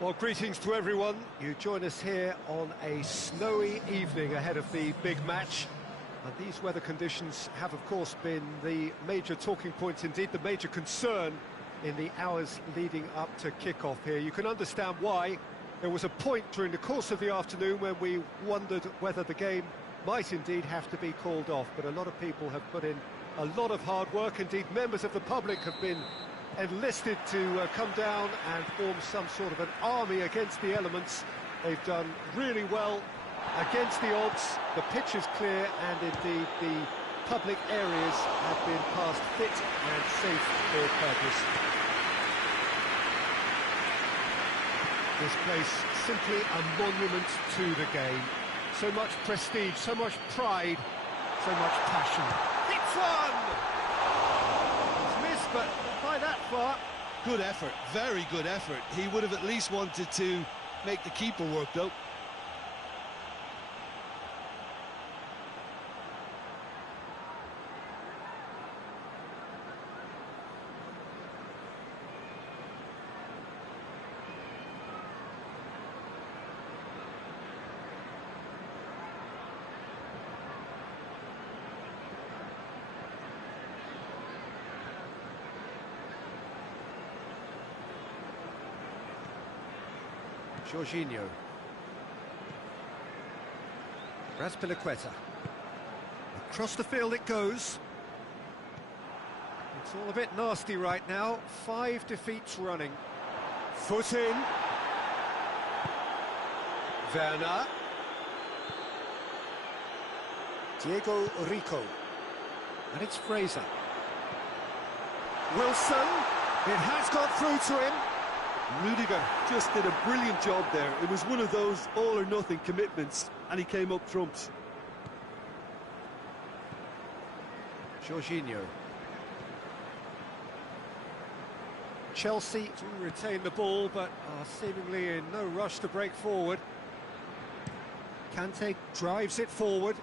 Well, greetings to everyone. You join us here on a snowy evening ahead of the big match. And these weather conditions have, of course, been the major talking point, indeed the major concern in the hours leading up to kick-off here. You can understand why. There was a point during the course of the afternoon when we wondered whether the game might indeed have to be called off. But a lot of people have put in a lot of hard work. Indeed, members of the public have been enlisted to come down and form some sort of an army against the elements. They've done really well against the odds. The pitch is clear, and indeed the public areas have been passed fit and safe for purpose. This place simply a monument to the game. So much prestige, so much pride, so much passion. Hits one! It's missed, but by that far. Good effort, very good effort. He would have at least wanted to make the keeper work, though. Jorginho. Azpilicueta. Across the field it goes. It's all a bit nasty right now. 5 defeats running. Foot in. Werner. Diego Rico. And it's Fraser. Wilson. It has got through to him. Rudiger just did a brilliant job there. It was one of those all-or-nothing commitments, and he came up trumps. Jorginho. Chelsea do retain the ball, but are seemingly in no rush to break forward. Kante drives it forward.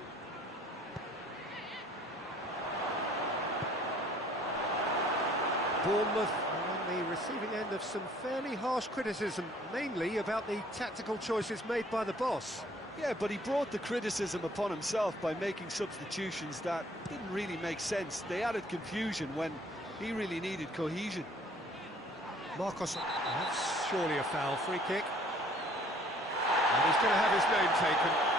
Bournemouth on the receiving end of some fairly harsh criticism, mainly about the tactical choices made by the boss. Yeah, but he brought the criticism upon himself by making substitutions that didn't really make sense. They added confusion when he really needed cohesion. Marcos, that's surely a foul. Free kick. And he's going to have his name taken.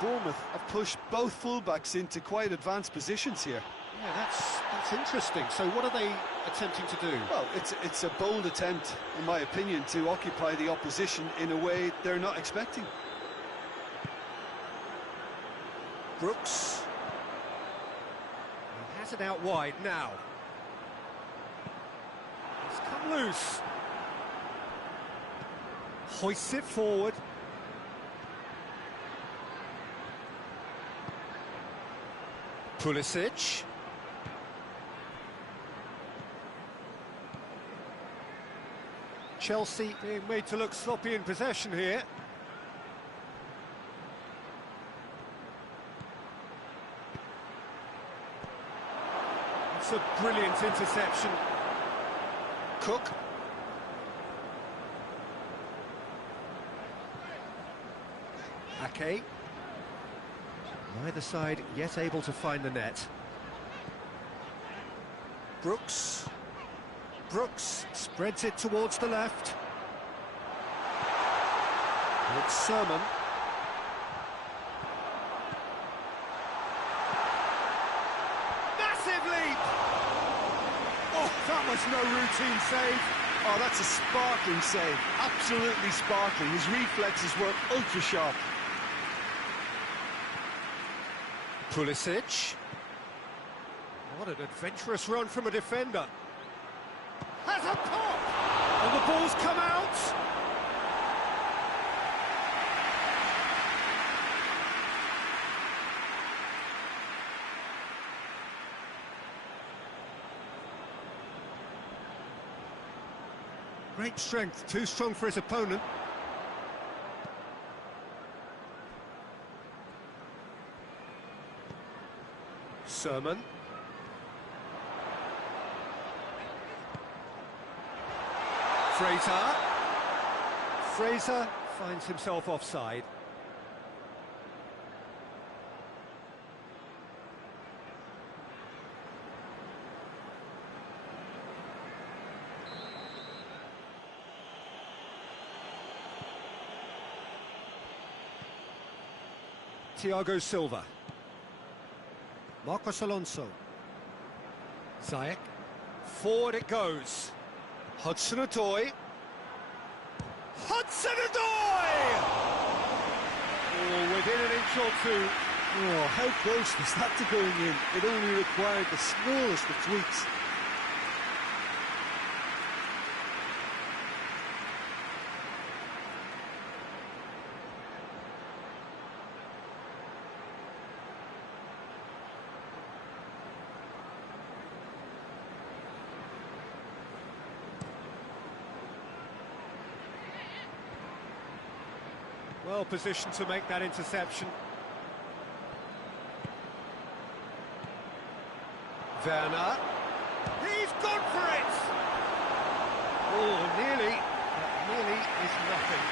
Bournemouth have pushed both fullbacks into quite advanced positions here. Yeah, that's interesting. So what are they attempting to do? Well, it's a bold attempt, in my opinion, to occupy the opposition in a way they're not expecting. Brooks. He has it out wide now. It's come loose. Hoists it forward. Pulisic. Chelsea being made to look sloppy in possession here. It's a brilliant interception. Cook. Ake. Neither side yet able to find the net. Brooks. Brooks spreads it towards the left. It's Sermon. Massive leap! Oh, that was no routine save. Oh, that's a sparkling save. Absolutely sparkling. His reflexes were ultra sharp. Pulisic. What an adventurous run from a defender. Has a pop! And the ball's come out. Great strength, too strong for his opponent. Sermon. Fraser. Fraser finds himself offside. Thiago Silva. Marcos Alonso. Ziyech. Forward it goes. Hudson-Odoi. Hudson-Odoi! Oh, within an inch or two. Oh, how close was that to going in? It only required the smallest of tweaks. Well positioned to make that interception. Werner. He's gone for it! Oh, nearly. That nearly is nothing.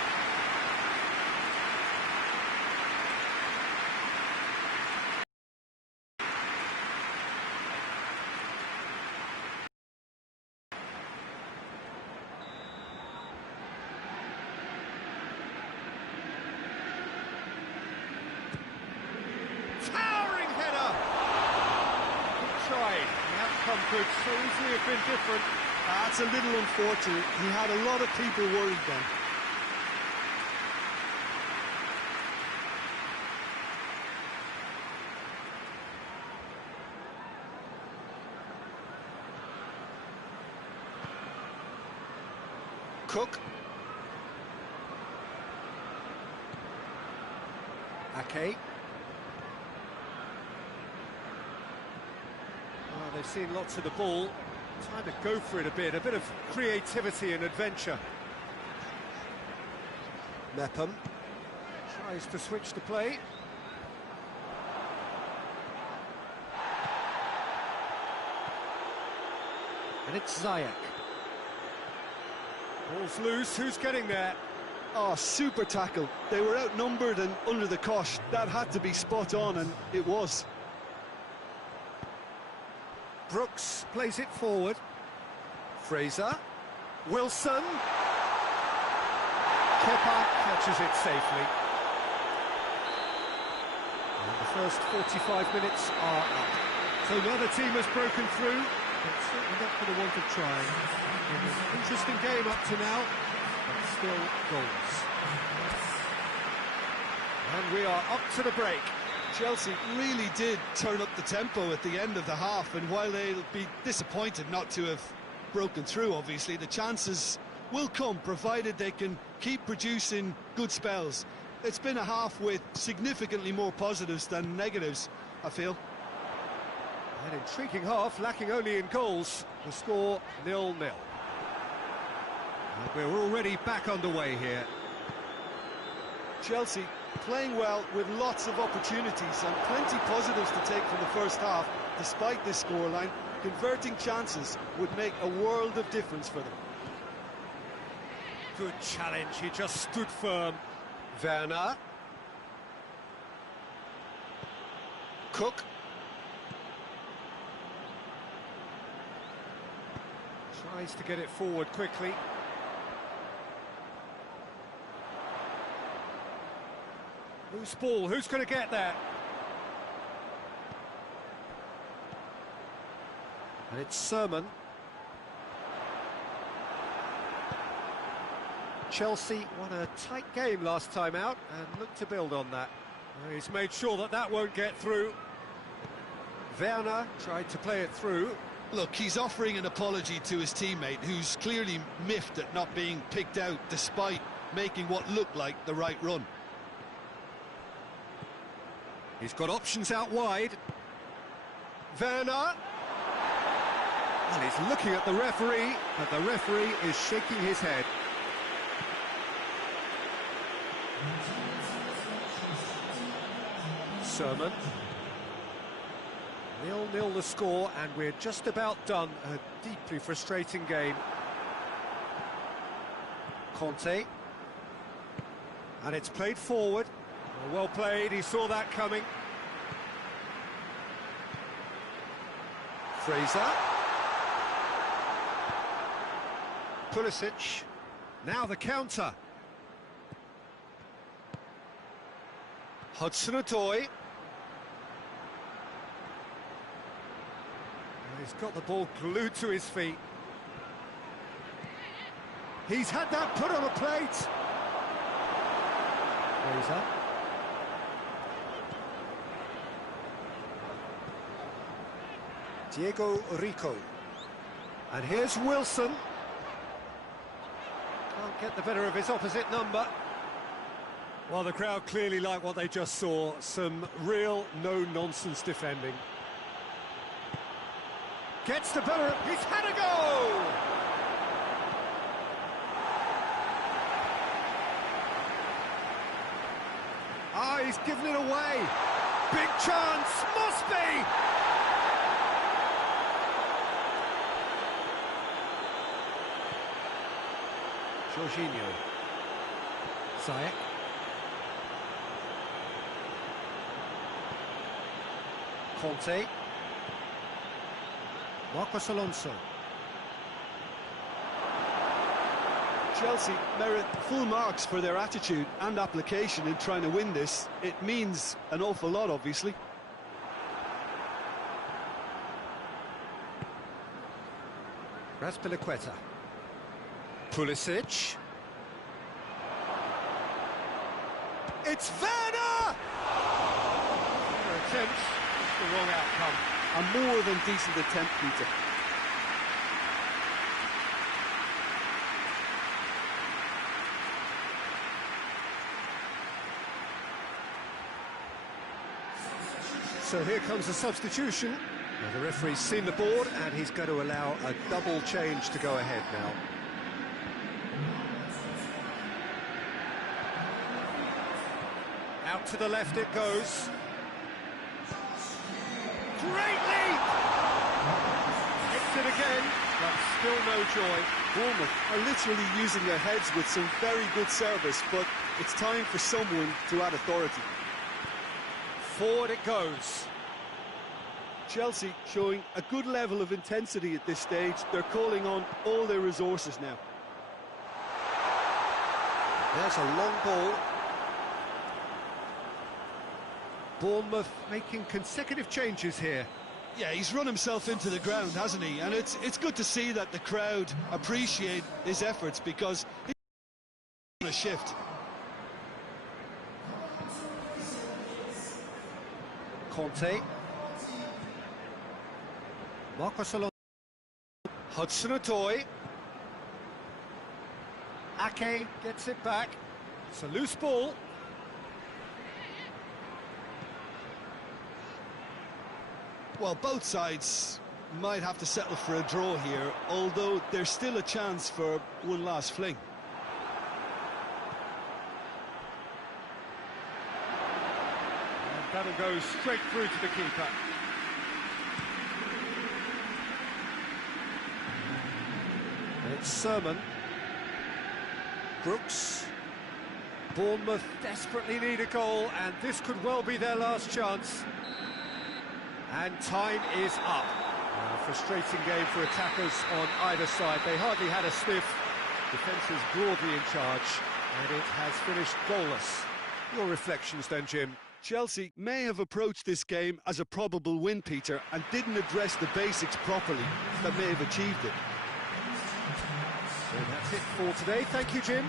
Towering header! Good try. The outcome could so easily have been different. That's a little unfortunate. He had a lot of people worried then. Cook. Ake. Well, they've seen lots of the ball. Time to go for it a bit of creativity and adventure. Mepham tries to switch the play. And it's Ziyech. Ball's loose, who's getting there? Oh, super tackle. They were outnumbered and under the cosh. That had to be spot on, and it was. Brooks plays it forward. Fraser. Wilson. Kepa catches it safely. And the first 45 minutes are up. So another team has broken through, but certainly not for the want of trying. An interesting game up to now, but still goals. And we are up to the break. Chelsea really did turn up the tempo at the end of the half, and while they'll be disappointed not to have broken through, obviously, the chances will come, provided they can keep producing good spells. It's been a half with significantly more positives than negatives, I feel. An intriguing half, lacking only in goals. The score 0-0. And we're already back underway here. Chelsea playing well with lots of opportunities and plenty positives to take from the first half. Despite this scoreline, converting chances would make a world of difference for them. Good challenge, he just stood firm. Werner. Cook. Tries to get it forward quickly. Loose ball, who's going to get that? And it's Sermon. Chelsea won a tight game last time out and look to build on that. Well, he's made sure that that won't get through. Werner tried to play it through. Look, he's offering an apology to his teammate, who's clearly miffed at not being picked out despite making what looked like the right run. He's got options out wide. Werner. And he's looking at the referee, but the referee is shaking his head. Sermon. 0-0 the score, and we're just about done. A deeply frustrating game. Conte. And it's played forward. Well played, he saw that coming. Fraser. Pulisic. Now the counter. Hudson-Odoi. He's got the ball glued to his feet. He's had that put on a plate. Fraser. Diego Rico. And here's Wilson. Can't get the better of his opposite number. Well, the crowd clearly like what they just saw. Some real no-nonsense defending. Gets the better of... He's had a go! Ah, he's given it away. Big chance, must be! Jorginho. Ziyech. Conte. Marcos Alonso. Chelsea merit full marks for their attitude and application in trying to win this. It means an awful lot, obviously. Azpilicueta. Pulisic. It's Werner! Their attempt, the wrong outcome. A more than decent attempt, Peter. So here comes a substitution. Well, the referee's seen the board and he's going to allow a double change to go ahead now. Out to the left it goes. Great leap! Hits it again, but still no joy. Bournemouth are literally using their heads with some very good service, but it's time for someone to add authority. Forward it goes. Chelsea showing a good level of intensity at this stage. They're calling on all their resources now. There's a long ball. Bournemouth making consecutive changes here. Yeah, he's run himself into the ground, hasn't he? And it's good to see that the crowd appreciate his efforts, because he's on a shift. Conte. Marcos Alonso. Hudson-Odoi. Ake gets it back. It's a loose ball. Well, both sides might have to settle for a draw here, although there's still a chance for one last fling. And that'll go straight through to the keeper. It's Sermon. Brooks. Bournemouth desperately need a goal, and this could well be their last chance. And time is up. A frustrating game for attackers on either side. They hardly had a sniff. Defence is broadly in charge, and it has finished goalless. Your reflections then, Jim? Chelsea may have approached this game as a probable win, Peter, and didn't address the basics properly that may have achieved it. So that's it for today. Thank you, Jim.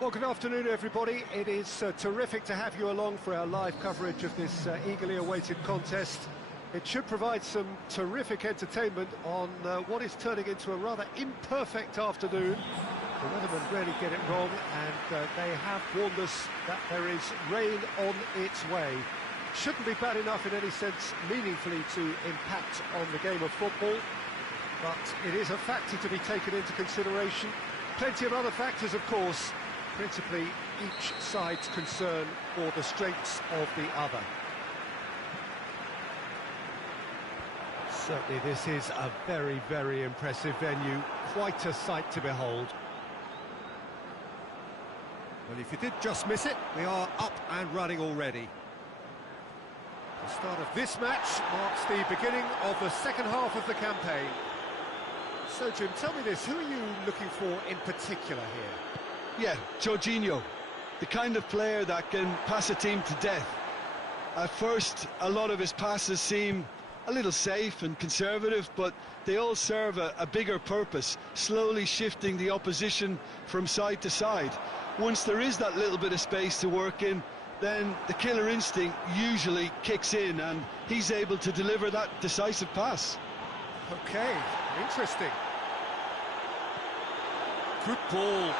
Well, good afternoon, everybody. It is terrific to have you along for our live coverage of this eagerly awaited contest. It should provide some terrific entertainment on what is turning into a rather imperfect afternoon. The weathermen rarely get it wrong, and they have warned us that there is rain on its way. Shouldn't be bad enough in any sense meaningfully to impact on the game of football, but it is a factor to be taken into consideration. Plenty of other factors, of course, principally each side's concern for the strengths of the other. Certainly this is a very, very impressive venue, quite a sight to behold. Well, if you did just miss it, we are up and running already. The start of this match marks the beginning of the second half of the campaign. So, Jim, tell me this, who are you looking for in particular here? Yeah, Jorginho, the kind of player that can pass a team to death. At first, a lot of his passes seem a little safe and conservative, but they all serve a bigger purpose, slowly shifting the opposition from side to side. Once there is that little bit of space to work in, then the killer instinct usually kicks in, and he's able to deliver that decisive pass. Okay, interesting. Good ball.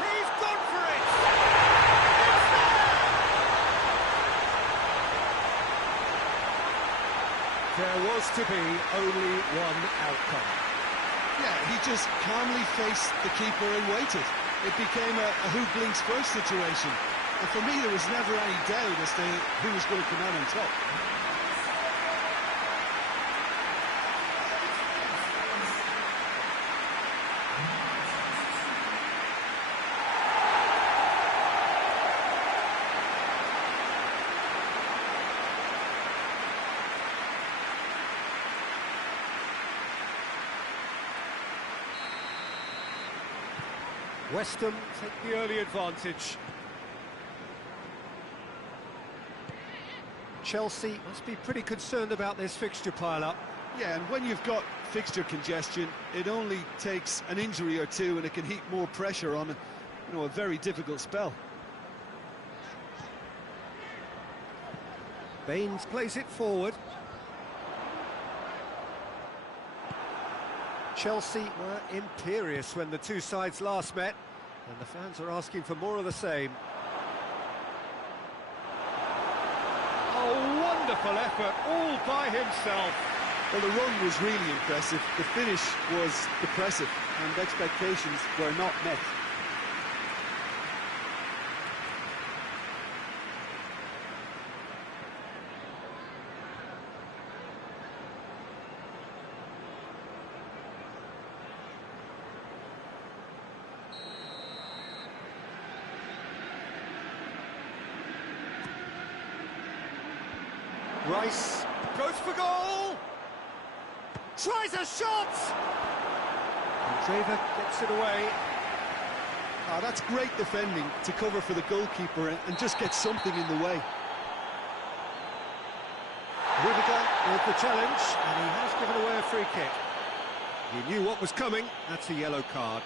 He's gone for it! It's there! There was to be only one outcome. Yeah, he just calmly faced the keeper and waited. It became a who blinks first situation. And for me, there was never any doubt as to who was going to come out on top. West Ham take the early advantage. Chelsea must be pretty concerned about this fixture pile-up. Yeah, and when you've got fixture congestion, it only takes an injury or two and it can heap more pressure on a very difficult spell. Baines plays it forward. Chelsea were imperious when the two sides last met, and the fans are asking for more of the same. Oh, wonderful effort, all by himself. Well, the run was really impressive, the finish was depressive, and expectations were not met. Rice goes for goal! Tries a shot! And Draver gets it away. That's great defending to cover for the goalkeeper and just get something in the way. Rudiger with the challenge, and he has given away a free kick. He knew what was coming, that's a yellow card.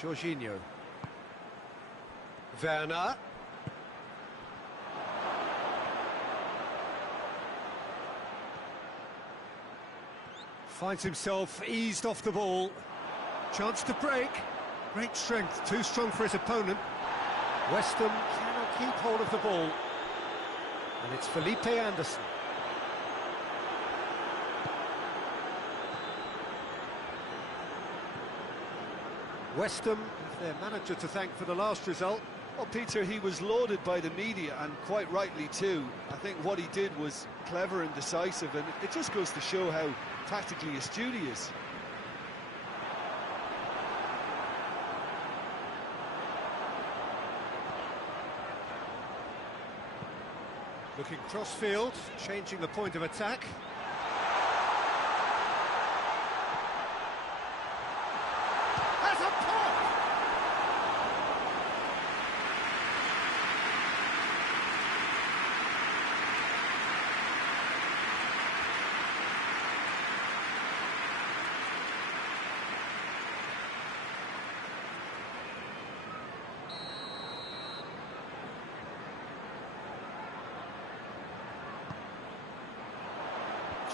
Jorginho. Werner. Finds himself eased off the ball. Chance to break. Great strength, too strong for his opponent. West Ham cannot keep hold of the ball. And it's Felipe Anderson. West Ham have their manager to thank for the last result. Well, Peter, he was lauded by the media, and quite rightly too. I think what he did was clever and decisive, and it just goes to show how tactically astute he is. Looking cross-field, changing the point of attack.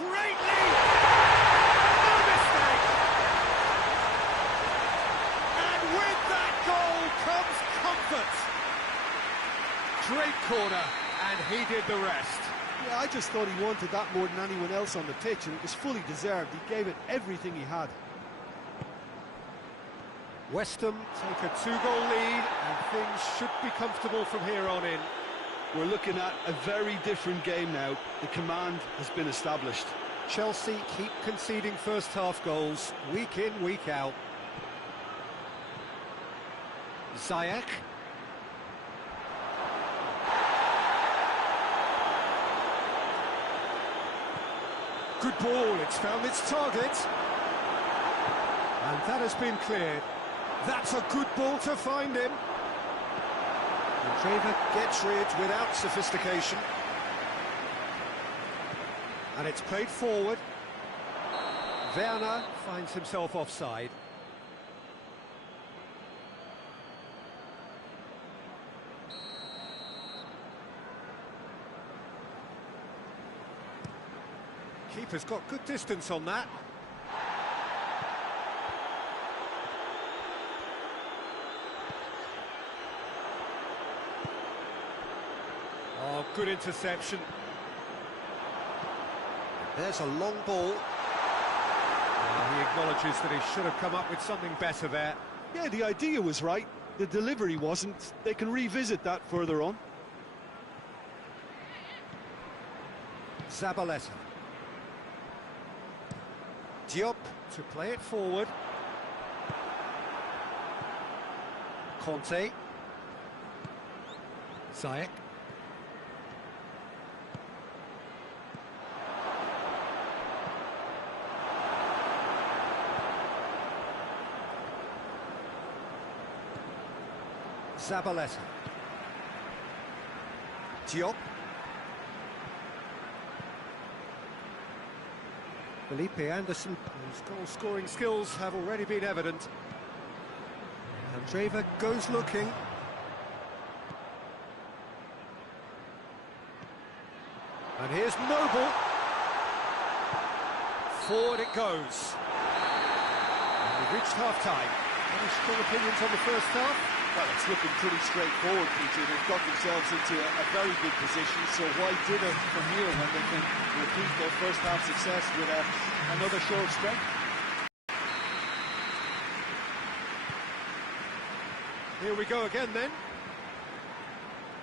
great lead! No mistake! And with that goal comes comfort. Great corner, and he did the rest. Yeah, I just thought he wanted that more than anyone else on the pitch, and it was fully deserved. He gave it everything he had. West Ham take a 2-goal lead, and things should be comfortable from here on in. We're looking at a very different game now. The command has been established. Chelsea keep conceding first-half goals, week in, week out. Ziyech. Good ball, it's found its target. And that has been cleared. That's a good ball to find him. And Traver gets rid without sophistication. And it's played forward. Werner finds himself offside. Keeper's got good distance on that. Oh, good interception. There's a long ball. He acknowledges that he should have come up with something better there. Yeah, the idea was right. The delivery wasn't. They can revisit that further on. Zabaleta. Diop to play it forward. Conte. Ziyech. Zabaleta. Diop. Felipe Anderson, whose goal-scoring skills have already been evident. And Traver goes looking. And here's Noble. Forward it goes. And we've reached half-time. Any strong opinions on the first half? Well, it's looking pretty straightforward, Peter. They've got themselves into a very good position, so why dither from here when they can repeat their first half success with another show of strength? Here we go again then.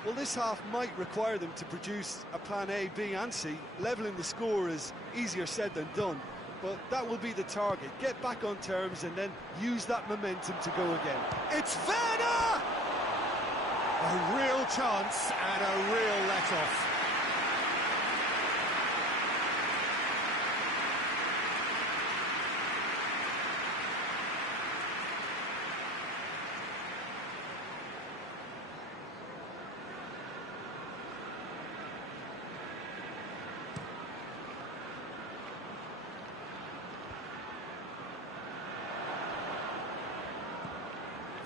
Well, this half might require them to produce a plan A, B and C. Levelling the score is easier said than done, but that will be the target. Get back on terms and then use that momentum to go again. It's Werner! A real chance and a real let-off.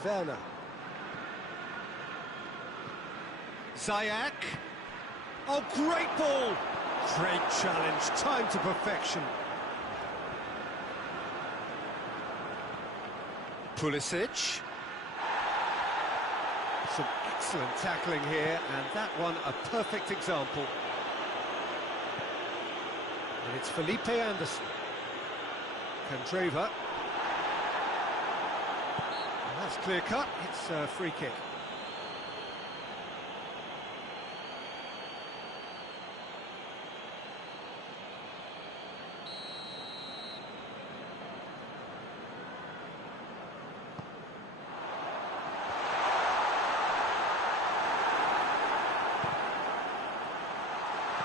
Werner. Ziyech. Oh, great ball! Great challenge, time to perfection. Pulisic. Some excellent tackling here, and that one a perfect example. And it's Felipe Anderson. Candreva. That's clear cut, it's a free kick.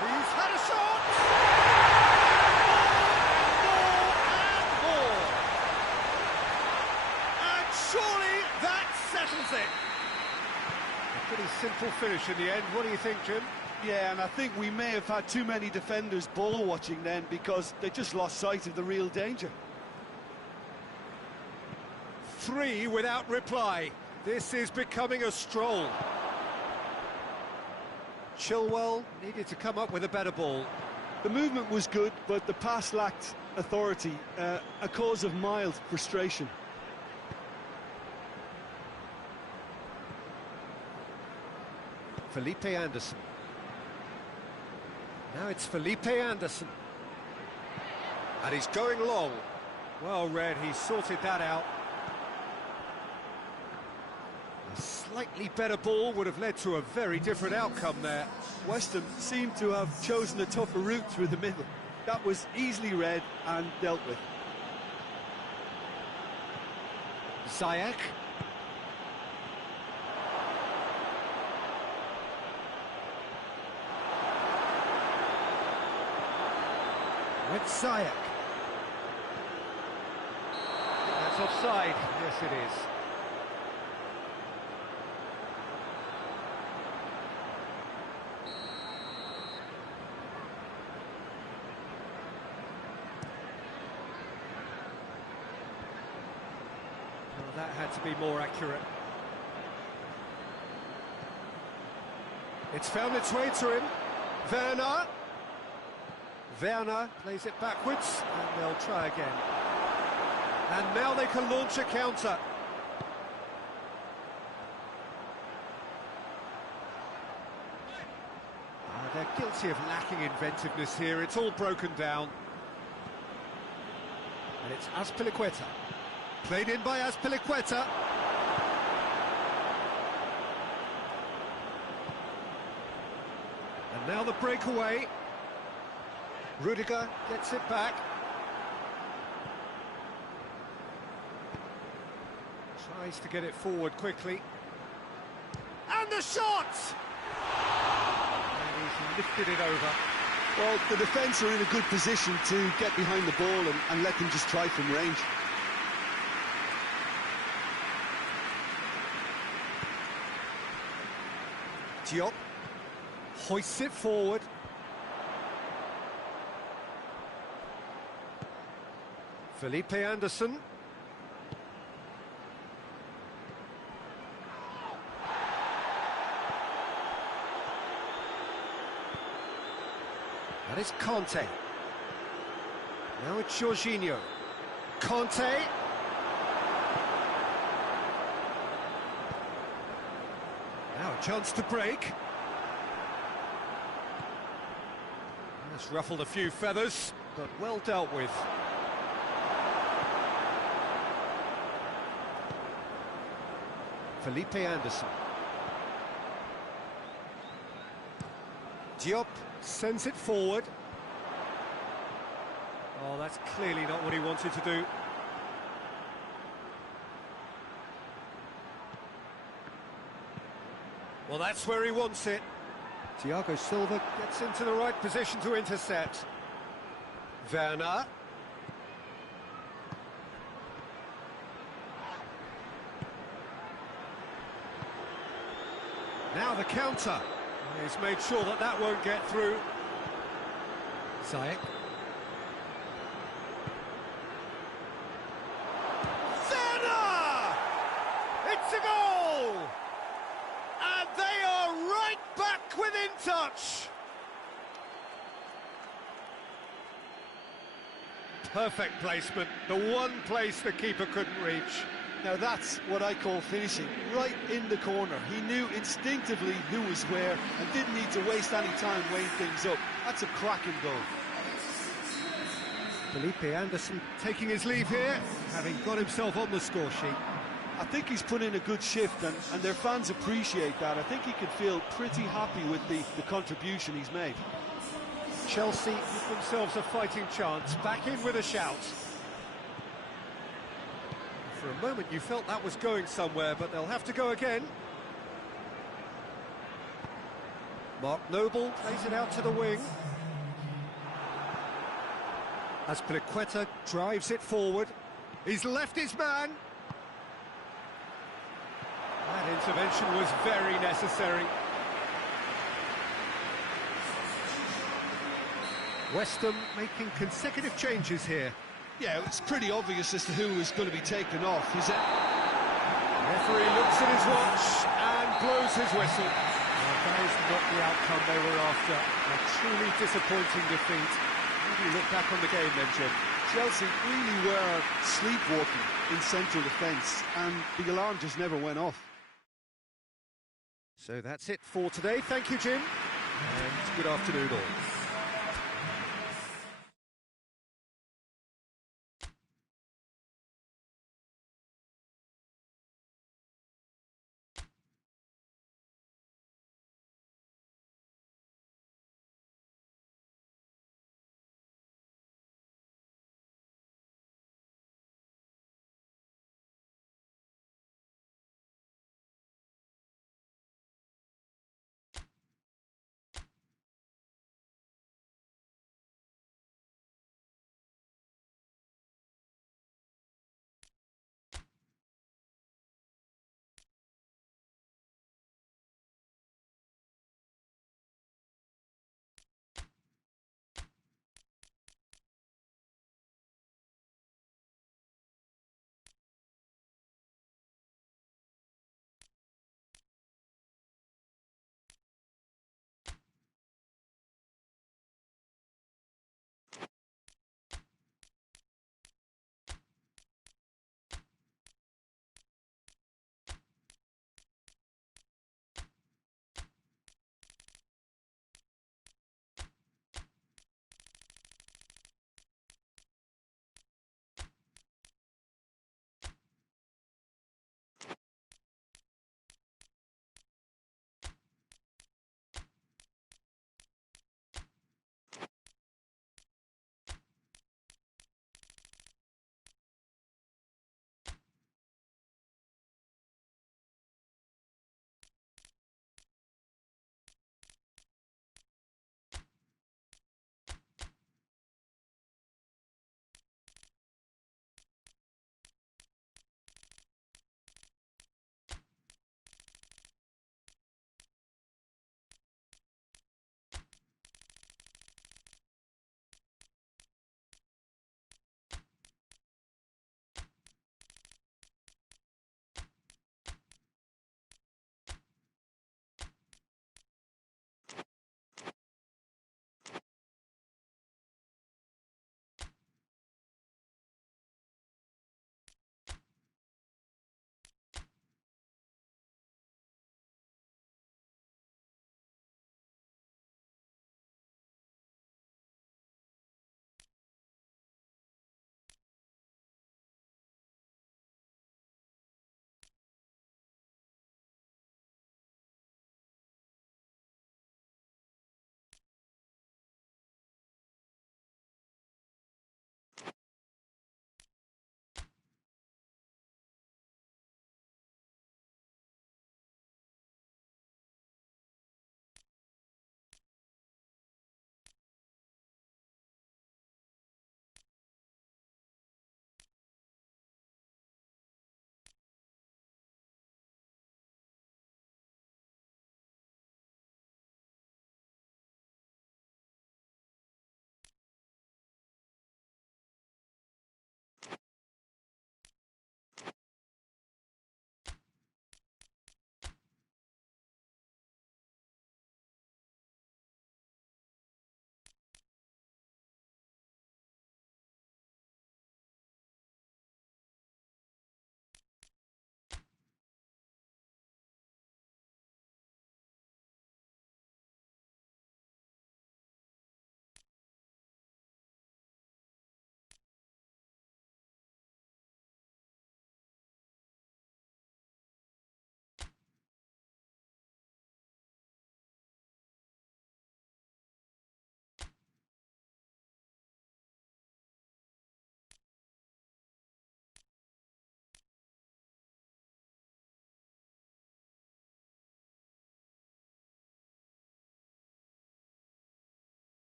He's had a shot! A pretty simple finish in the end. What do you think, Jim? Yeah, and I think we may have had too many defenders ball watching then because they just lost sight of the real danger. 3 without reply. This is becoming a stroll. Chilwell needed to come up with a better ball. The movement was good, but the pass lacked authority, a cause of mild frustration. Felipe Anderson. Now it's Felipe Anderson. And he's going long. Well read, he sorted that out. A slightly better ball would have led to a very different outcome there. West Ham seemed to have chosen a tougher route through the middle. That was easily read and dealt with. Ziyech. With Ziyech. That's offside. Yes, it is. Well, that had to be more accurate. It's found its way to him. Werner. Werner plays it backwards, and they'll try again. And now they can launch a counter. They're guilty of lacking inventiveness here. It's all broken down. And it's Azpilicueta. Played in by Azpilicueta. And now the breakaway. Rudiger gets it back. Tries to get it forward quickly. And the shot! And he's lifted it over. Well, the defence are in a good position to get behind the ball and let them just try from range. Diop hoists it forward. Felipe Anderson. That is Conte. Now it's Jorginho. Conte. Now a chance to break. That's ruffled a few feathers, but well dealt with. Felipe Anderson. Diop sends it forward. Oh, that's clearly not what he wanted to do. Well, that's where he wants it. Thiago Silva gets into the right position to intercept. Werner. Now the counter. He's made sure that that won't get through. Ziyech. Werner! It's a goal! And they are right back within touch. Perfect placement, the one place the keeper couldn't reach. Now that's what I call finishing, right in the corner. He knew instinctively who was where and didn't need to waste any time weighing things up. That's a cracking goal. Felipe Anderson taking his leave here, having got himself on the score sheet. I think he's put in a good shift and their fans appreciate that. I think he could feel pretty happy with the contribution he's made. Chelsea give themselves a fighting chance, back in with a shout. For a moment you felt that was going somewhere, but they'll have to go again. Mark Noble plays it out to the wing. Azpilicueta drives it forward. He's left his man. That intervention was very necessary. West Ham making consecutive changes here. Yeah, it's pretty obvious as to who is going to be taken off. Referee looks at his watch and blows his whistle. Well, that is not the outcome they were after. A truly disappointing defeat. How do you look back on the game then, Jim? Chelsea really were sleepwalking in central defence, and the alarm just never went off. So that's it for today. Thank you, Jim, and good afternoon all.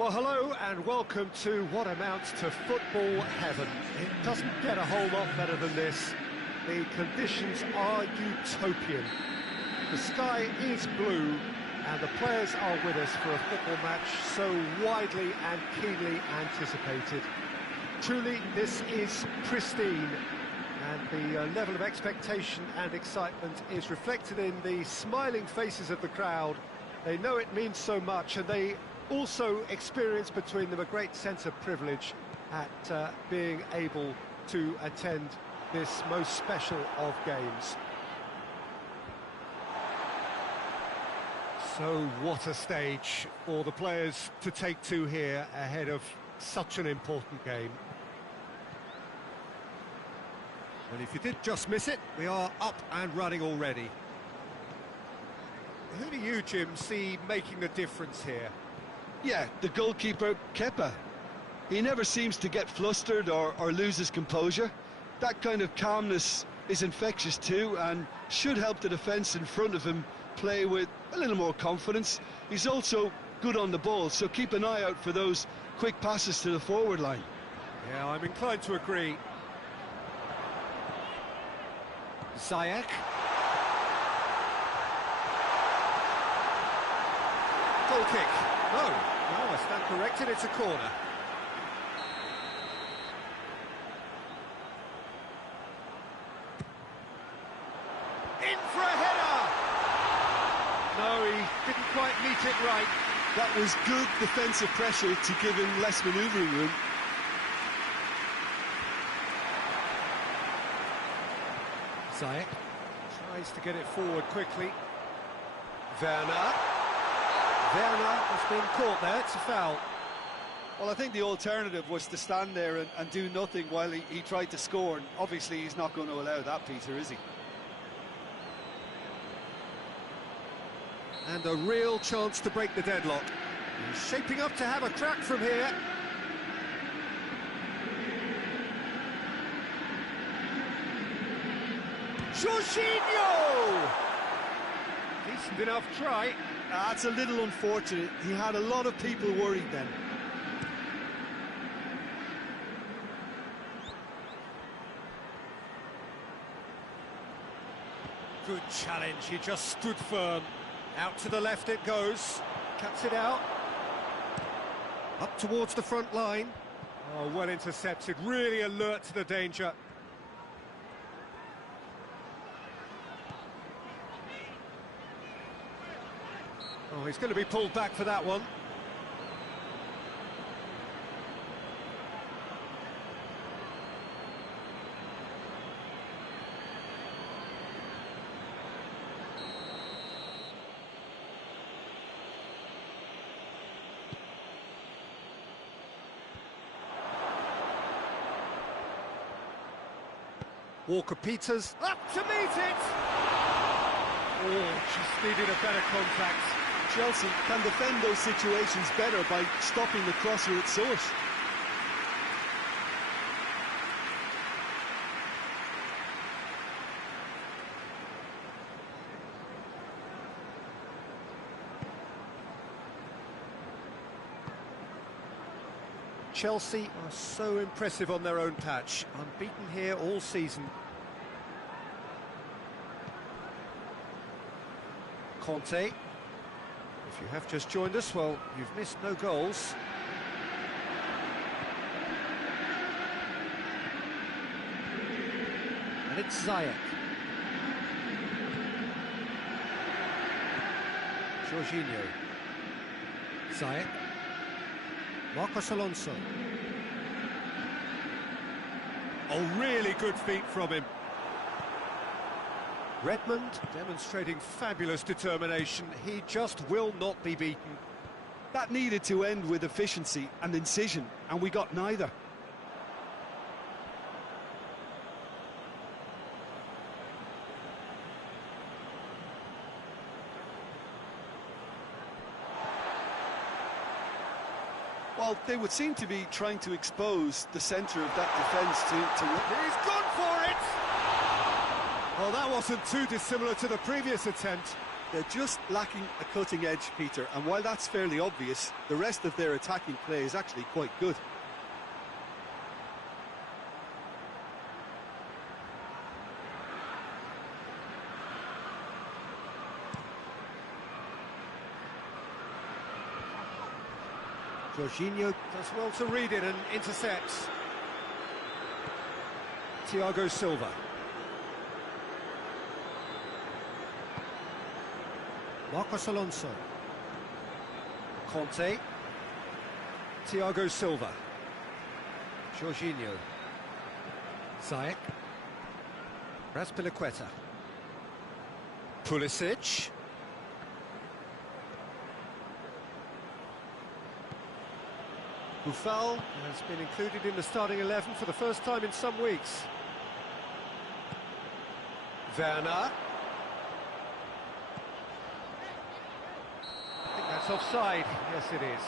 Well, hello and welcome to what amounts to football heaven. It doesn't get a whole lot better than this. The conditions are utopian. The sky is blue and the players are with us for a football match so widely and keenly anticipated. Truly, this is pristine, and the level of expectation and excitement is reflected in the smiling faces of the crowd. They know it means so much, and they also experience between them a great sense of privilege at being able to attend this most special of games. So what a stage for the players to take to here ahead of such an important game. Well, if you did just miss it, we are up and running already. Who do you, Jim, see making the difference here? Yeah, the goalkeeper, Kepa. He never seems to get flustered or lose his composure. That kind of calmness is infectious too, and should help the defence in front of him play with a little more confidence. He's also good on the ball, so keep an eye out for those quick passes to the forward line. Yeah, I'm inclined to agree. Ziyech. Goal kick. No, I stand corrected, it's a corner. In for a header! No, he didn't quite meet it right. That was good defensive pressure to give him less manoeuvring room. Ziyech tries to get it forward quickly. Werner has been caught there, it's a foul. Well, I think the alternative was to stand there and do nothing while he tried to score, and obviously he's not going to allow that, Peter, is he? And a real chance to break the deadlock. He's shaping up to have a crack from here. Jorginho! Decent enough try. That's a little unfortunate. He had a lot of people worried then. Good challenge, he just stood firm. Out to the left it goes. Cuts it out. Up towards the front line. Oh, well intercepted, really alert to the danger. Oh, he's going to be pulled back for that one. Walker-Peters up to meet it! Oh, just needed a better contact. Chelsea can defend those situations better by stopping the crosser at source. Chelsea are so impressive on their own patch, unbeaten here all season. Conte. If you have just joined us, well, you've missed no goals. And it's Ziyech. Jorginho. Ziyech. Marcos Alonso. Oh, really good feet from him. Redmond demonstrating fabulous determination. He just will not be beaten. That needed to end with efficiency and incision, and we got neither. Well, they would seem to be trying to expose the centre of that defence to... He's gone for it! Well, that wasn't too dissimilar to the previous attempt. They're just lacking a cutting edge, Peter, and while that's fairly obvious, the rest of their attacking play is actually quite good. Jorginho does well to read it and intercepts. Thiago Silva. Marcos Alonso. Conte. Thiago Silva. Jorginho. Ziyech. Azpilicueta. Pulisic. Buffal has been included in the starting 11 for the first time in some weeks. Werner. I think that's offside. Yes, it is.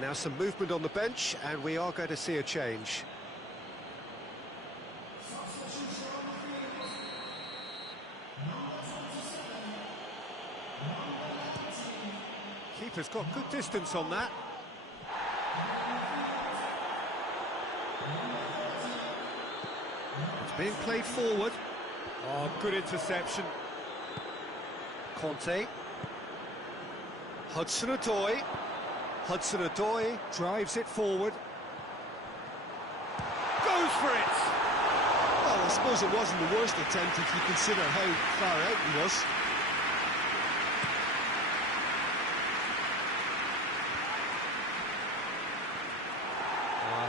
Now some movement on the bench, and we are going to see a change. Keeper's got good distance on that. It's being played forward. Oh, good interception. Conte. Hudson-Odoi. Hudson-Odoi drives it forward. Goes for it! Well, I suppose it wasn't the worst attempt if you consider how far out he was.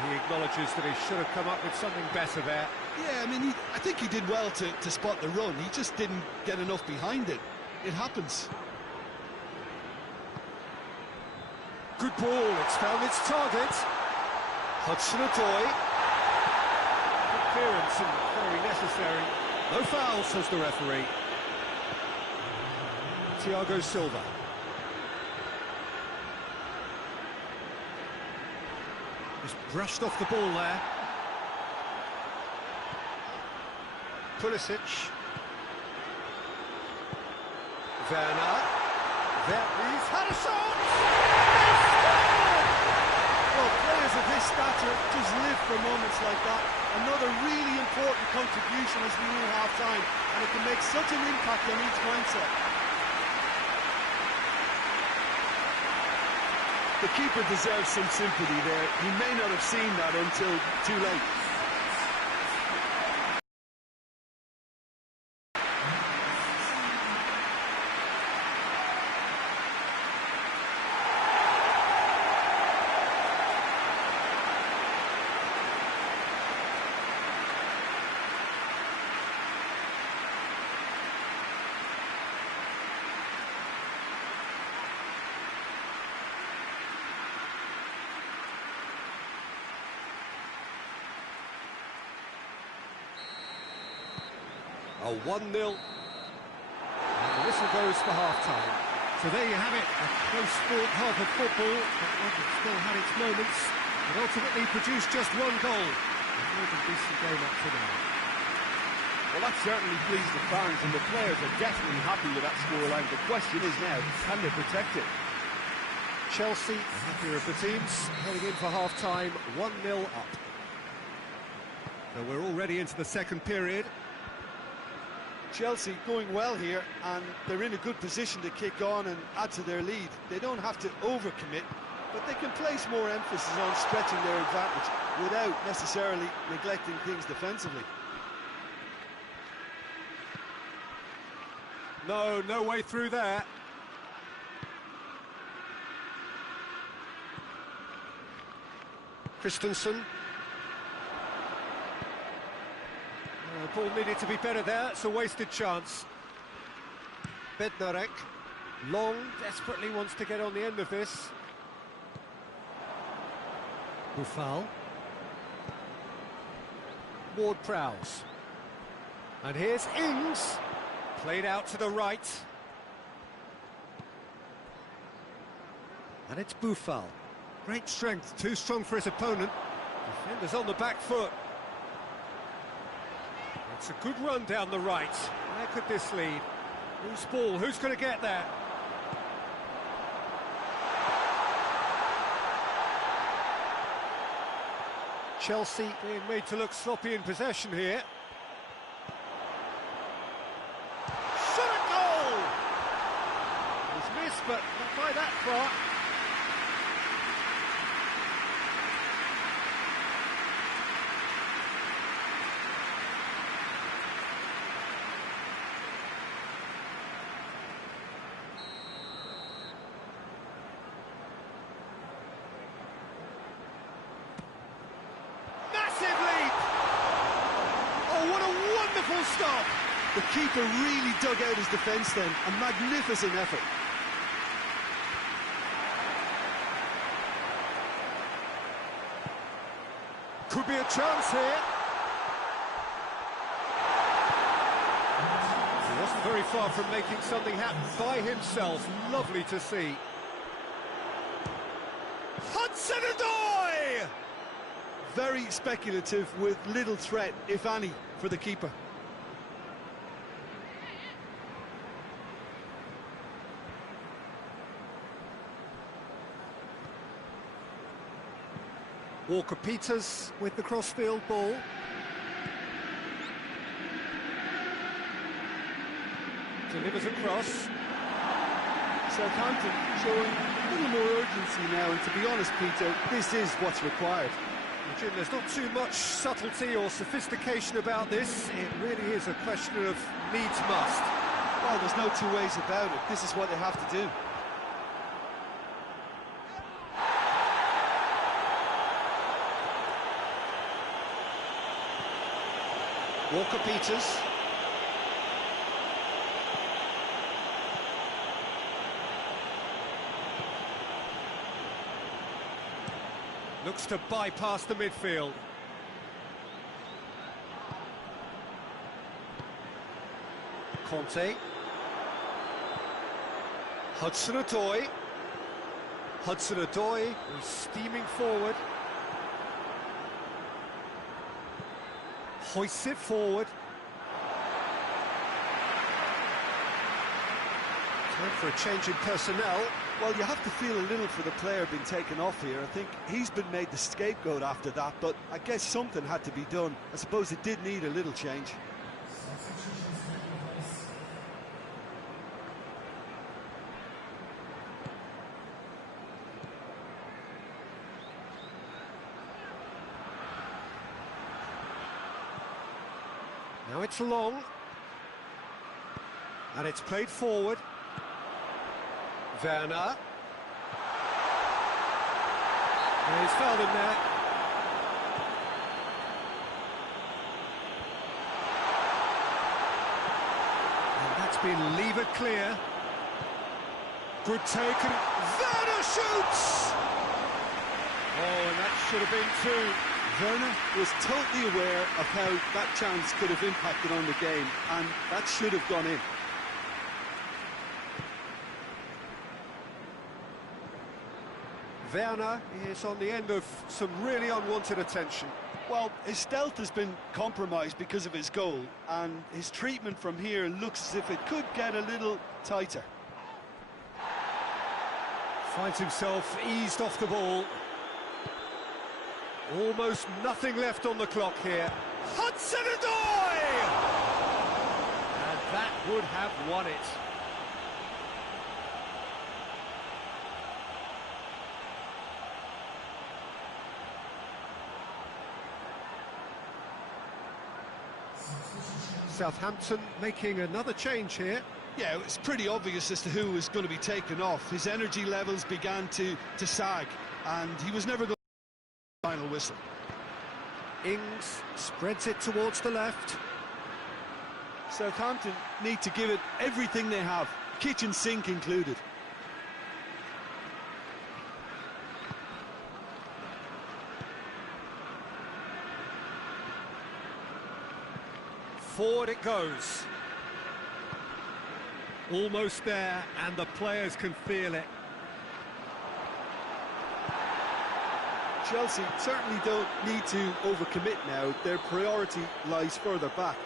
He acknowledges that he should have come up with something better there. Yeah, I mean, I think he did well to spot the run. He just didn't get enough behind it. It happens. Good ball, it's found its target. Hudson-Odoi. Good clearance and very necessary. No foul, says the referee. Thiago Silva. Just brushed off the ball there. Pulisic. Werner. He's had a shot! Well, players of his stature just live for moments like that. Another really important contribution as we near half-time, and it can make such an impact on each mindset. The keeper deserves some sympathy there. He may not have seen that until too late. A 1-0. And the whistle goes for half-time. So there you have it, a close sport half of football, but one that still had its moments, but ultimately produced just one goal. A more than decent game up to now. Well, that certainly pleased the fans, and the players are definitely happy with that scoreline. The question is now, can they protect it? Chelsea, the happier of the teams, heading in for half-time, 1-0 up. So we're already into the second period. Chelsea going well here, and they're in a good position to kick on and add to their lead. They don't have to overcommit, but they can place more emphasis on stretching their advantage without necessarily neglecting things defensively. No way through there. Christensen. Ball needed to be better there, it's a wasted chance. Bednarek, Long, desperately wants to get on the end of this. Boufal. Ward-Prowse. And here's Ings, played out to the right. And it's Boufal. Great strength, too strong for his opponent. Defenders on the back foot. It's a good run down the right. Where could this lead? Loose ball, who's going to get there? Chelsea being made to look sloppy in possession here. Shot a goal! It was missed, but not by that far. Stop! The keeper really dug out his defence then, a magnificent effort. Could be a chance here. He wasn't very far from making something happen by himself. Lovely to see. Hudson-Odoi! Very speculative with little threat, if any, for the keeper. Walker-Peters with the crossfield ball. Delivers across. Southampton showing a little more urgency now, and to be honest, Peter, this is what's required. Jim, there's not too much subtlety or sophistication about this. It really is a question of needs must. Well, there's no two ways about it. This is what they have to do. Walker-Peters. Looks to bypass the midfield. Conte. Hudson-Odoi. Hudson-Odoi is steaming forward. Hoists it forward. Time for a change in personnel. Well, you have to feel a little for the player being taken off here. I think he's been made the scapegoat after that, but I guess something had to be done. I suppose it did need a little change. Now it's Long, and it's played forward. Werner. And he's fouled him there. And that's been levered clear. Good take, and Werner shoots! Oh, and that should have been two. Werner was totally aware of how that chance could have impacted on the game, and that should have gone in. Werner is on the end of some really unwanted attention. Well, his stealth has been compromised because of his goal, and his treatment from here looks as if it could get a little tighter. Finds himself eased off the ball. Almost nothing left on the clock here. Hudson-Odoi! And that would have won it. Southampton making another change here. Yeah, it's pretty obvious as to who was going to be taken off. His energy levels began to sag, and he was never going to final whistle. Ings spreads it towards the left. Southampton need to give it everything they have, kitchen sink included. Forward it goes. Almost there, and the players can feel it. Chelsea certainly don't need to overcommit now. Their priority lies further back.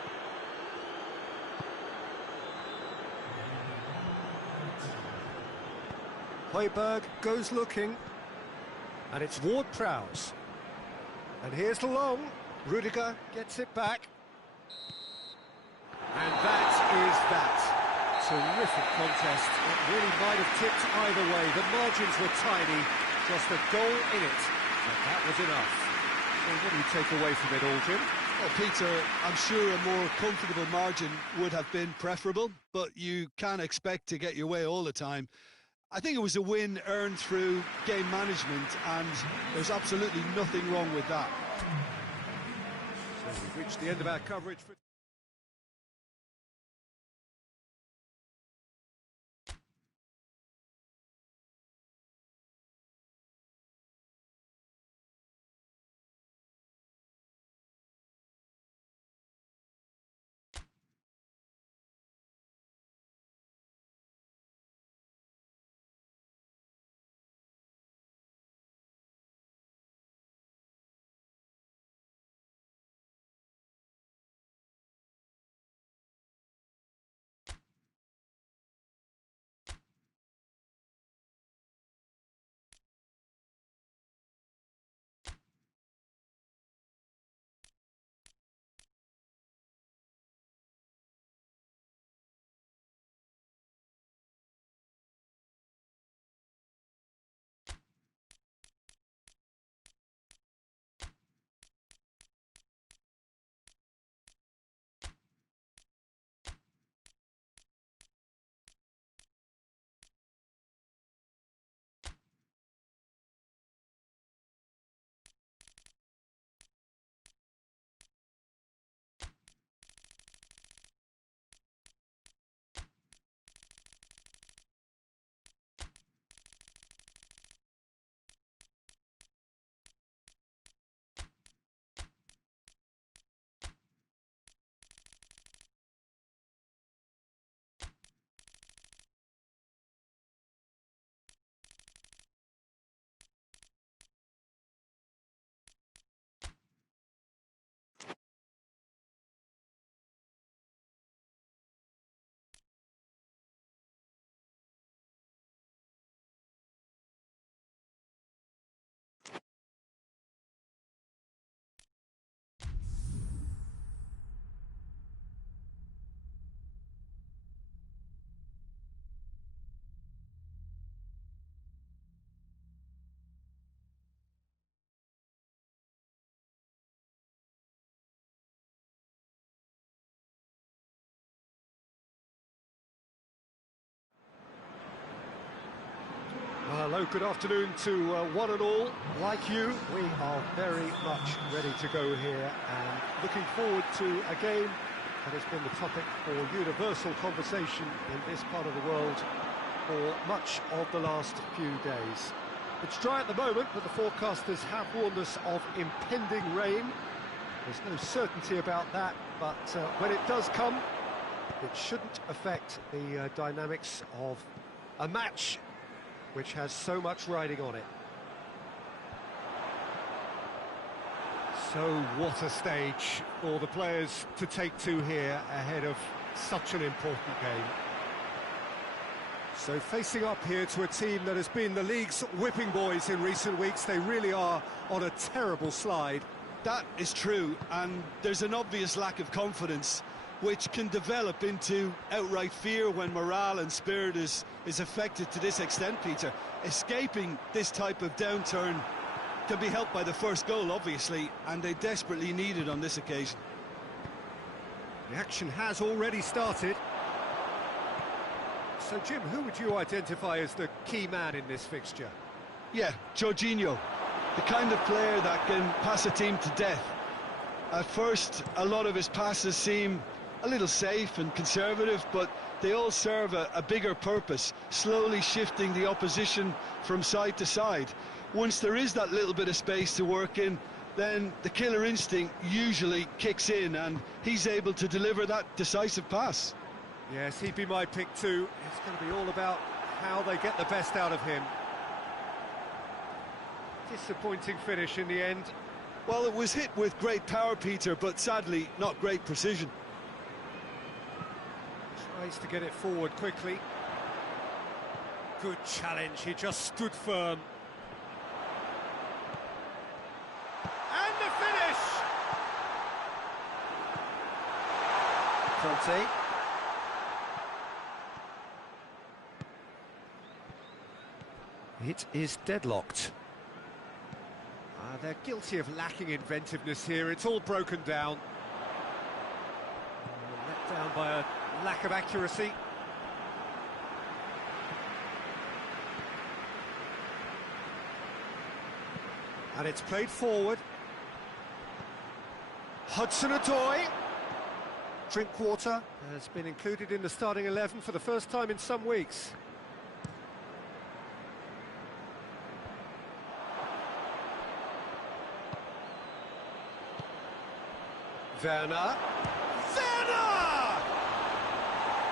Højbjerg goes looking, and it's Ward-Prowse. And here's the long. Rudiger gets it back. And that is that. Terrific contest. It really might have tipped either way. The margins were tiny, just a goal in it. And that was enough. Well, what do you take away from it, Aldrin? Well, Peter, I'm sure a more comfortable margin would have been preferable, but you can't expect to get your way all the time. I think it was a win earned through game management, and there's absolutely nothing wrong with that. So we've reached the end of our coverage for... Hello, good afternoon to one and all. Like you, we are very much ready to go here and looking forward to a game that has been the topic for universal conversation in this part of the world for much of the last few days. It's dry at the moment, but the forecasters have warned us of impending rain. There's no certainty about that, but when it does come, it shouldn't affect the dynamics of a match which has so much riding on it. So what a stage for the players to take to here ahead of such an important game. So facing up here to a team that has been the league's whipping boys in recent weeks, they really are on a terrible slide. That is true, and there's an obvious lack of confidence, which can develop into outright fear when morale and spirit is affected to this extent, Peter. Escaping this type of downturn can be helped by the first goal, obviously, and they desperately need it on this occasion. The action has already started. So, Jim, who would you identify as the key man in this fixture? Yeah, Jorginho, the kind of player that can pass a team to death. At first, a lot of his passes seem a little safe and conservative, but they all serve a bigger purpose, slowly shifting the opposition from side to side. Once there is that little bit of space to work in, then the killer instinct usually kicks in, and he's able to deliver that decisive pass. Yes, he'd be my pick too. It's going to be all about how they get the best out of him. Disappointing finish in the end. Well, it was hit with great power, Peter, but sadly not great precision. Tries to get it forward quickly. Good challenge, he just stood firm. And the finish! Conte. It is deadlocked. They're guilty of lacking inventiveness here. It's all broken down. Let down by a lack of accuracy. And it's played forward. Hudson-Odoi. Drinkwater has been included in the starting 11 for the first time in some weeks. Werner! Werner!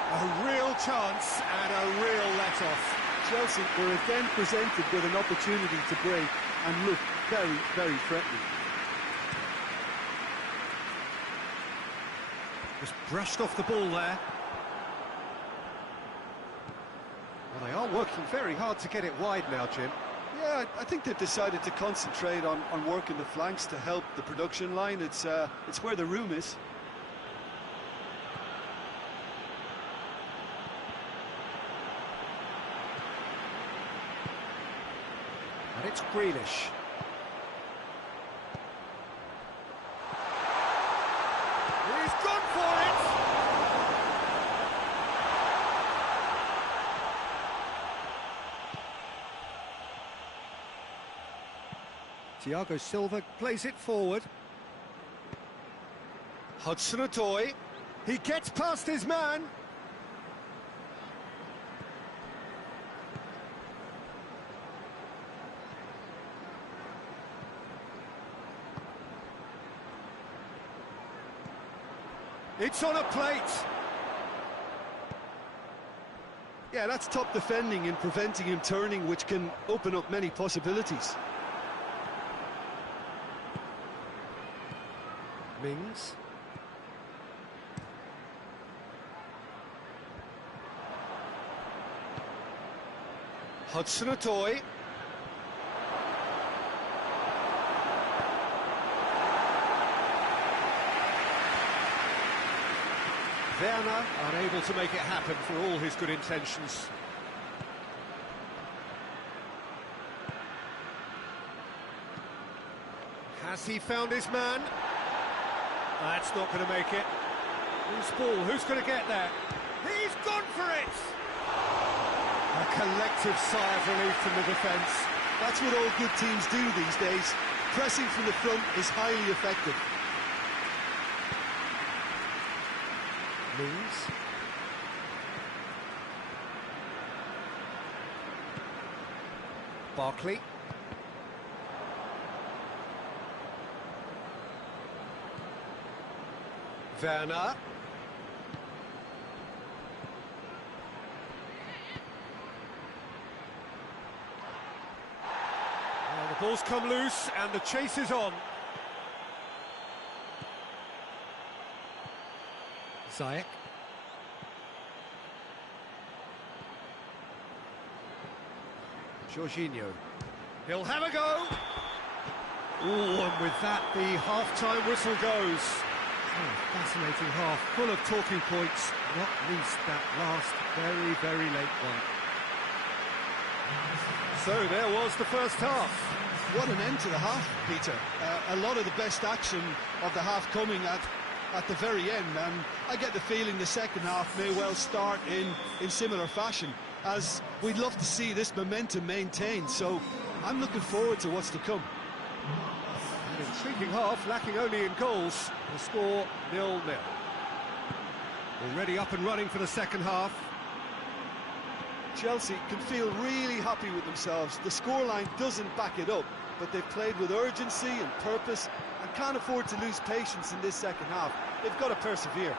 A real chance and a real let-off. Chelsea were again presented with an opportunity to break and look very, very threatening. Just brushed off the ball there. Well, they are working very hard to get it wide now, Jim. Yeah, I think they've decided to concentrate on working the flanks to help the production line. It's where the room is. And it's Grealish. He's gone for it! Thiago Silva plays it forward. Hudson-Odoi. He gets past his man. It's on a plate. Yeah, that's top defending and preventing him turning, which can open up many possibilities. Mings. Hudson-Odoi. Werner unable to make it happen for all his good intentions. Has he found his man? That's not going to make it. Loose ball, who's going to get there? He's gone for it! A collective sigh of relief from the defence. That's what all good teams do these days. Pressing from the front is highly effective. Mings. Barkley. Werner. Well, the ball's come loose and the chase is on. Ziyech. Jorginho. He'll have a go! Ooh, and with that, the half-time whistle goes. Oh, fascinating half, full of talking points, not least that last very, very late one. So there was the first half. What an end to the half, Peter. A lot of the best action of the half coming at the very end, and I get the feeling the second half may well start in similar fashion, as we'd love to see this momentum maintained, so I'm looking forward to what's to come. An intriguing half, lacking only in goals. The score 0-0. Already up and running for the second half. Chelsea can feel really happy with themselves. The scoreline doesn't back it up, but they've played with urgency and purpose and can't afford to lose patience in this second half. They've got to persevere.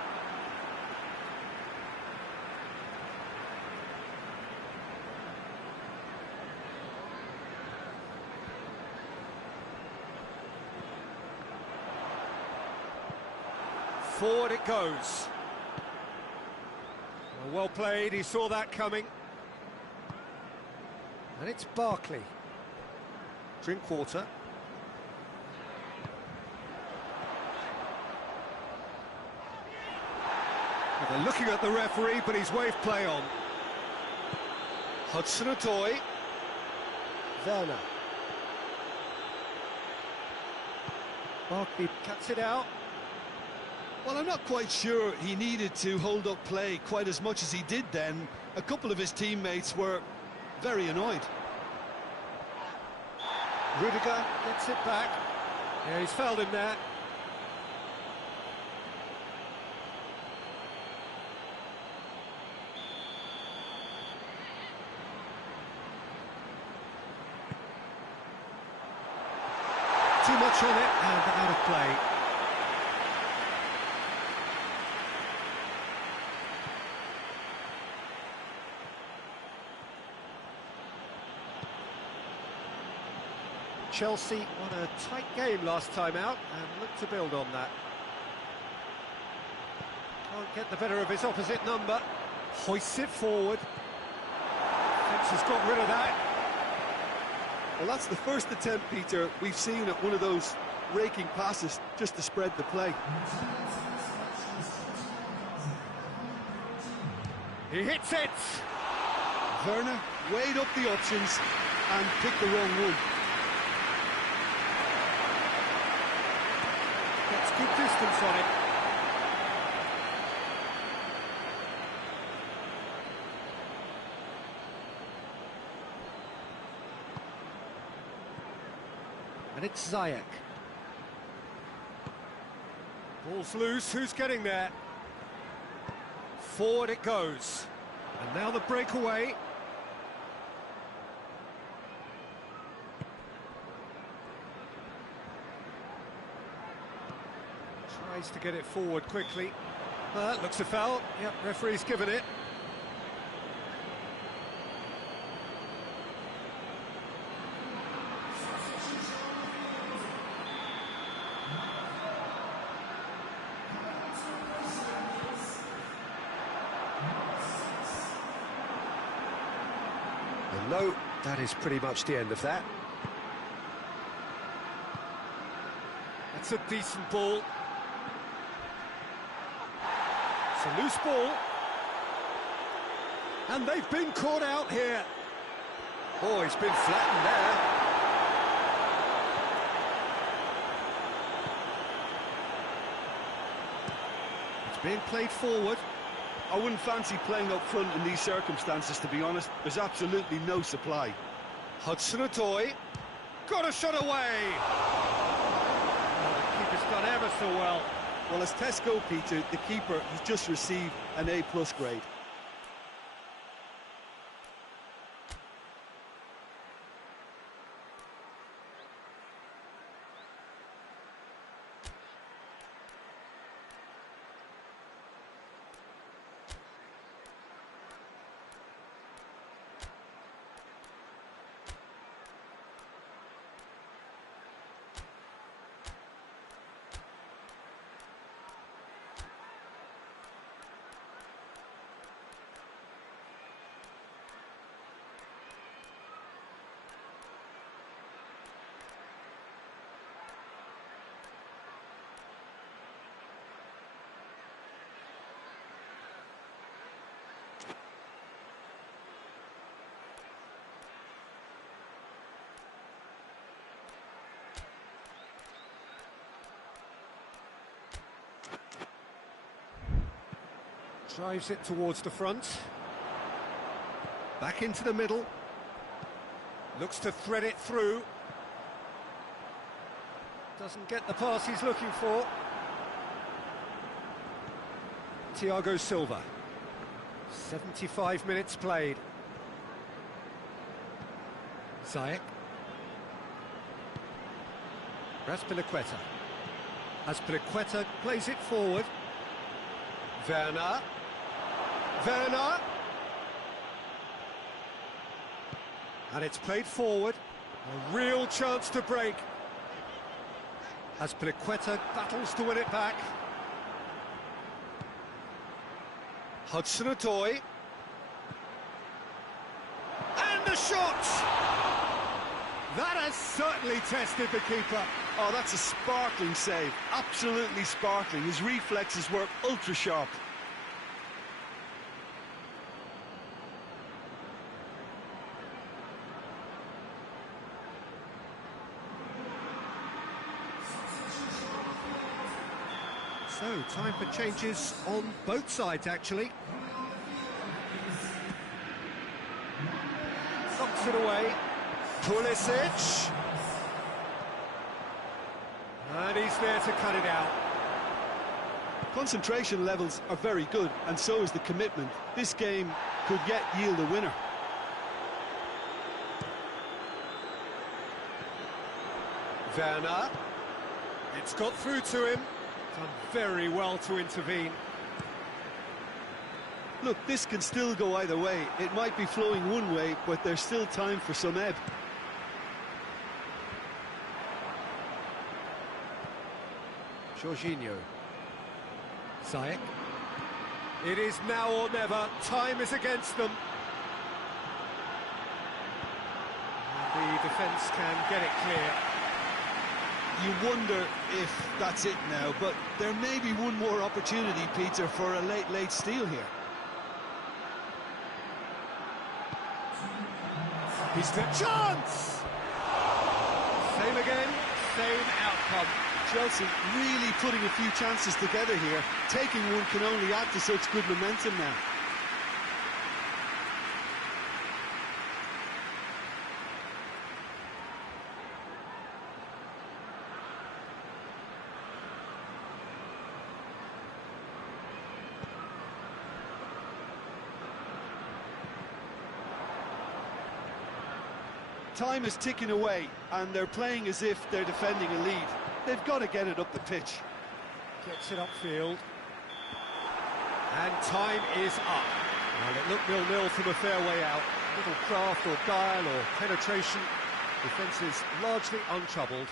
Forward it goes. Well played, he saw that coming. And it's Barkley. Drinkwater. Well, they're looking at the referee, but he's waved play on. Hudson-Odoi. Werner. Barkley cuts it out. Well, I'm not quite sure he needed to hold up play quite as much as he did then. A couple of his teammates were very annoyed. Rudiger gets it back. Yeah, he's fouled him there. Too much on it and out of play. Chelsea won a tight game last time out and look to build on that. Can't get the better of his opposite number. Hoists it forward. Fence has got rid of that. Well, that's the first attempt, Peter, we've seen at one of those raking passes just to spread the play. He hits it! Werner weighed up the options and picked the wrong one. Gets good distance on it. And it's Ziyech. Ball's loose, who's getting there? Forward it goes. And now the breakaway. Tries to get it forward quickly. That looks a foul. Yep, referee's given it. And no, that is pretty much the end of that. That's a decent ball. It's a loose ball. And they've been caught out here. Oh, he's been flattened there. It's being played forward. I wouldn't fancy playing up front in these circumstances, to be honest. There's absolutely no supply. Hudson-Odoi. Got a shot away. Oh, the keeper's done ever so well. Well, as tests go, Peter, the keeper has just received an A+ grade. Drives it towards the front. Back into the middle. Looks to thread it through. Doesn't get the pass he's looking for. Thiago Silva. 75 minutes played. Ziyech. Azpilicueta. Azpilicueta plays it forward. Werner. Werner. And it's played forward. A real chance to break. Azpilicueta battles to win it back. Hudson-Odoi. And the shot! That has certainly tested the keeper. Oh, that's a sparkling save. Absolutely sparkling. His reflexes were ultra sharp. So, time for changes on both sides, actually. Knocks it away. Pulisic. And he's there to cut it out. Concentration levels are very good, and so is the commitment. This game could yet yield a winner. Werner. It's got through to him. Done very well to intervene. Look, this can still go either way. It might be flowing one way, but there's still time for some ebb. Jorginho. Ziyech. It is now or never. Time is against them. The defence can get it clear. You wonder if that's it now, but there may be one more opportunity, Peter, for a late steal here. He's the chance! Same again, same outcome. Chelsea really putting a few chances together here. Taking one can only add to such good momentum now. Time is ticking away, and they're playing as if they're defending a lead. They've got to get it up the pitch. Gets it upfield. And time is up. Well, it looked 0-0 from a fair way out. Little craft or guile or penetration. Defence is largely untroubled.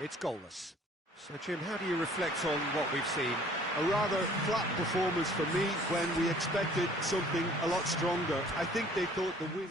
It's goalless. So, Jim, how do you reflect on what we've seen? A rather flat performance for me when we expected something a lot stronger. I think they thought the win...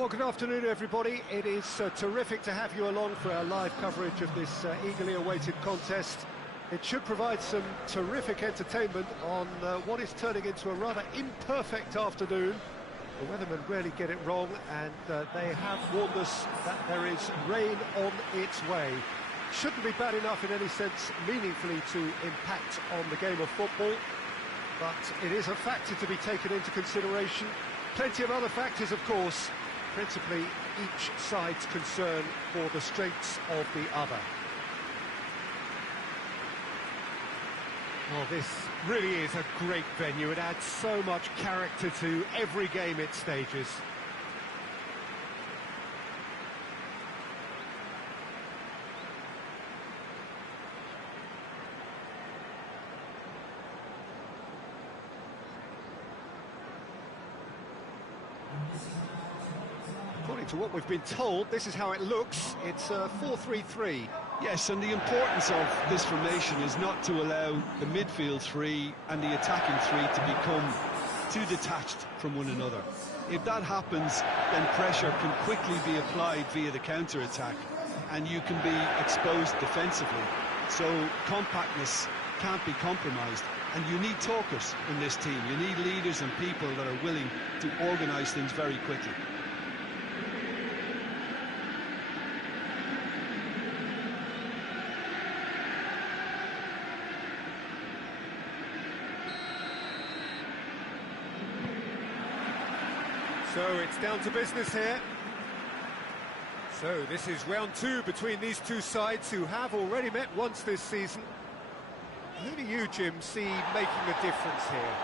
Well, good afternoon, everybody. It is terrific to have you along for our live coverage of this eagerly awaited contest. It should provide some terrific entertainment on what is turning into a rather imperfect afternoon. The weathermen rarely get it wrong, and they have warned us that there is rain on its way. Shouldn't be bad enough in any sense meaningfully to impact on the game of football, but it is a factor to be taken into consideration. Plenty of other factors, of course, principally each side's concern for the strengths of the other. Well, this really is a great venue. It adds so much character to every game it stages. According to what we've been told, this is how it looks. It's 4-3-3. Yes, and the importance of this formation is not to allow the midfield three and the attacking three to become too detached from one another. If that happens, then pressure can quickly be applied via the counter-attack, and you can be exposed defensively. So compactness can't be compromised, and you need talkers in this team. You need leaders and people that are willing to organise things very quickly. So it's down to business here. So this is round two between these two sides who have already met once this season. Who do you, Jim, see making a difference here?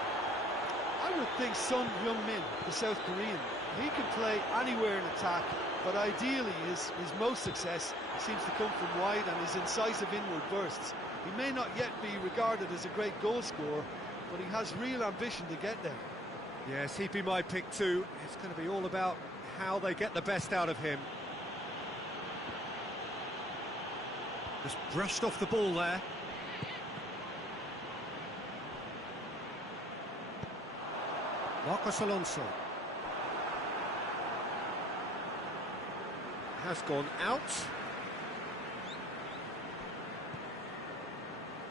I would think Son Heung-min, the South Korean. He can play anywhere in attack, but ideally his most success seems to come from wide and his incisive inward bursts. He may not yet be regarded as a great goal scorer, but he has real ambition to get there. Yes, he'd be my pick too. It's going to be all about how they get the best out of him. Just brushed off the ball there. Marcos Alonso. Has gone out.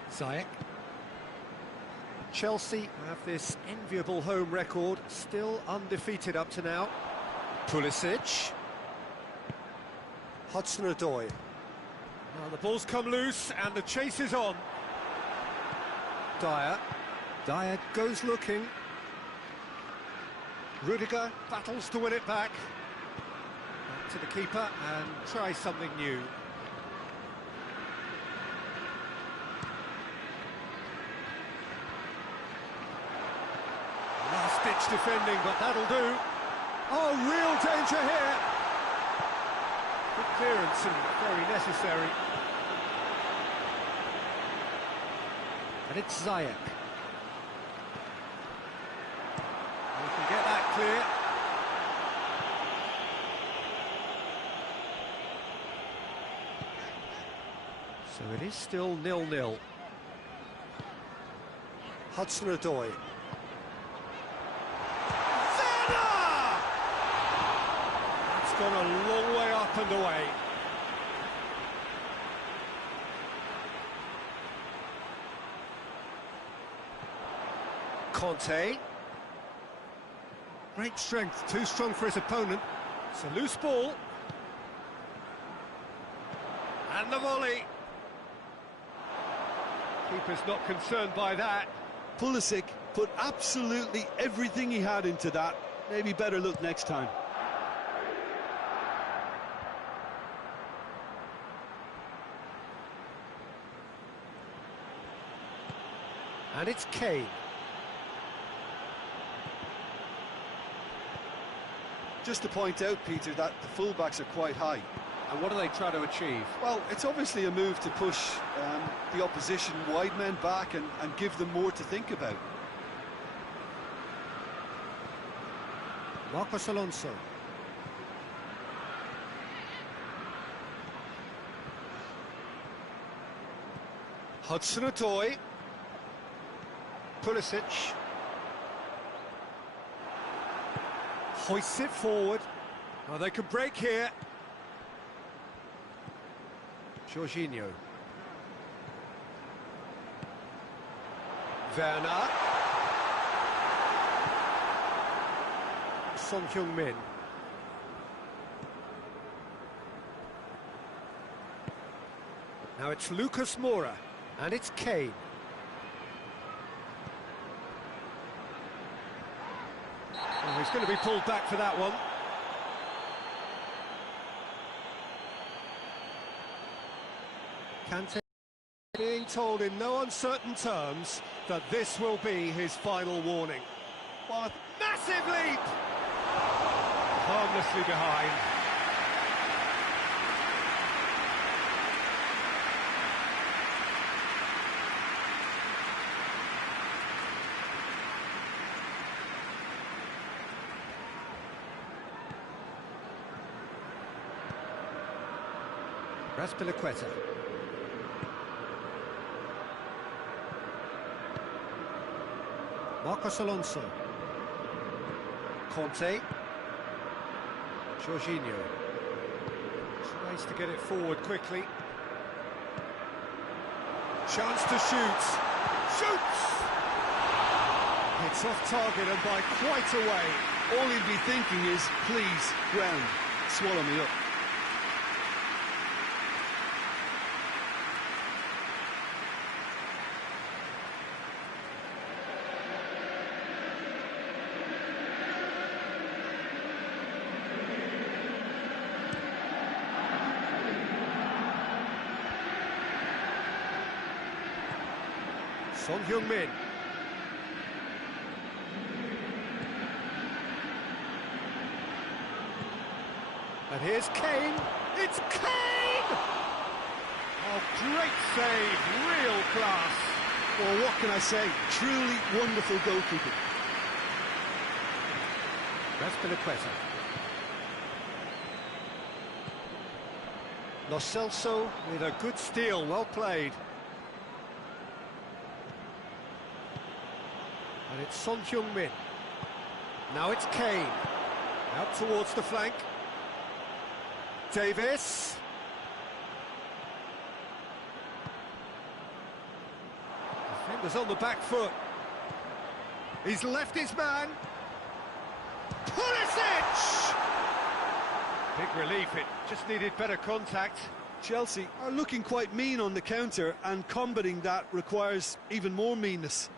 Ziyech. Chelsea have this enviable home record, still undefeated up to now. Pulisic. Hudson-Odoi. Now the ball's come loose and the chase is on. Dyer. Dyer goes looking. Rudiger battles to win it back. Back to the keeper and tries something new. Last-ditch defending, but that'll do. Oh, real danger here. Good clearance and very necessary. And it's Ziyech. We can get that clear. So it is still 0-0. Hudson-Odoi. It's gone a long way up and away. Conte. Great strength, too strong for his opponent. It's a loose ball. And the volley. Keeper's not concerned by that. Pulisic put absolutely everything he had into that. Maybe better look next time. And it's Kane. Just to point out, Peter, that the fullbacks are quite high. And what do they try to achieve? Well, it's obviously a move to push the opposition wide men back and give them more to think about. Marcos Alonso. Hudson-Odoi. Pulisic. Hoists it forward. Oh, they can break here. Jorginho. Werner. Son Heung-min. Now it's Lucas Moura, and it's Kane. Oh, he's going to be pulled back for that one. Kante being told in no uncertain terms that this will be his final warning. What a massive leap! Harmlessly behind. Azpilicueta. Marcos Alonso. Conte. Jorginho. Tries to get it forward quickly. Chance to shoot. Shoots! It's off target and by quite a way. All he'd be thinking is, please, ground, swallow me up. Son Heung-min. And here's Kane. It's Kane! Oh, great save, real class. Well, what can I say? Truly wonderful goalkeeping. Azpilicueta. Lo Celso with a good steal, well played. And it's Son Heung-min. Now it's Kane. Out towards the flank. Davis. Defenders on the back foot. He's left his man. Pulisic! Big relief, it just needed better contact. Chelsea are looking quite mean on the counter, and combating that requires even more meanness.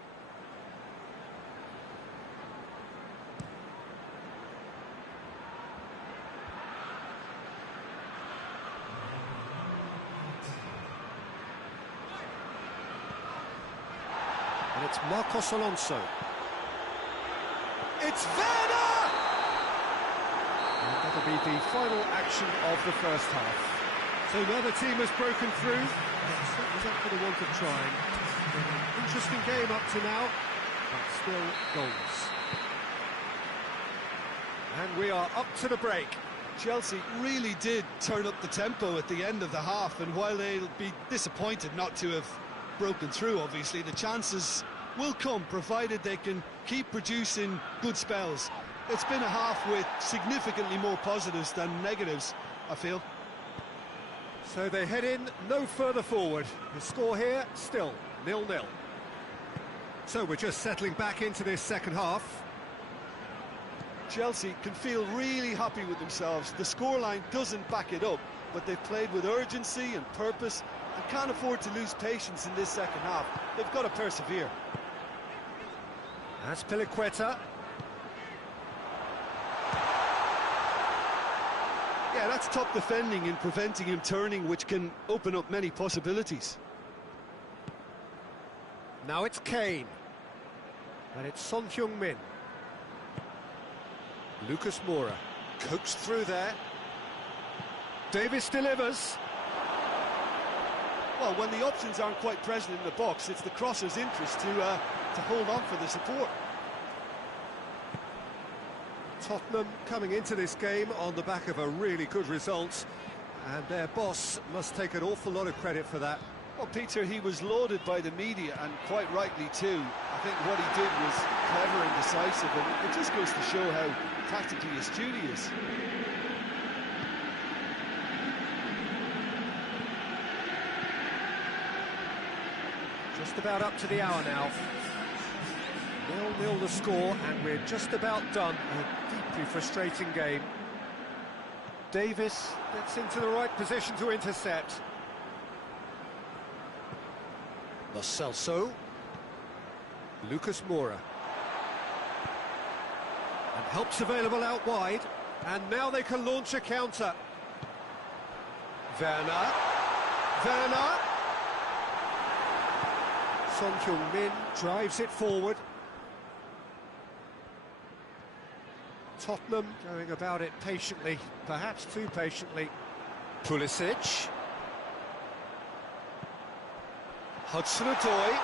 And it's Marcos Alonso. It's Werner! And that'll be the final action of the first half. So neither team has broken through. Certainly not for the want of trying. Interesting game up to now, but still goals. And we are up to the break. Chelsea really did turn up the tempo at the end of the half, and while they'll be disappointed not to have broken through, obviously, the chances will come, provided they can keep producing good spells. It's been a half with significantly more positives than negatives, I feel. So they head in no further forward. The score here, still 0-0. So we're just settling back into this second half. Chelsea can feel really happy with themselves. The scoreline doesn't back it up, but they've played with urgency and purpose and can't afford to lose patience in this second half. They've got to persevere. Azpilicueta. Yeah, that's top defending in preventing him turning, which can open up many possibilities. Now it's Kane. And it's Son Heung-min. Lucas Moura. Coaxed through there. Davis delivers. Well, when the options aren't quite present in the box, it's the crosser's interest to hold on for the support. Tottenham coming into this game on the back of a really good result, and their boss must take an awful lot of credit for that. Well, Peter, he was lauded by the media, and quite rightly too. I think what he did was clever and decisive, and it just goes to show how tactically astute he is. Just about up to the hour now. 0-0 the score, and we're just about done. A deeply frustrating game. Davis gets into the right position to intercept. Lo Celso. Lucas Moura. And help's available out wide. And now they can launch a counter. Werner. Werner. Son Heung-min drives it forward. Tottenham going about it patiently, perhaps too patiently. Pulisic. Hudson-Odoi.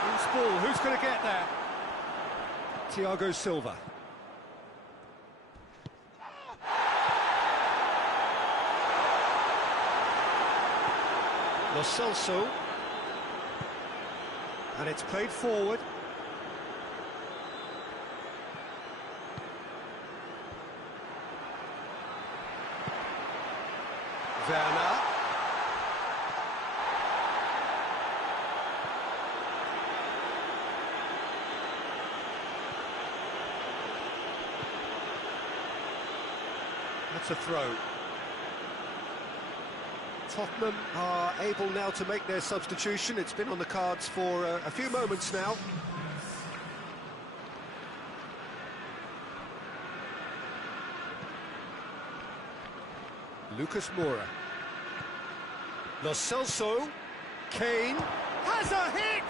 Who's ball? Who's going to get there? Thiago Silva. Lo Celso. And it's played forward. Werner. That's a throw. Tottenham are able now to make their substitution. It's been on the cards for a few moments now. Lucas Moura. Lo Celso. Kane has a hit!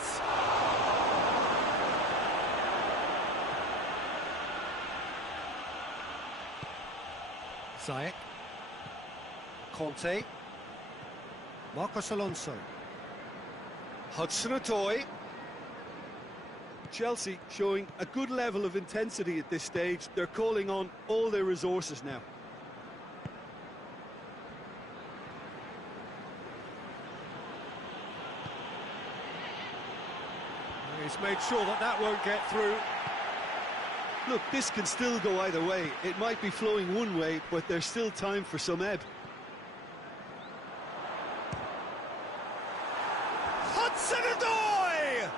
Ziyech. Conte. Marcos Alonso. Hudson-Odoi. Chelsea showing a good level of intensity at this stage. They're calling on all their resources now. He's made sure that that won't get through. Look, this can still go either way. It might be flowing one way, but there's still time for some ebb. Hudson-Odoi!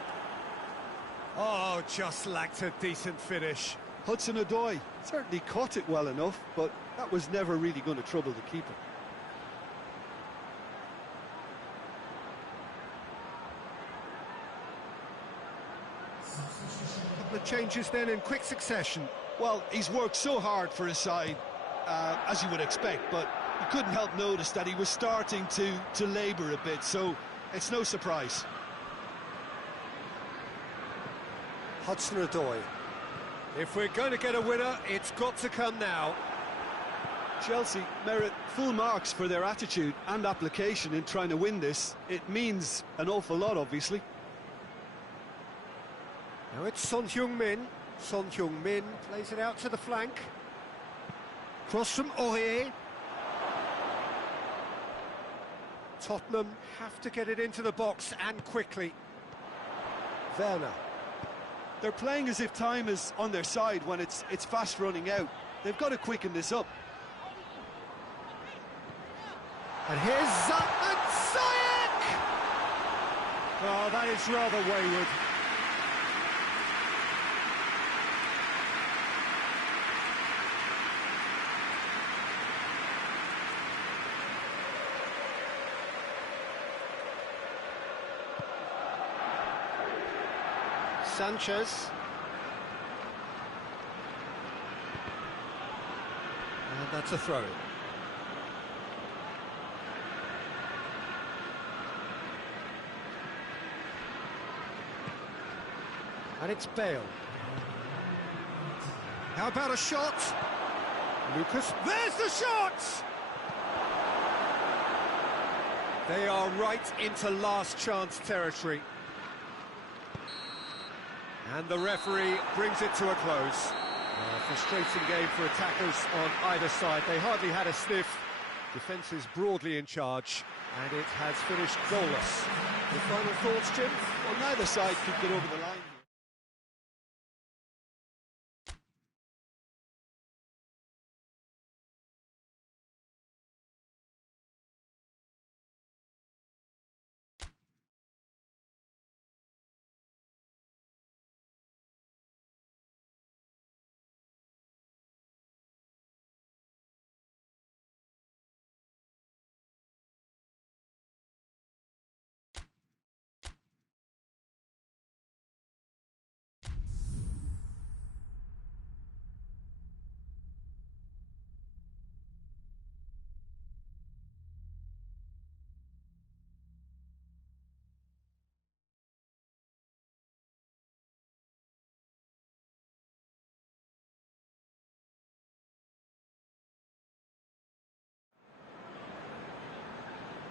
Oh, just lacked a decent finish. Hudson-Odoi certainly caught it well enough, but that was never really going to trouble the keeper. Couple of changes then in quick succession. Well, he's worked so hard for his side, as you would expect, but you couldn't help notice that he was starting to labour a bit, so it's no surprise. Hudson-Odoi. If we're going to get a winner, it's got to come now. Chelsea merit full marks for their attitude and application in trying to win this. It means an awful lot, obviously. Now it's Son Heung-min. Son Heung-min plays it out to the flank. Cross from Aurier. Tottenham have to get it into the box and quickly. Werner. They're playing as if time is on their side when it's fast running out. They've got to quicken this up. And here's Ziyech! Oh, that is rather wayward. Sanchez. And that's a throw. And it's Bale. How about a shot? Lucas, there's the shot! They are right into last chance territory. And the referee brings it to a close. A frustrating game for attackers on either side. They hardly had a sniff. Defence is broadly in charge, and it has finished goalless. Your final thoughts, Jim? Well, neither side could get over the line.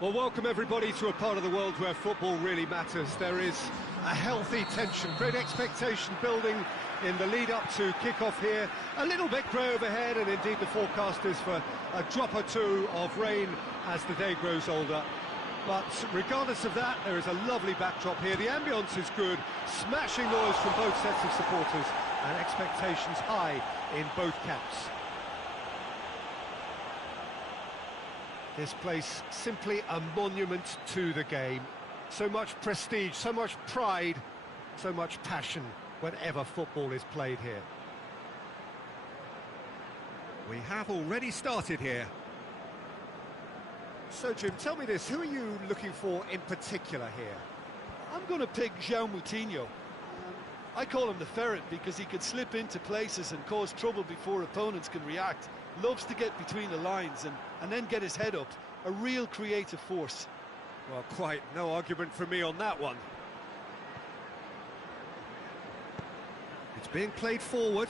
Well, welcome everybody to a part of the world where football really matters. There is a healthy tension, great expectation building in the lead-up to kick-off here. A little bit grey overhead, and indeed the forecast is for a drop or two of rain as the day grows older. But regardless of that, there is a lovely backdrop here. The ambience is good, smashing noise from both sets of supporters, and expectations high in both camps. This place simply a monument to the game. So much prestige, so much pride, so much passion whenever football is played here. We have already started here. So, Jim, tell me this, who are you looking for in particular here? I'm going to pick João Moutinho. I call him the ferret because he can slip into places and cause trouble before opponents can react. Loves to get between the lines and then get his head up. A real creative force. Well, quite no argument from me on that one. It's being played forward.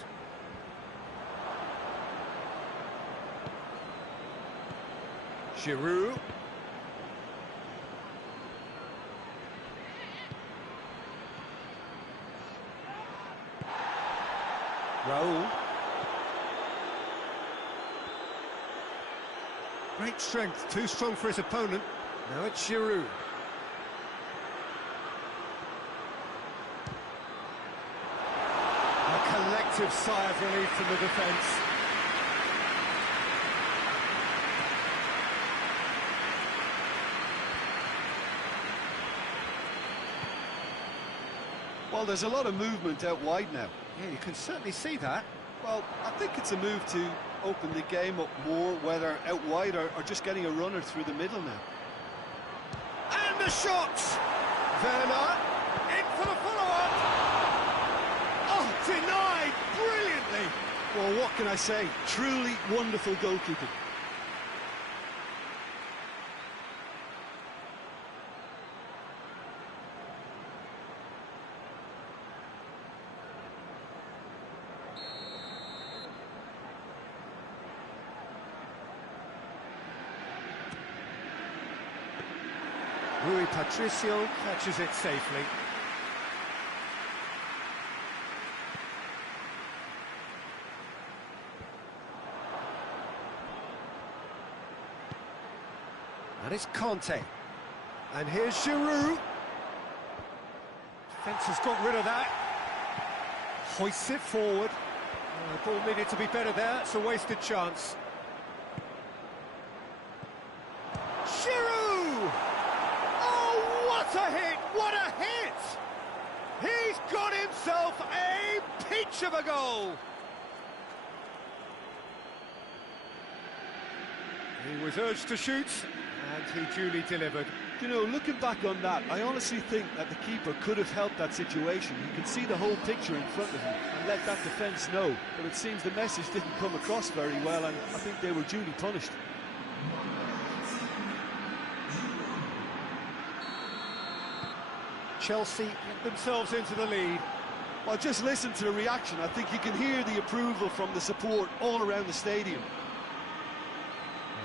Giroud. Raúl. Great strength, too strong for his opponent. Now it's Giroud. A collective sigh of relief from the defence. Well, there's a lot of movement out wide now. Yeah, you can certainly see that. Well, I think it's a move to open the game up more, whether out wide or just getting a runner through the middle now. And the shot! Werner, in for the follow-up! Oh, denied brilliantly! Well, what can I say? Truly wonderful goalkeeping. Rui Patricio catches it safely. And it's Conte. And here's Giroud. Defence has got rid of that. Hoists it forward. The ball needed to be better there. It's a wasted chance. Giroud! Oh, what a hit! What a hit! He's got himself a peach of a goal! He was urged to shoot, and he duly delivered. You know, looking back on that, I honestly think that the keeper could have helped that situation. He could see the whole picture in front of him and let that defence know. But it seems the message didn't come across very well, and I think they were duly punished. Chelsea get themselves into the lead. Well, just listen to the reaction. I think you can hear the approval from the support all around the stadium.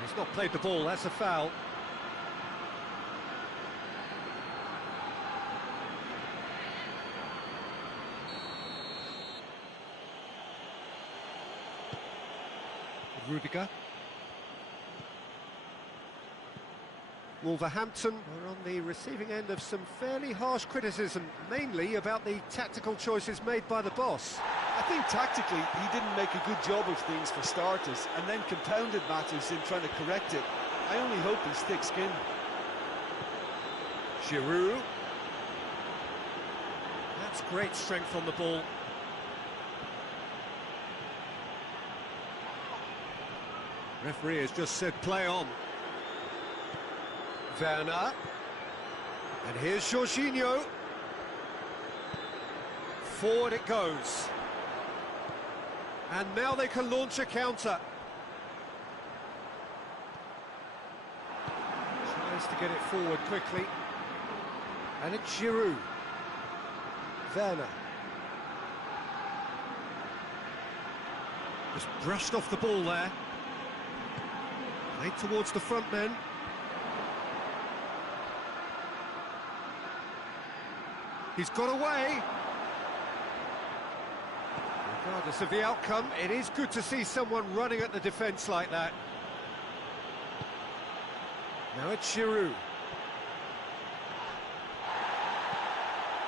He's not played the ball, that's a foul. Rudiger. Wolverhampton are on the receiving end of some fairly harsh criticism, mainly about the tactical choices made by the boss. I think tactically he didn't make a good job of things for starters, and then compounded matters in trying to correct it. I only hope he's thick-skinned. Giroud. That's great strength on the ball. Referee has just said play on. Werner. And here's Jorginho. Forward it goes. And now they can launch a counter. Tries to get it forward quickly. And it's Giroud. Werner. Just brushed off the ball there. Played towards the front men. He's got away. Regardless of the outcome, it is good to see someone running at the defence like that. Now it's Giroud.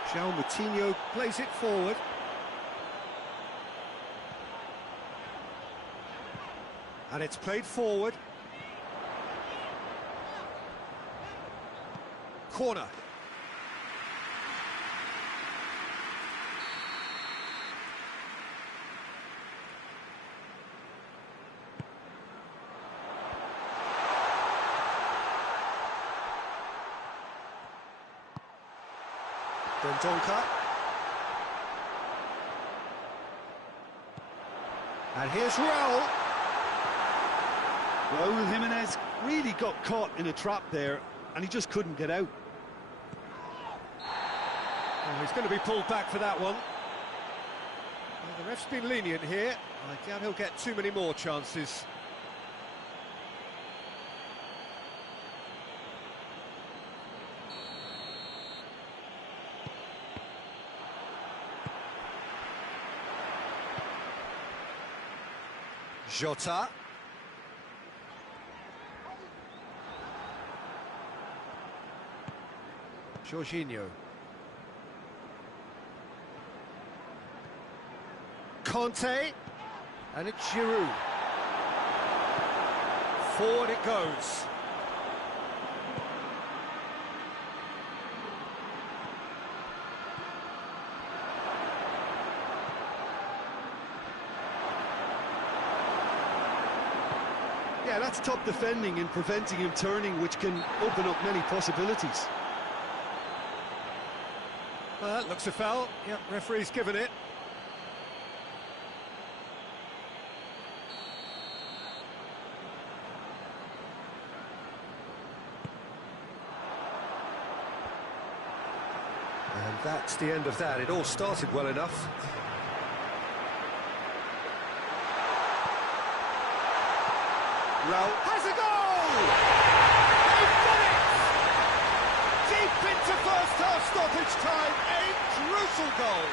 João Moutinho plays it forward. And it's played forward. Corner. Dendoncker. And here's Raul. Raul Jimenez really got caught in a trap there, and he just couldn't get out. Oh, he's going to be pulled back for that one. Well, the ref's been lenient here. I doubt he'll get too many more chances. Jota. Jorginho. Conte. And it's Giroud. Forward it goes. Yeah, that's top defending and preventing him turning, which can open up many possibilities. Well, that looks a foul. Yep, referee's given it. And that's the end of that. It all started well enough. Raul has a goal! They've got it! Deep into first half stoppage time, a crucial goal.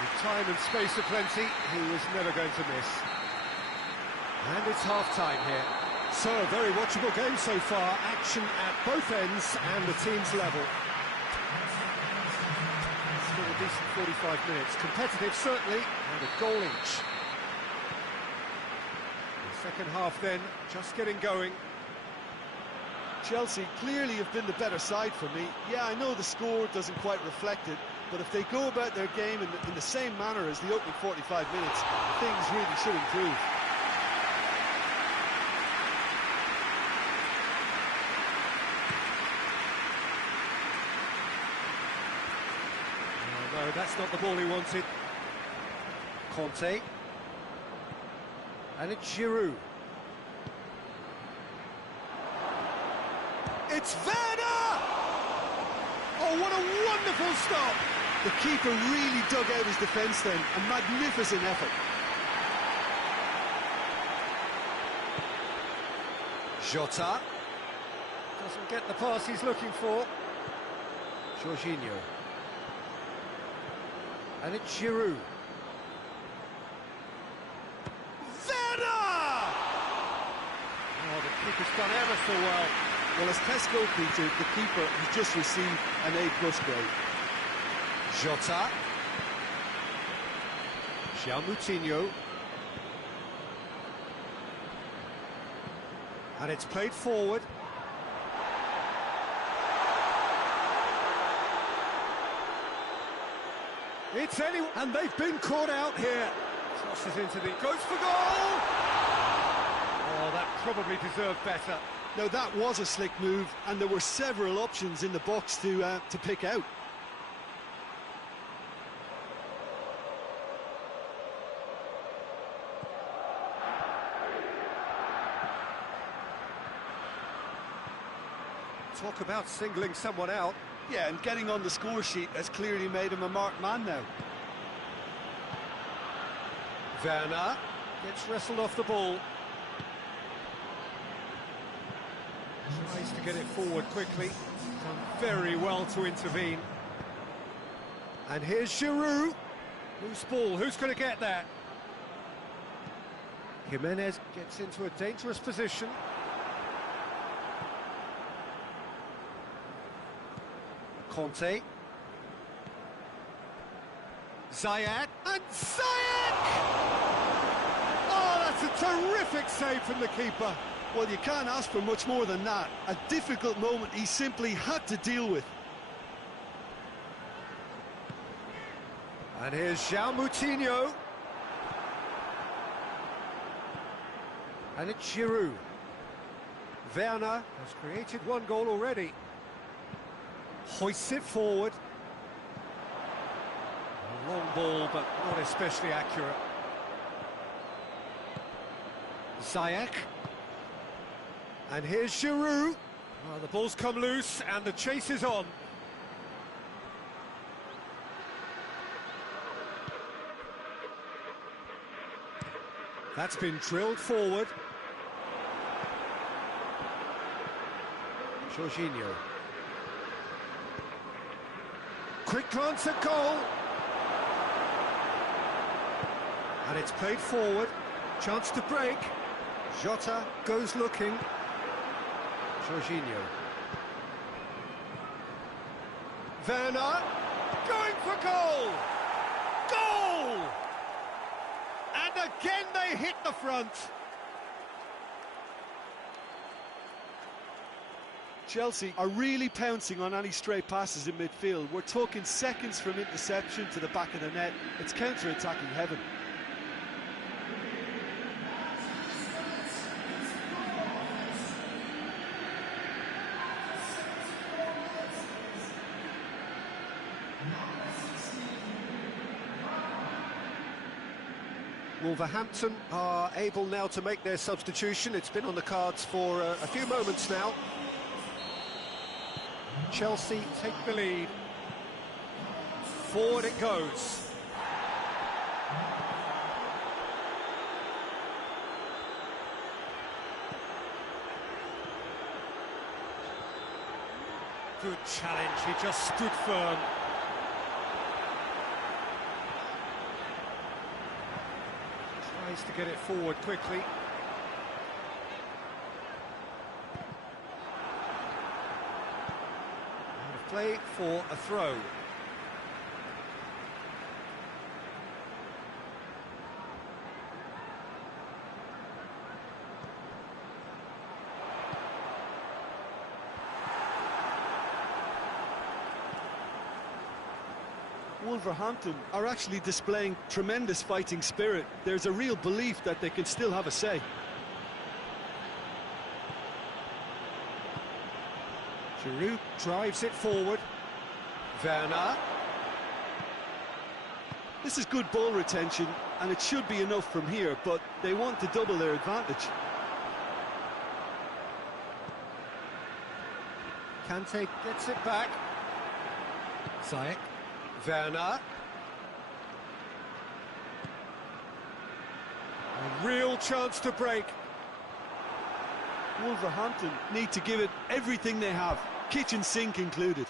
With time and space aplenty, he was never going to miss. And it's half-time here. So, a very watchable game so far. Action at both ends and the team's level. Still a decent 45 minutes. Competitive, certainly, and a goal each. Second half then, just getting going. Chelsea clearly have been the better side for me. Yeah, I know the score doesn't quite reflect it, but if they go about their game in the same manner as the opening 45 minutes, things really should improve. Oh, no, that's not the ball he wanted. Conte. And it's Giroud. It's Werner! Oh, what a wonderful stop! The keeper really dug out his defence then, a magnificent effort. Jota. Doesn't get the pass he's looking for. Jorginho. And it's Giroud. Keeper's done ever so well. Well, as test goalkeeper, the keeper has just received an A+ grade. Jota. João Moutinho. And it's played forward. It's any... And they've been caught out here. Tosses into the... Goes for goal! Oh, that probably deserved better. Now, that was a slick move, and there were several options in the box to pick out. Talk about singling someone out. Yeah, and getting on the score sheet has clearly made him a marked man now. Werner gets wrestled off the ball. Tries to get it forward quickly. Done very well to intervene. And here's Giroud. Loose ball, who's going to get that? Jimenez gets into a dangerous position. Conte. Ziyech. And Ziyech! Oh, that's a terrific save from the keeper. Well, you can't ask for much more than that. A difficult moment he simply had to deal with. And here's João Moutinho. And it's Giroud. Werner has created one goal already. Hoists it forward. A long ball, but not especially accurate. Ziyech. And here's Giroud. Oh, the ball's come loose and the chase is on. That's been drilled forward. Jorginho. Quick glance at goal. And it's played forward. Chance to break. Jota goes looking. Jorginho. Werner. Going for goal! Goal! And again they hit the front. Chelsea are really pouncing on any stray passes in midfield. We're talking seconds from interception to the back of the net. It's counter-attacking heaven. Wolverhampton are able now to make their substitution. It's been on the cards for a few moments now. Chelsea take the lead. Forward it goes. Good challenge, he just stood firm. Tries to get it forward quickly. Out of play for a throw. Wolverhampton are actually displaying tremendous fighting spirit. There's a real belief that they can still have a say. Giroud drives it forward. Werner. This is good ball retention, and it should be enough from here, but they want to double their advantage. Kante gets it back. Ziyech. Werner. A real chance to break. Wolverhampton need to give it everything they have, kitchen sink included.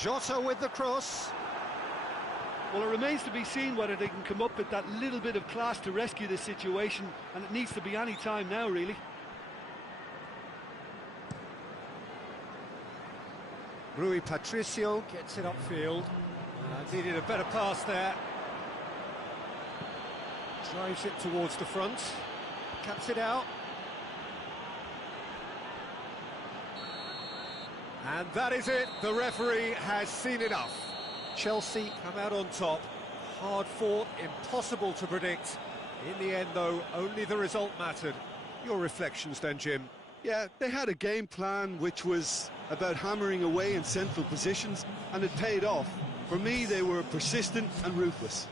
Jota with the cross. Well, it remains to be seen whether they can come up with that little bit of class to rescue this situation, and it needs to be any time now, really. Rui Patricio gets it upfield. Needed a better pass there. Drives it towards the front. Cuts it out. And that is it. The referee has seen enough. Chelsea come out on top. Hard fought, impossible to predict. In the end, though, only the result mattered. Your reflections then, Jim? Yeah, they had a game plan which was about hammering away in central positions, and it paid off. For me, they were persistent and ruthless.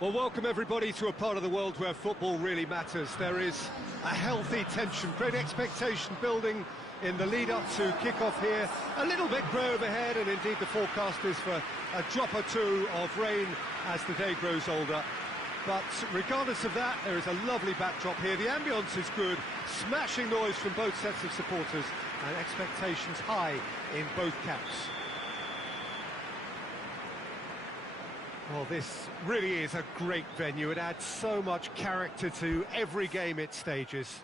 Well, welcome everybody to a part of the world where football really matters. There is a healthy tension, great expectation building in the lead-up to kick-off here. A little bit grey overhead, and indeed the forecast is for a drop or two of rain as the day grows older. But regardless of that, there is a lovely backdrop here. The ambience is good, smashing noise from both sets of supporters, and expectations high in both camps. Well, this really is a great venue. It adds so much character to every game it stages.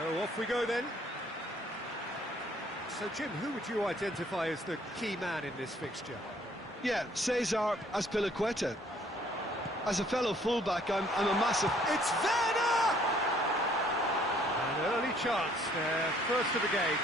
So off we go then. So Jim, who would you identify as the key man in this fixture? Yeah, Cesar Azpilicueta. As a fellow fullback, I'm a massive... It's Werner! An early chance there, first of the game.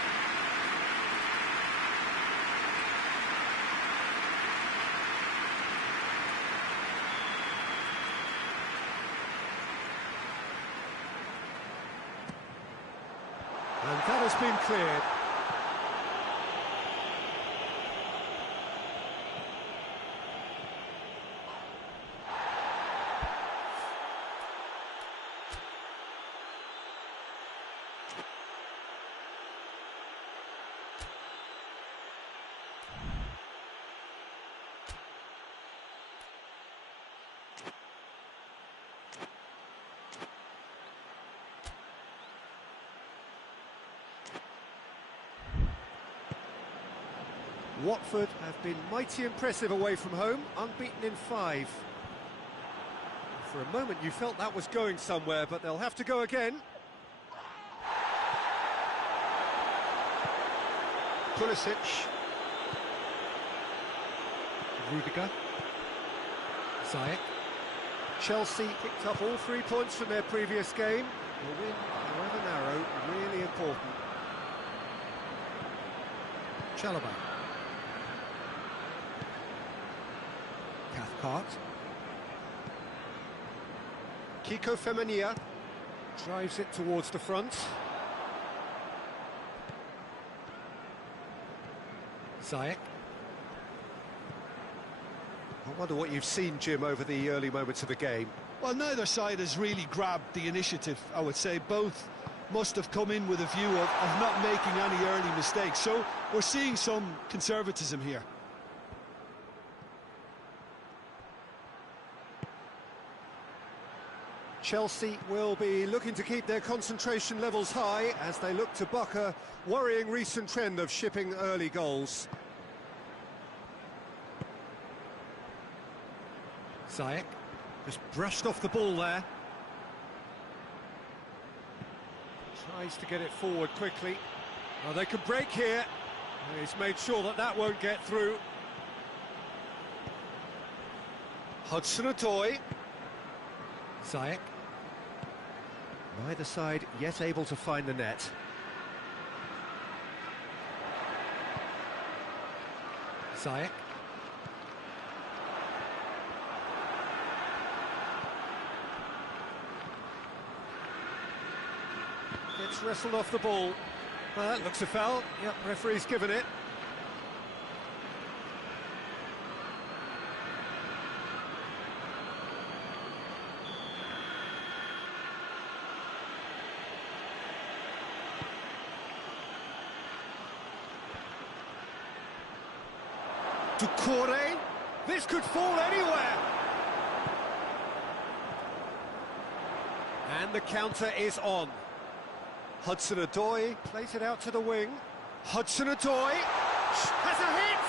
And that has been cleared. Watford have been mighty impressive away from home, unbeaten in 5. For a moment you felt that was going somewhere, but they'll have to go again. Pulisic. Rudiger. Ziyech. Chelsea picked up all 3 points from their previous game. The win, however narrow, really important. Chalobah. Cathcart. Kiko Femenia drives it towards the front. Ziyech. I wonder what you've seen, Jim, over the early moments of the game. Well, neither side has really grabbed the initiative, I would say. Both must have come in with a view of not making any early mistakes. So we're seeing some conservatism here. Chelsea will be looking to keep their concentration levels high as they look to buck a worrying recent trend of shipping early goals. Ziyech just brushed off the ball there. Tries to get it forward quickly. Well, they could break here. He's made sure that that won't get through. Hudson-Odoi. Ziyech. Neither side yet able to find the net. Ziyech. Gets wrestled off the ball. Well, that looks a foul. Yep, referee's given it. Doucouré, this could fall anywhere. And the counter is on. Hudson-Odoi plays it out to the wing. Hudson-Odoi has a hit!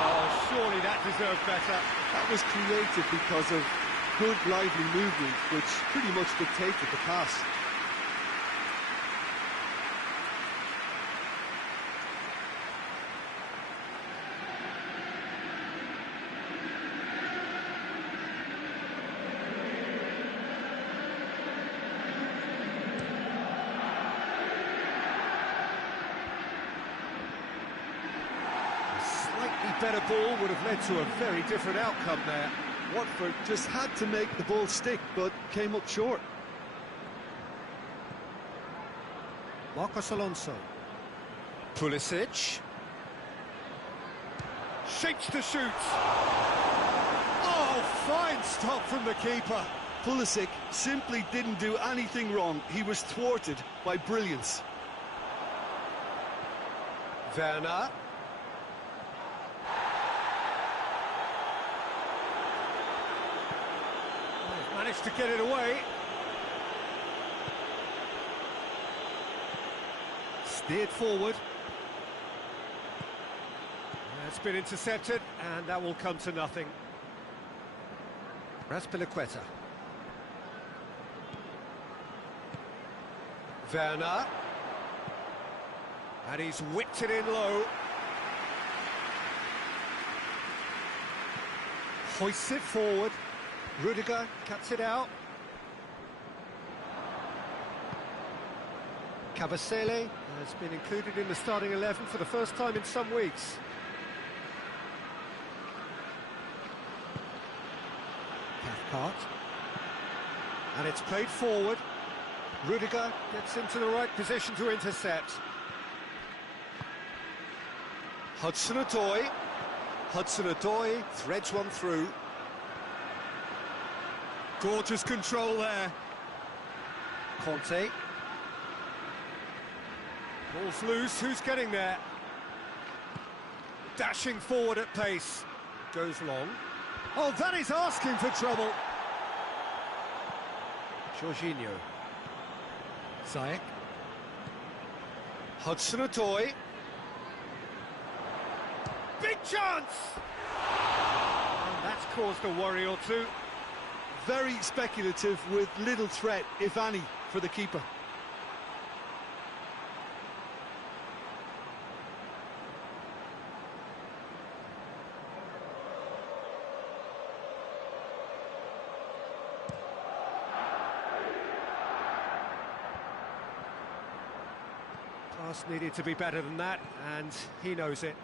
Oh, surely that deserved better. That was created because of good, lively movement, which pretty much dictated the pass. Better ball would have led to a very different outcome there. Watford just had to make the ball stick, but came up short. Marcos Alonso. Pulisic. Shapes to shoot. Oh, fine stop from the keeper. Pulisic simply didn't do anything wrong. He was thwarted by brilliance. Werner. Managed to get it away. Steered forward. It's been intercepted, and that will come to nothing. Azpilicueta. Werner. And he's whipped it in low. Hoists it forward. Rudiger cuts it out. Kabasele has been included in the starting 11 for the first time in some weeks. Cathcart. And it's played forward. Rudiger gets into the right position to intercept. Hudson-Odoi. Hudson-Odoi threads one through. Gorgeous control there. Conte. Ball's loose, who's getting there? Dashing forward at pace. Goes long. Oh, that is asking for trouble. Jorginho. Ziyech. Hudson-Odoi. Big chance! And that's caused a worry or two. Very speculative with little threat, if any, for the keeper. Pass needed to be better than that, and he knows it.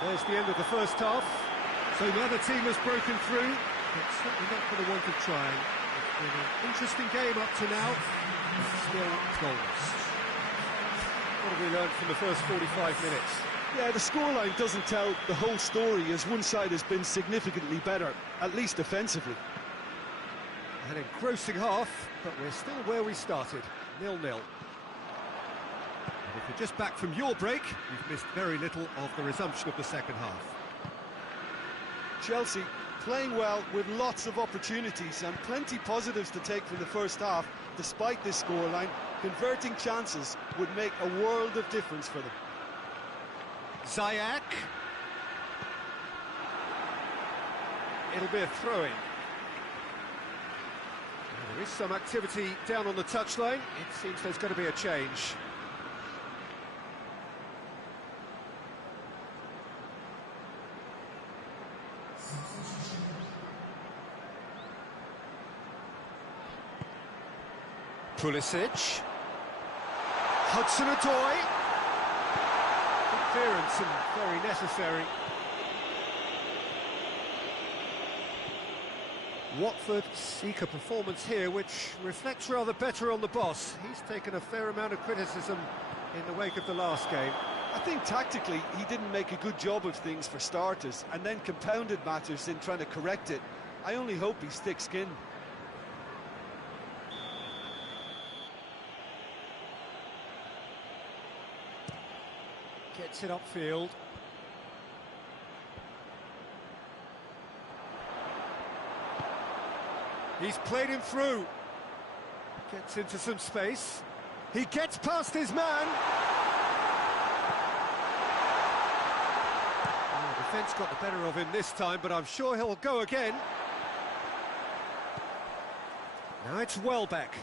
And there's the end of the first half. So now the team has broken through, but certainly not for the want of trying. It's been an interesting game up to now, but still goalless. What have we learned from the first 45 minutes? Yeah, the scoreline doesn't tell the whole story, as one side has been significantly better, at least offensively. An engrossing half, but we're still where we started, 0-0. And if you're just back from your break, you've missed very little of the resumption of the second half. Chelsea playing well with lots of opportunities and plenty positives to take from the first half. Despite this scoreline, converting chances would make a world of difference for them. Ziyech. It'll be a throw-in. There is some activity down on the touchline. It seems there's going to be a change. Pulisic. Hudson-Odoi. Clearance and very necessary. Watford seek a performance here which reflects rather better on the boss. He's taken a fair amount of criticism in the wake of the last game. I think tactically he didn't make a good job of things for starters, and then compounded matters in trying to correct it. I only hope he's thick-skinned. Gets it upfield. He's played him through. Gets into some space. He gets past his man. Oh, the defence got the better of him this time, but I'm sure he'll go again. Now it's Welbeck.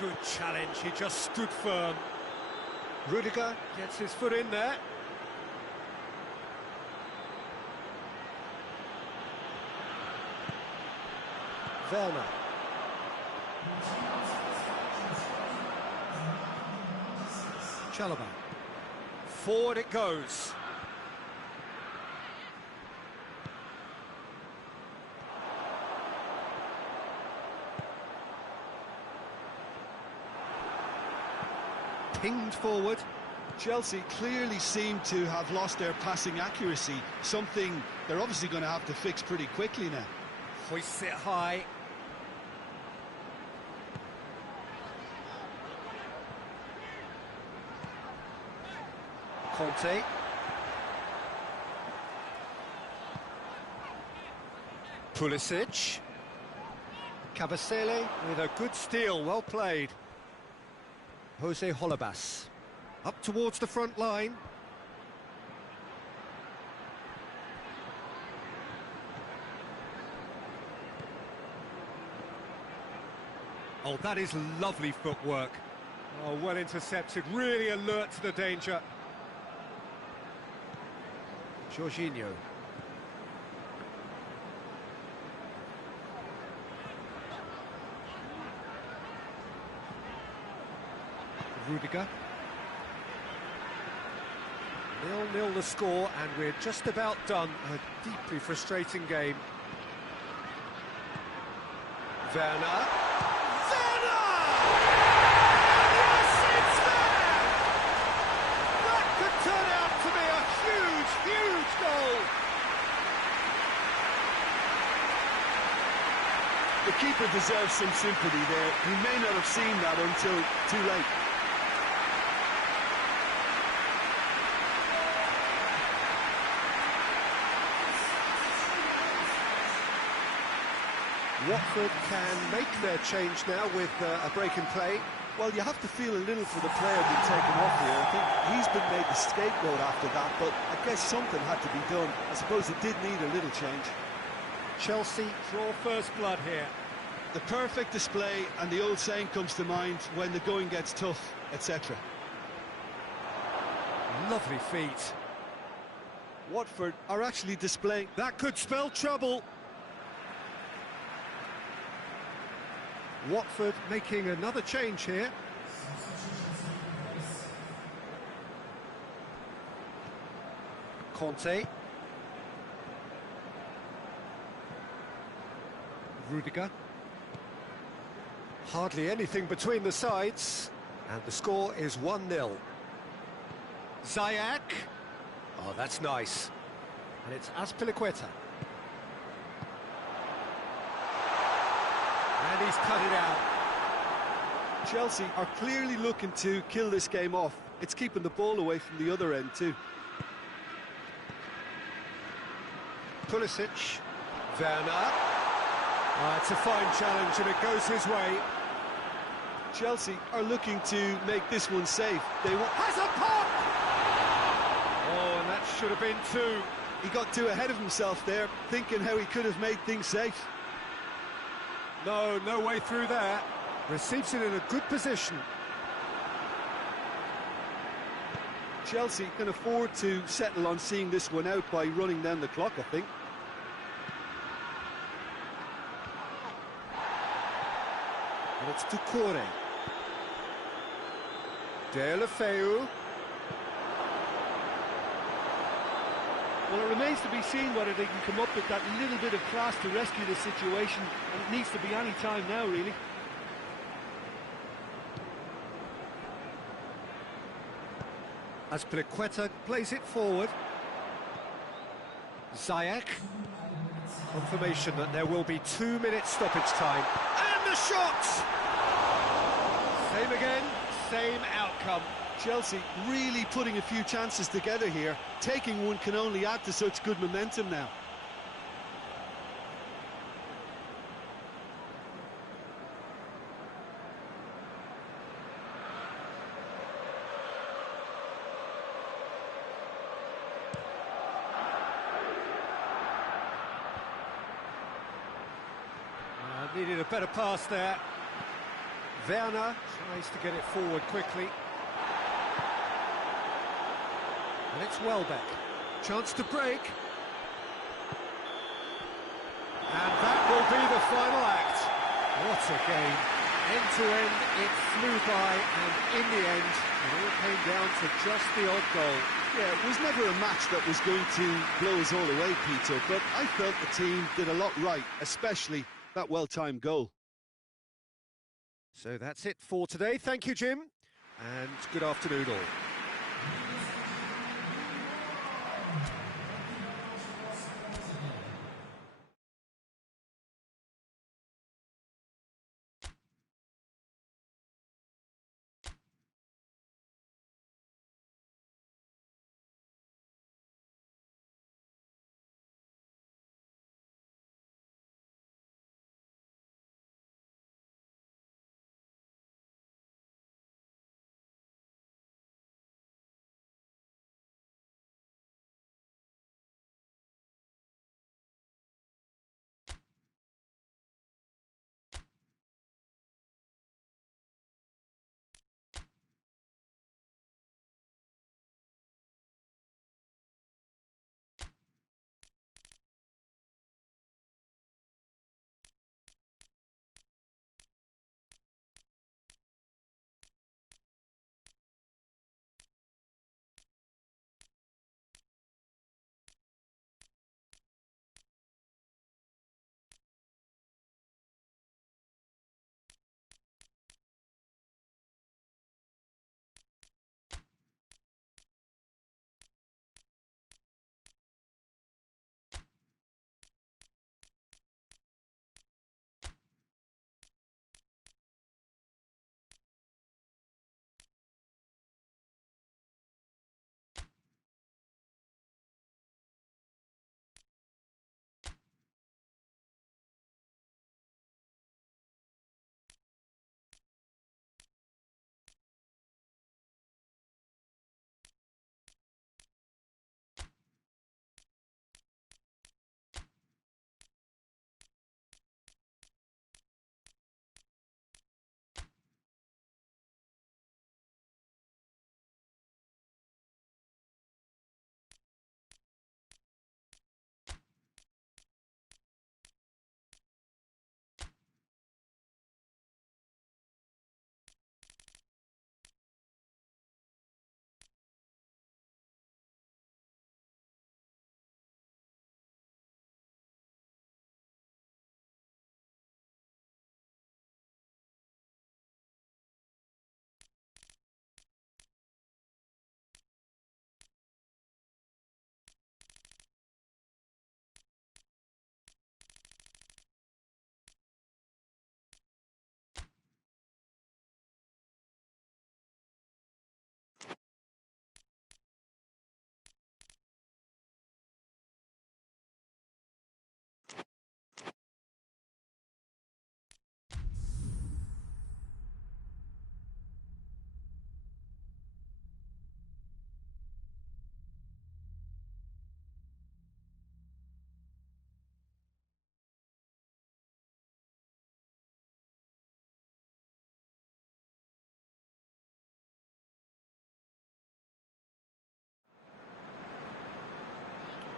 Good challenge, he just stood firm. Rudiger gets his foot in there. Werner. Chalobah. Forward it goes. Pinged forward. Chelsea clearly seem to have lost their passing accuracy, something they're obviously going to have to fix pretty quickly now. Hoists it high. Conte. Pulisic. Kabasele with a good steal, well played. Jose Holebas. Up towards the front line. Oh, that is lovely footwork. Oh, well intercepted, really alert to the danger. Jorginho. Rudiger. 0-0 the score, and we're just about done. A deeply frustrating game. Werner. Werner! Yes, it's there! That could turn out to be a huge, huge goal. The keeper deserves some sympathy there. He may not have seen that until too late. Watford can make their change now with a break in play. Well, you have to feel a little for the player being taken off here. I think he's been made the scapegoat after that, but I guess something had to be done. I suppose it did need a little change. Chelsea draw first blood here. The perfect display, and the old saying comes to mind, when the going gets tough, etc. Lovely feet. Watford are actually displaying... That could spell trouble. Watford making another change here. Conte. Rudiger. Hardly anything between the sides, and the score is 1-0. Ziyech. Oh, that's nice. And it's Azpilicueta. And he's cut it out. Chelsea are clearly looking to kill this game off. It's keeping the ball away from the other end too. Pulisic. Werner. It's a fine challenge and it goes his way. Chelsea are looking to make this one safe. They want... Has a pop! Oh, and that should have been two. He got too ahead of himself there, thinking how he could have made things safe. No way through there. Receives it in a good position. Chelsea can afford to settle on seeing this one out by running down the clock, I think. And it's Doucouré. Deulofeu. Well, it remains to be seen whether they can come up with that little bit of class to rescue the situation, and it needs to be any time now, really. Azpilicueta plays it forward. Ziyech. Confirmation that there will be 2 minutes stoppage time. And the shot! Same again, same outcome. Chelsea really putting a few chances together here. Taking one can only add to such good momentum now. Needed a better pass there. Werner tries to get it forward quickly. And it's Welbeck. Chance to break. And that will be the final act. What a game. End to end, it flew by, and in the end, it all came down to just the odd goal. Yeah, it was never a match that was going to blow us all away, Peter, but I felt the team did a lot right, especially that well-timed goal. So that's it for today. Thank you, Jim, and good afternoon all.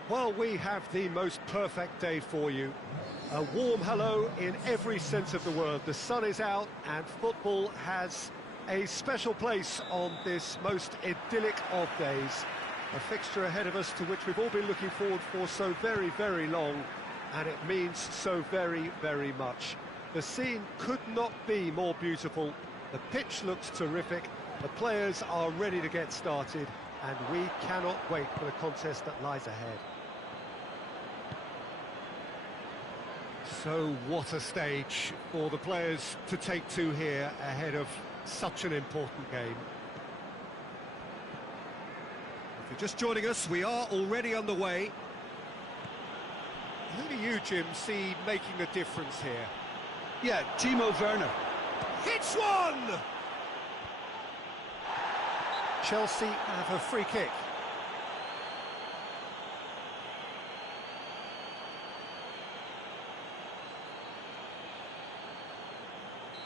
Well, we have the most perfect day for you. A warm hello in every sense of the word. The sun is out and football has a special place on this most idyllic of days. A fixture ahead of us to which we've all been looking forward for so very, very long, and it means so very, very much. The scene could not be more beautiful. The pitch looks terrific. The players are ready to get started, and we cannot wait for the contest that lies ahead. So what a stage for the players to take to here ahead of such an important game. If you're just joining us, we are already underway. Who do you, Jim, see making a difference here? Yeah, Timo Werner. Hits one! Chelsea have a free kick.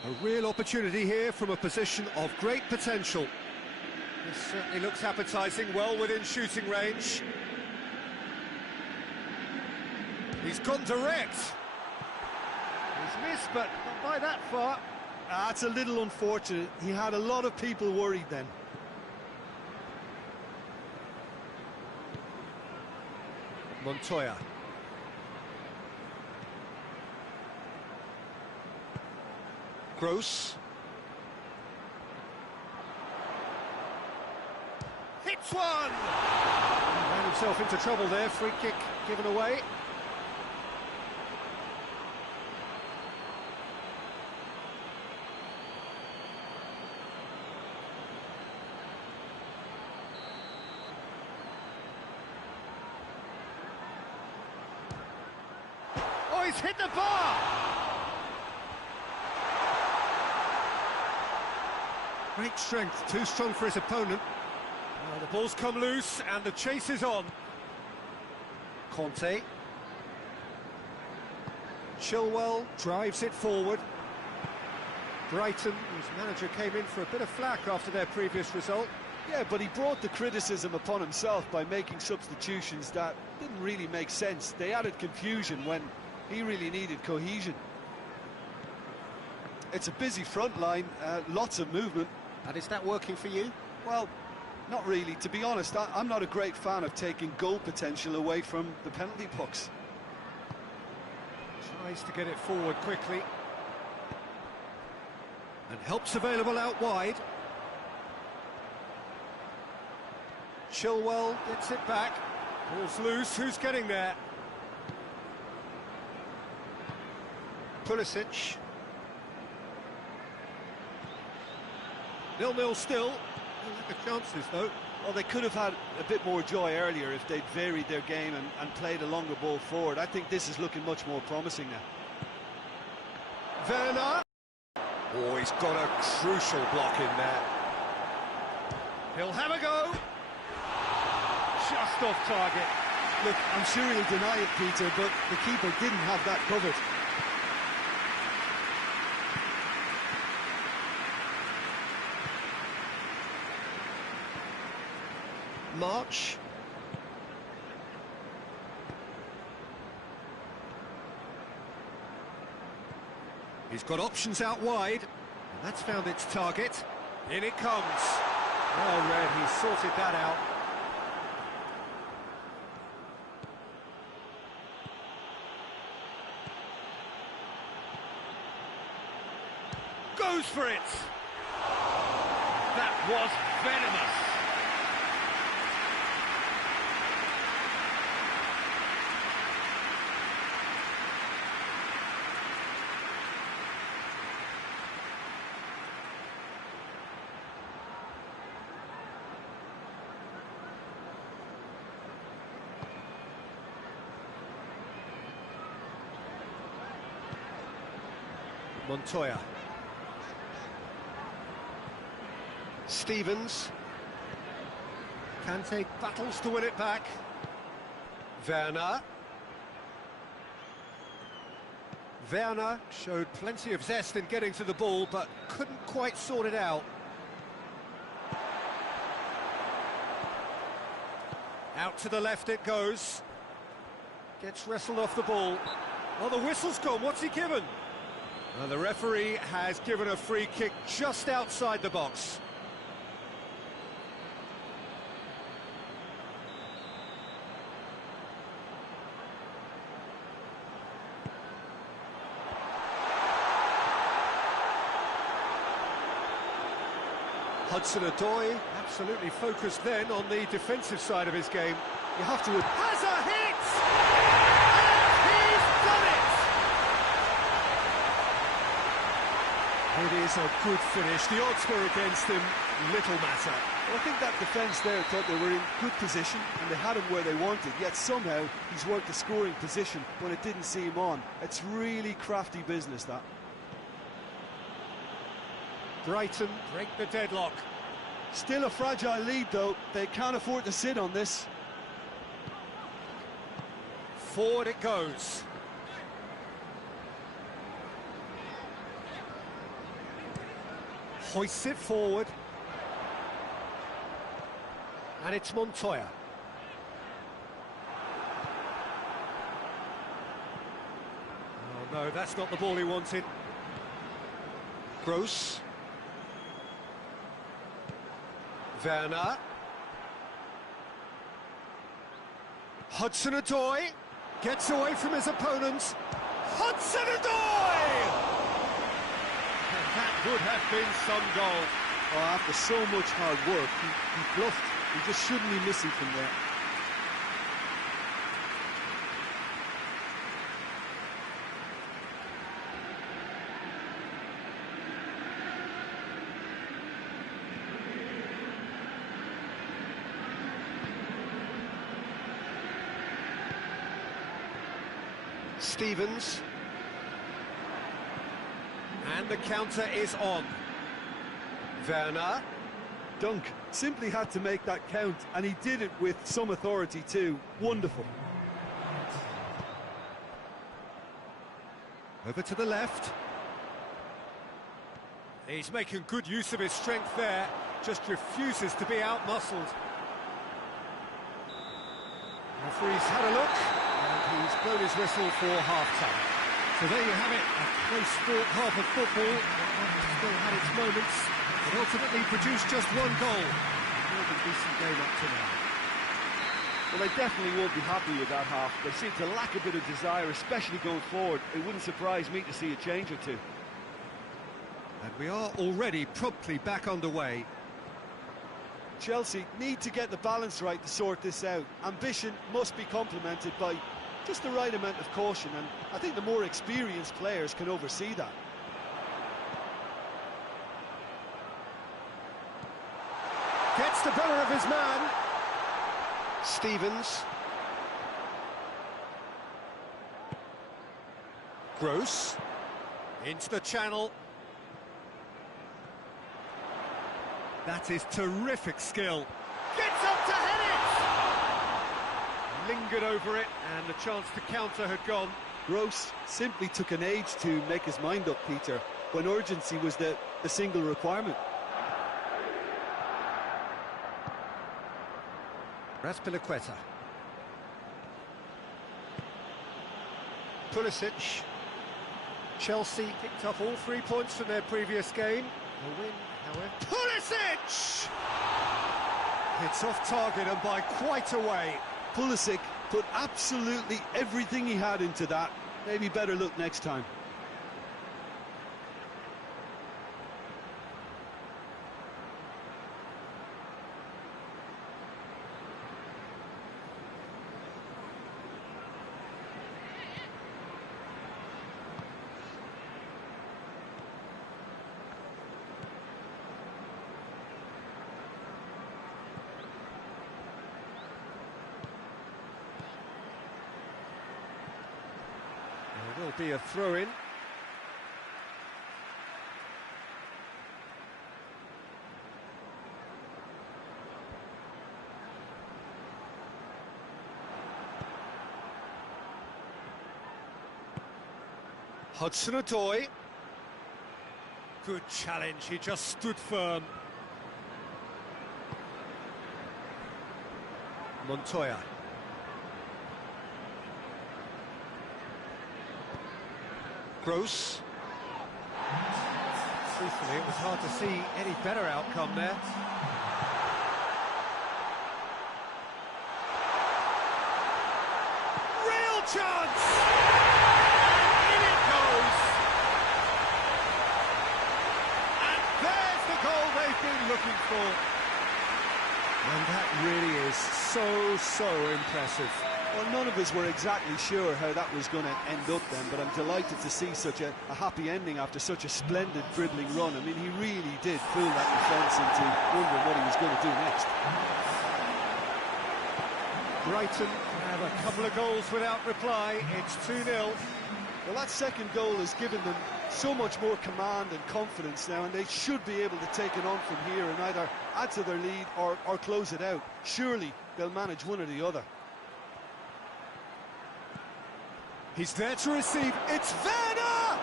A real opportunity here from a position of great potential. This certainly looks appetising, well within shooting range. He's gone direct. He's missed, but not by that far. That's a little unfortunate. He had a lot of people worried then. Montoya. Gross. Hits one! He ran himself into trouble there, free kick given away. Oh, he's hit the bar! Great strength, too strong for his opponent. The ball's come loose and the chase is on. Conte. Chilwell drives it forward. Brighton, whose manager came in for a bit of flack after their previous result. Yeah, but he brought the criticism upon himself by making substitutions that didn't really make sense. They added confusion when he really needed cohesion. It's a busy front line, lots of movement. And is that working for you? Well, not really. To be honest, I'm not a great fan of taking goal potential away from the penalty box. Tries to get it forward quickly. And help's available out wide. Chilwell gets it back. Ball's loose, who's getting there? Pulisic. 0-0 still. Don't have the chances though. Well, they could have had a bit more joy earlier if they'd varied their game and played a longer ball forward. I think this is looking much more promising now. Werner. Oh, he's got a crucial block in there. He'll have a go. Just off target. Look, I'm sure he'll deny it, Peter, but the keeper didn't have that covered. March. He's got options out wide, and that's found its target. In it comes. Well read, he sorted that out. Goes for it. That was venomous. Montoya. Stevens. Kante battles to win it back. Werner. Werner showed plenty of zest in getting to the ball, but couldn't quite sort it out. Out to the left it goes. Gets wrestled off the ball. Well, the whistle's gone. What's he given? The referee has given a free kick just outside the box. Hudson-Odoi absolutely focused then on the defensive side of his game. You have to... Has a hit! And he's done it! It is a good finish. The odds were against him, little matter. Well, I think that defence there thought they were in good position and they had him where they wanted, yet somehow he's worked a scoring position when it didn't see him on. It's really crafty business, that. Brighton break the deadlock. Still a fragile lead, though. They can't afford to sit on this. Forward it goes. Hoists it forward. And it's Montoya. Oh no, that's not the ball he wanted. Gross. Werner. Hudson-Odoi gets away from his opponents. Hudson-Odoi! That would have been some goal. Oh, after so much hard work, he bluffed. He just shouldn't be missing from there. Stevens. And the counter is on. Werner. Dunk simply had to make that count, and he did it with some authority too. Wonderful. Over to the left. He's making good use of his strength there, just refuses to be out-muscled. Referee's had a look, and he's blown his whistle for half-time. So there you have it, a close-fought half of football that still had its moments, but ultimately produced just one goal. More than decent game up to now. Well, they definitely won't be happy with that half. They seem to lack a bit of desire, especially going forward. It wouldn't surprise me to see a change or two. And we are already promptly back underway. Chelsea need to get the balance right to sort this out. Ambition must be complemented by just the right amount of caution, and I think the more experienced players can oversee that. Gets the better of his man. Stevens. Gross. Into the channel. That is terrific skill. Gets up to head it! Lingered over it, and the chance to counter had gone. Gross simply took an age to make his mind up, Peter, when urgency was the single requirement. Azpilicueta. Pulisic. Chelsea picked up all 3 points from their previous game. A win, however. Pulisic! It's off target and by quite a way. Pulisic put absolutely everything he had into that. Maybe better look next time. There will be a throw-in. Hudson-Odoi. Good challenge, he just stood firm. Montoya. Gross. Truthfully, it was hard to see any better outcome there. Real chance! And in it goes! And there's the goal they've been looking for. And that really is so impressive. Well, none of us were exactly sure how that was going to end up then, but I'm delighted to see such a happy ending after such a splendid dribbling run. I mean, he really did fool that defence into wondering what he was going to do next. Brighton have a couple of goals without reply. It's 2-0. Well, that second goal has given them so much more command and confidence now, and they should be able to take it on from here and either add to their lead or close it out. Surely they'll manage one or the other. He's there to receive. It's Werner!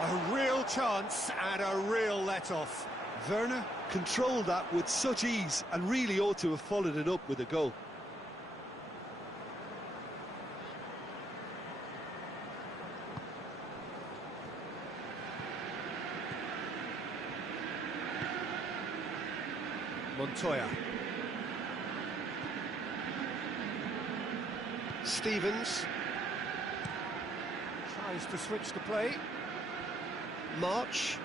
A real chance and a real let-off. Werner controlled that with such ease and really ought to have followed it up with a goal. Montoya. Stevens tries to switch the play. March.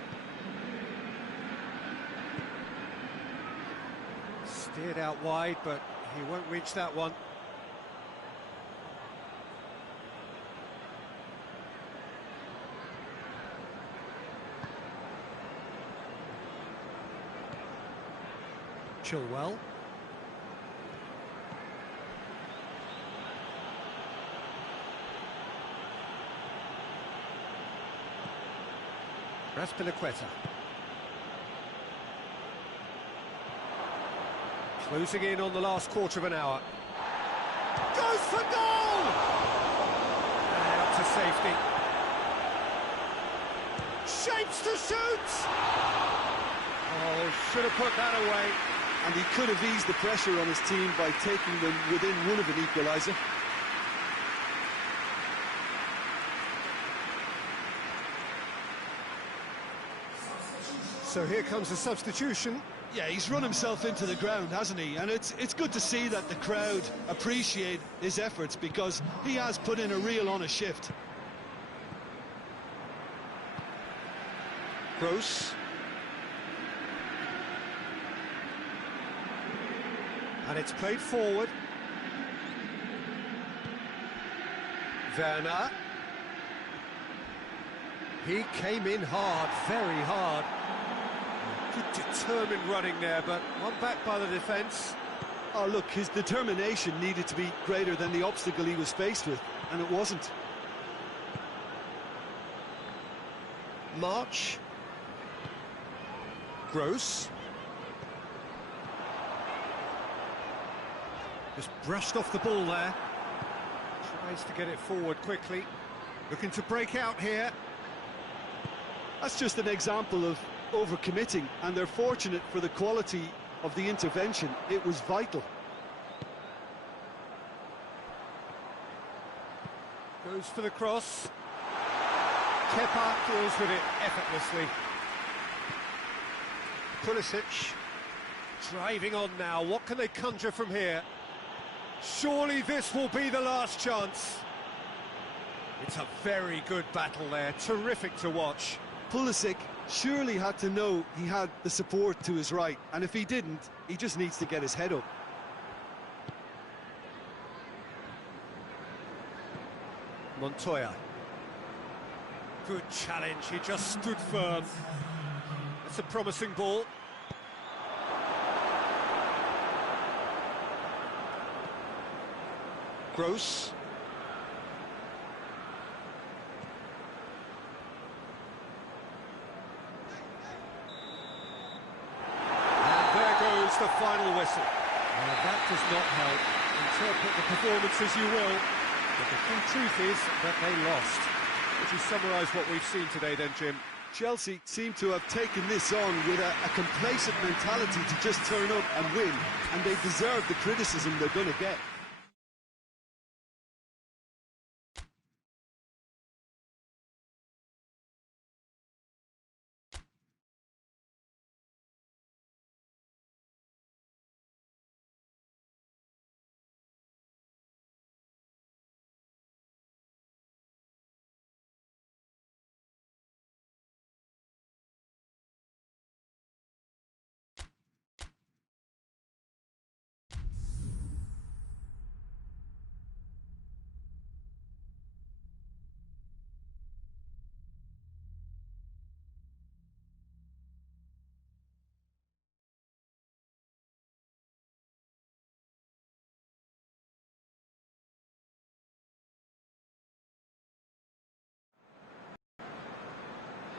Steered out wide, but he won't reach that one. Chilwell. Azpilicueta. Closing in on the last quarter of an hour. Goes for goal! And up to safety. Shapes to shoot! Oh, should have put that away. And he could have eased the pressure on his team by taking them within one of an equaliser. So here comes the substitution. Yeah, he's run himself into the ground, hasn't he? And it's good to see that the crowd appreciate his efforts, because he has put in a real honest shift. Gross. And it's played forward. Werner. He came in hard, very hard. Good determined running there, but one back by the defence. Oh, look, his determination needed to be greater than the obstacle he was faced with, and it wasn't. March. Gross. Just brushed off the ball there. Tries to get it forward quickly. Looking to break out here. That's just an example of overcommitting, and they're fortunate for the quality of the intervention. It was vital. Goes for the cross. Kepa deals with it effortlessly. Pulisic driving on now. What can they conjure from here? Surely this will be the last chance. It's a very good battle there. Terrific to watch. Pulisic surely had to know he had the support to his right, and if he didn't, he just needs to get his head up. Montoya. Good challenge, he just stood firm. That's a promising ball. Gross. The final whistle. That does not help. Interpret the performance as you will, but the true truth is that they lost. Would you summarise what we've seen today then, Jim? Chelsea seem to have taken this on with a complacent mentality to just turn up and win, and they deserve the criticism they're going to get.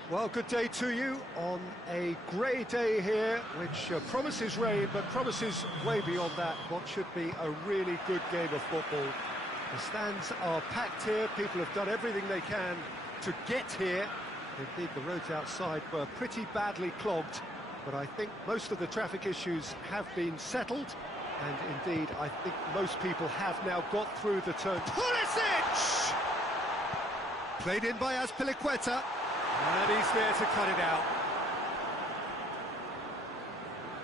Well, good day to you on a grey day here, which promises rain, but promises way beyond that what should be a really good game of football. The stands are packed here, people have done everything they can to get here. Indeed, the roads outside were pretty badly clogged, but I think most of the traffic issues have been settled, and indeed, I think most people have now got through the turn. Pulisic! Played in by Azpilicueta. And he's there to cut it out.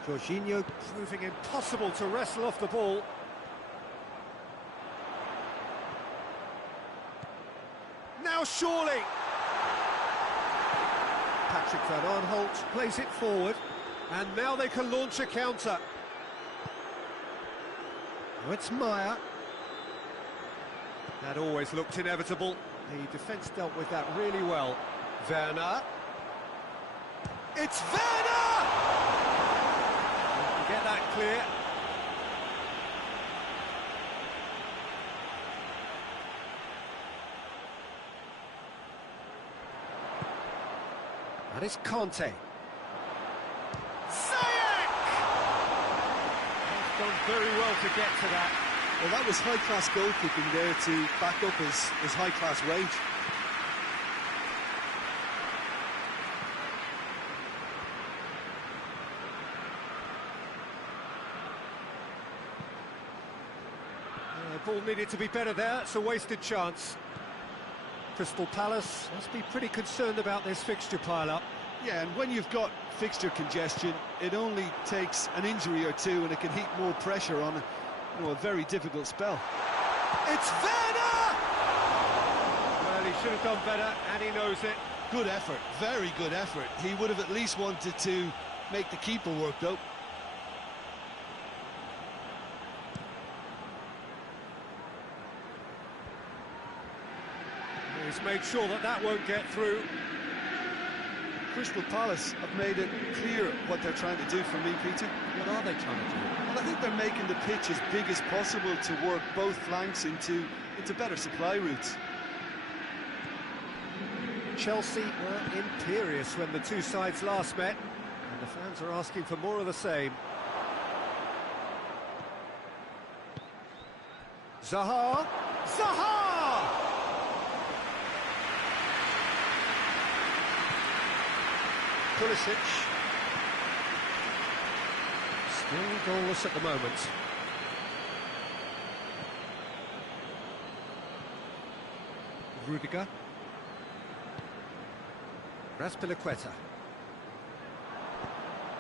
Jorginho proving impossible to wrestle off the ball. Now surely! Patrick Van Aanholt plays it forward. And now they can launch a counter. Oh, it's Maya. That always looked inevitable. The defence dealt with that really well. Werner. It's Werner! Get that clear. And it's Conte. Ziyech! He's done very well to get to that. Well, that was high-class goalkeeping there to back up his high-class wage. Ball needed to be better there, it's a wasted chance. Crystal Palace must be pretty concerned about this fixture pile-up. Yeah, and when you've got fixture congestion, it only takes an injury or two and it can heap more pressure on a very difficult spell. It's Werner! Well, he should have done better, and he knows it. Good effort, very good effort. He would have at least wanted to make the keeper work, though. He's made sure that that won't get through. Crystal Palace have made it clear what they're trying to do for me, Peter. What are they trying to do? Well, I think they're making the pitch as big as possible to work both flanks into better supply routes. Chelsea were imperious when the two sides last met, and the fans are asking for more of the same. Zaha! Zaha! Pulisic. Still goalless at the moment. Rudiger. Azpilicueta.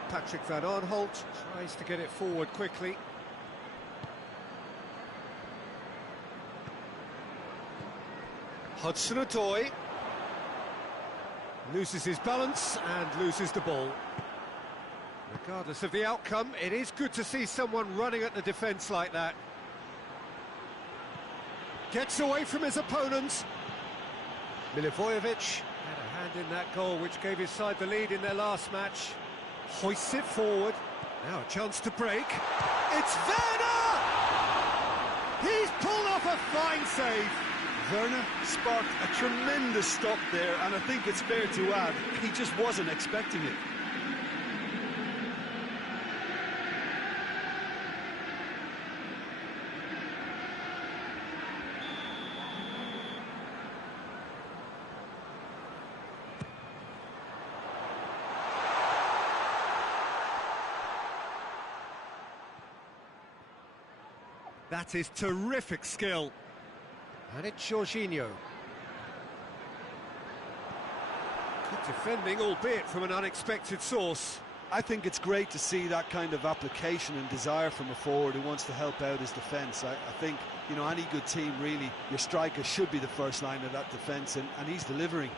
Patrick Van Aanholt tries to get it forward quickly. Hudson-Odoi loses his balance and loses the ball. Regardless of the outcome, it is good to see someone running at the defence like that. Gets away from his opponents. Milivojevic had a hand in that goal which gave his side the lead in their last match. Hoists it forward. Now a chance to break. It's Werner! He's pulled off a fine save. Werner sparked a tremendous stop there, and I think it's fair to add, he just wasn't expecting it. That is terrific skill. And it's Jorginho. Good defending, albeit from an unexpected source. I think it's great to see that kind of application and desire from a forward who wants to help out his defence. I think, any good team, really, your striker should be the first line of that defence, and he's delivering.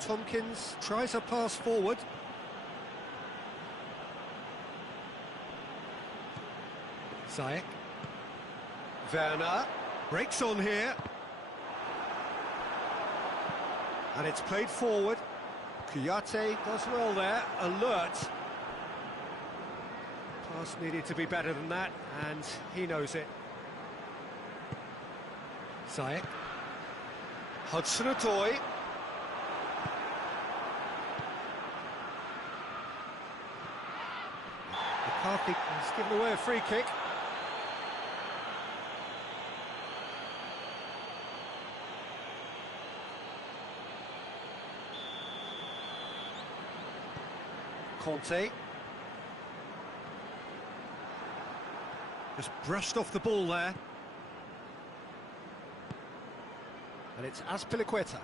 Tompkins tries a pass forward. Ziyech. Werner breaks on here. And it's played forward. Kouyaté does well there, alert. Pass needed to be better than that, and he knows it. Ziyech. Hudson-Odoi. McCarthy has given away a free kick. Conte. Just brushed off the ball there. And it's Azpilicueta.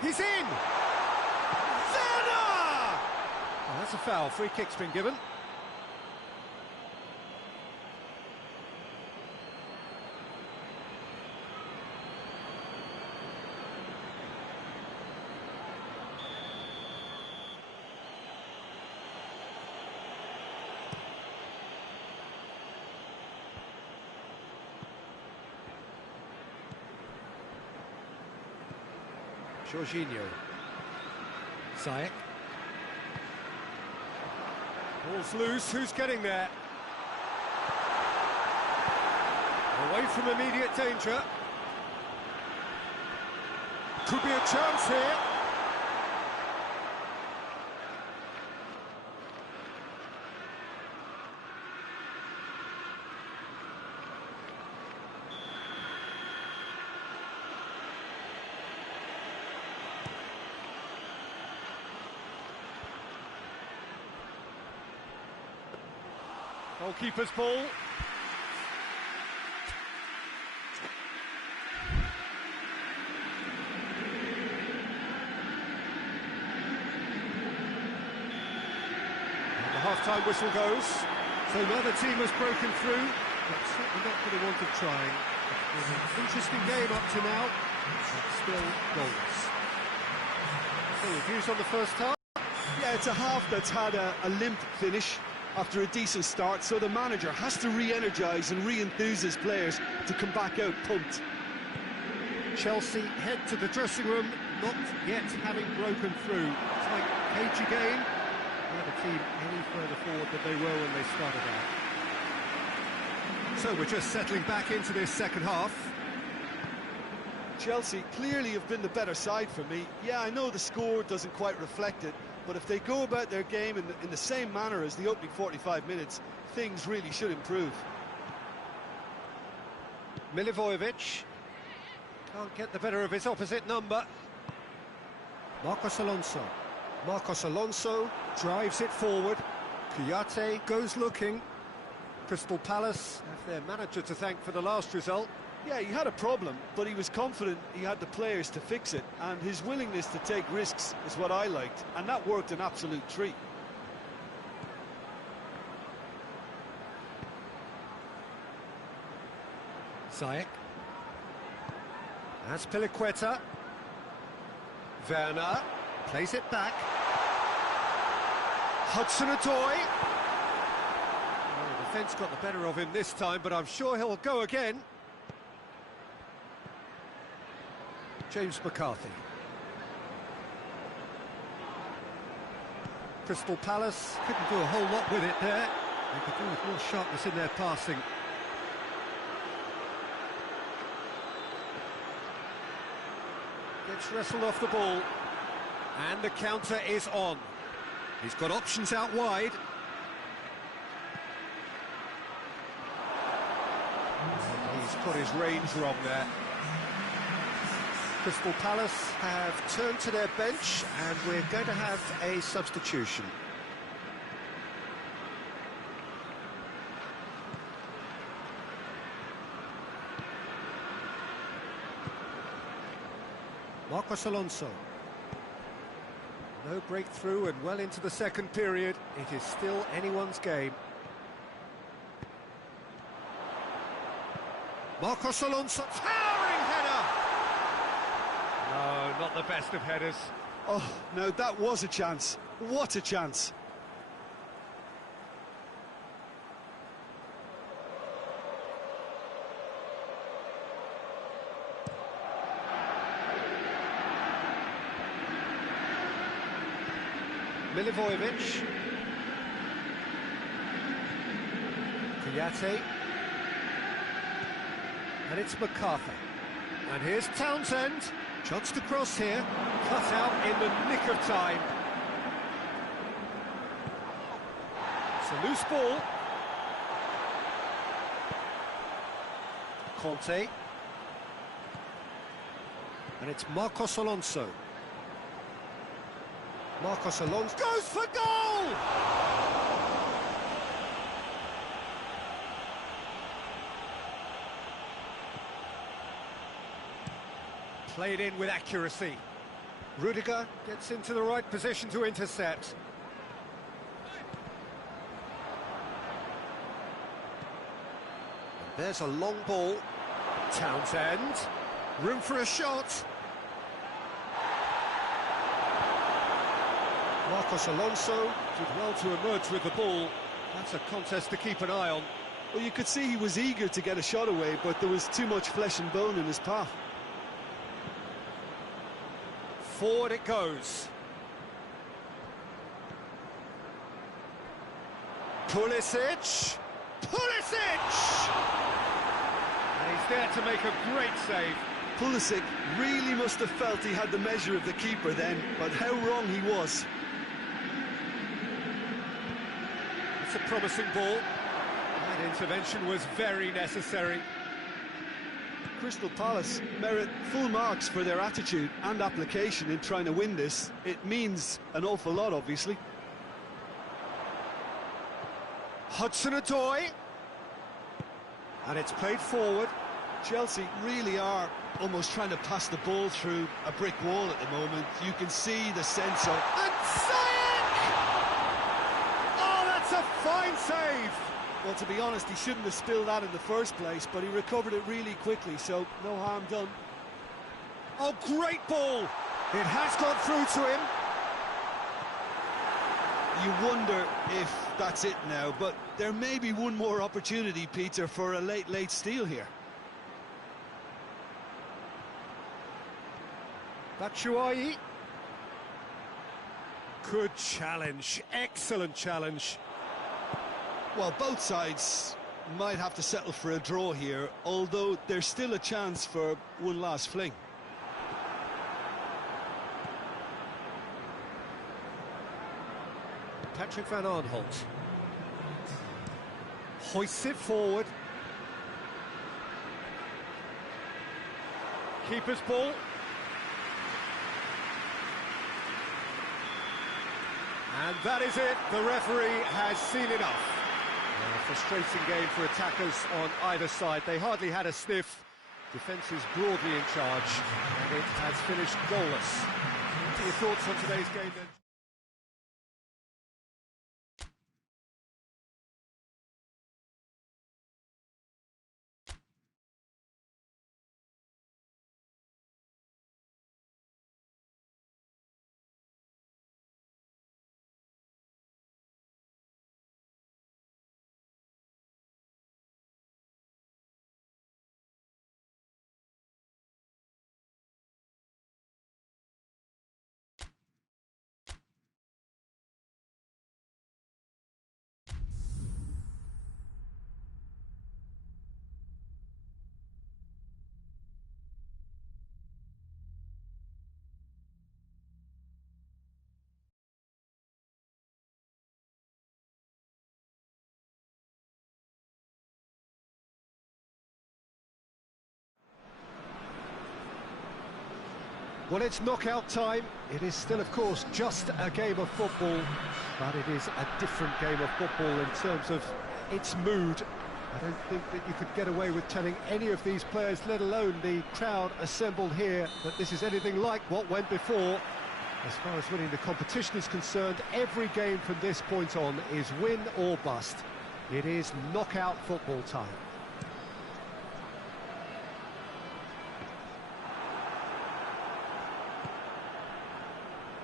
He's in! Werner! Oh, that's a foul. Free kick's been given. Jorginho. Ziyech. Ball's loose, who's getting there? Away from immediate danger. Could be a chance here. Goalkeeper's ball. And the half-time whistle goes. So neither team has broken through, but certainly not for the want of trying. It's been an interesting game up to now, but still goals. So reviews on the first half? Yeah, it's a half that's had a limp finish after a decent start, so the manager has to re-energise and re-enthuse his players to come back out pumped. Chelsea head to the dressing room, not yet having broken through. It's like cagey game. Neither team any further forward than they were when they started out. So we're just settling back into this second half. Chelsea clearly have been the better side for me. Yeah, I know the score doesn't quite reflect it, but if they go about their game in the same manner as the opening 45 minutes, things really should improve. Milivojevic can't get the better of his opposite number. Marcos Alonso. Marcos Alonso drives it forward. Kouyaté goes looking. Crystal Palace have their manager to thank for the last result. Yeah, he had a problem, but he was confident he had the players to fix it, and his willingness to take risks is what I liked, and that worked an absolute treat. Ziyech. Azpilicueta. Werner plays it back. Hudson-Odoi. Oh, the defence got the better of him this time, but I'm sure he'll go again. James McCarthy. Crystal Palace couldn't do a whole lot with it there. They could do with more sharpness in their passing. Gets wrestled off the ball. And the counter is on. He's got options out wide. He's got his range wrong there. Crystal Palace have turned to their bench, and we're going to have a substitution. Marcos Alonso. No breakthrough and well into the second period. It is still anyone's game. Marcos Alonso, towering header! No, not the best of headers. Oh, no, that was a chance. What a chance. Milivojevic. Kouyaté. And it's McCarthy. And here's Townsend. Chance to cross here. Cut out in the nick of time. It's a loose ball. Conte. And it's Marcos Alonso. Marcos Alonso goes for goal! Played in with accuracy. Rudiger gets into the right position to intercept. And there's a long ball. Townsend. Room for a shot. Marcos Alonso did well to emerge with the ball. That's a contest to keep an eye on. Well, you could see he was eager to get a shot away, but there was too much flesh and bone in his path. Forward it goes. Pulisic! Pulisic! And he's there to make a great save. Pulisic really must have felt he had the measure of the keeper then, but how wrong he was. It's a promising ball. That intervention was very necessary. Crystal Palace merit full marks for their attitude and application in trying to win this. It means an awful lot, obviously. Hudson-Odoi. And it's played forward. Chelsea really are almost trying to pass the ball through a brick wall at the moment. You can see the sense of... And Ziyech! Oh, that's a fine save! Well, to be honest, he shouldn't have spilled that in the first place, but he recovered it really quickly, so no harm done. Oh, great ball! It has gone through to him. You wonder if that's it now, but there may be one more opportunity, Peter, for a late steal here. Batshuayi. Good challenge, excellent challenge. Well, both sides might have to settle for a draw here, although there's still a chance for one last fling. Patrick Van Aanholt hoists it forward. Keeper's ball. And that is it. The referee has seen enough. A frustrating game for attackers on either side. They hardly had a sniff. Defence is broadly in charge, and it has finished goalless. What are your thoughts on today's game then? Well, it's knockout time. It is still, of course, just a game of football, but it is a different game of football in terms of its mood. I don't think that you could get away with telling any of these players, let alone the crowd assembled here, that this is anything like what went before. As far as winning the competition is concerned, every game from this point on is win or bust. It is knockout football time.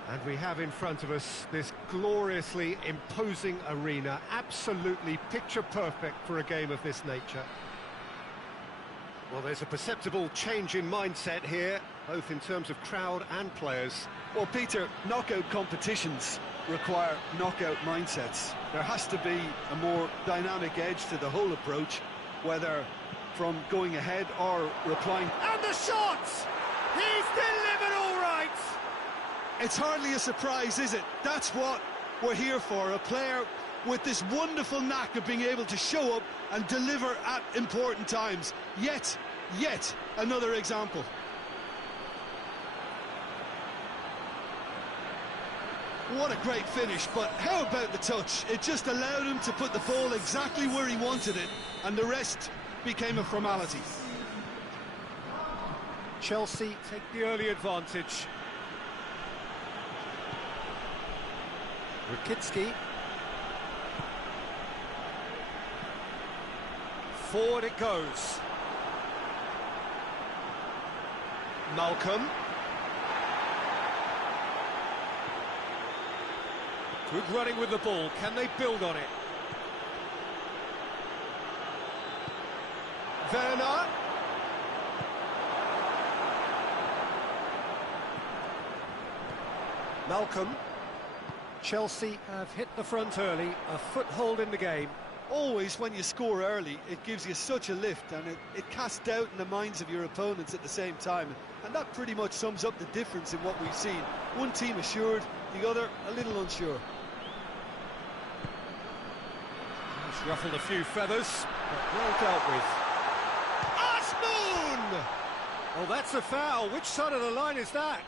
And we have in front of us this gloriously imposing arena, absolutely picture-perfect for a game of this nature. Well, there's a perceptible change in mindset here, both in terms of crowd and players. Well, Peter, knockout competitions require knockout mindsets. There has to be a more dynamic edge to the whole approach, whether from going ahead or replying. And the shot! He's delivered all right! It's hardly a surprise, is it? That's what we're here for, a player with this wonderful knack of being able to show up and deliver at important times. Yet another example. What a great finish, but how about the touch? It just allowed him to put the ball exactly where he wanted it, and the rest became a formality. Chelsea take the early advantage. Rakitsky. Forward it goes. Malcolm. Good running with the ball. Can they build on it? Werner. Malcolm. Chelsea have hit the front early, a foothold in the game. Always, when you score early, it gives you such a lift, and it casts doubt in the minds of your opponents at the same time. And that pretty much sums up the difference in what we've seen. One team assured, the other a little unsure. He's ruffled a few feathers, but well dealt with. Asmoon! Oh, that's a foul. Which side of the line is that?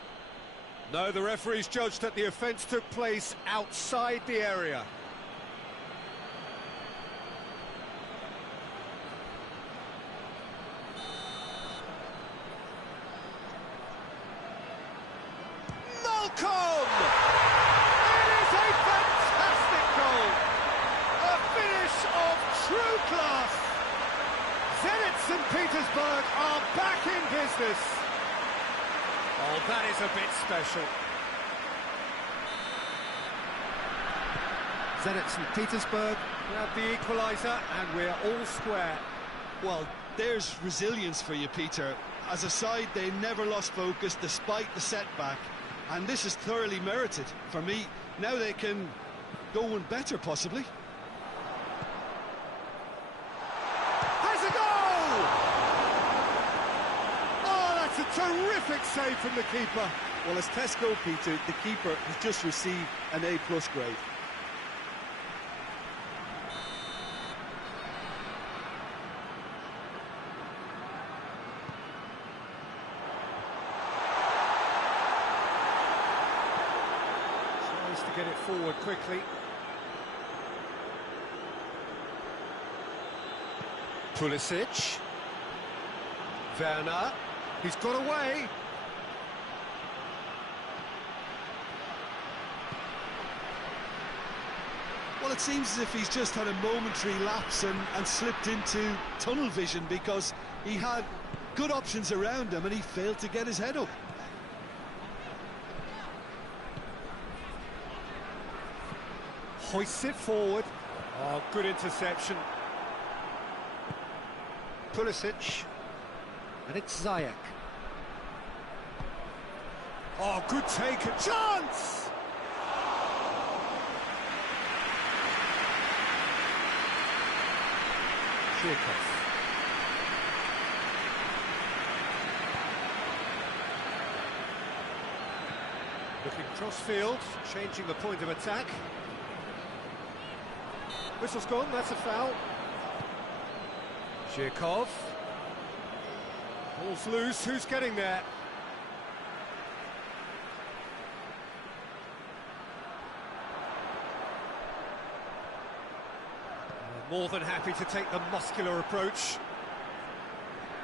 No, the referee's judged that the offence took place outside the area. Malcolm! It is a fantastic goal! A finish of true class! Zenit St. Petersburg are back in business. Oh, that is a bit special. Zenit St. Petersburg grab the equaliser, and we're all square. Well, there's resilience for you, Peter. As a side, they never lost focus despite the setback, and this is thoroughly merited. For me, now they can go one better, possibly. Has a goal! Oh, that's a terrific save from the keeper. Well, as Tesco, Peter, the keeper has just received an A+ grade. To get it forward quickly. Pulisic. Werner. He's got away. Well, it seems as if he's just had a momentary lapse and slipped into tunnel vision, because he had good options around him and he failed to get his head up. Hoists it forward. Oh, good interception. Pulisic. And it's Ziyech. Oh, good take, a chance! Zhirkov. Looking cross-field, changing the point of attack. Whistle's gone, that's a foul. Zhirkov. Ball's loose, who's getting there? More than happy to take the muscular approach.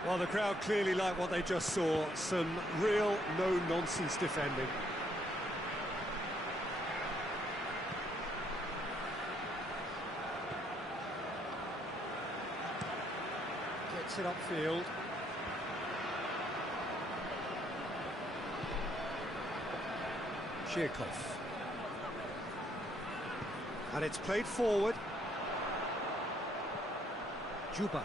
Well, the crowd clearly like what they just saw. Some real no-nonsense defending. Gets it upfield. Zhirkov. And it's played forward. Juba.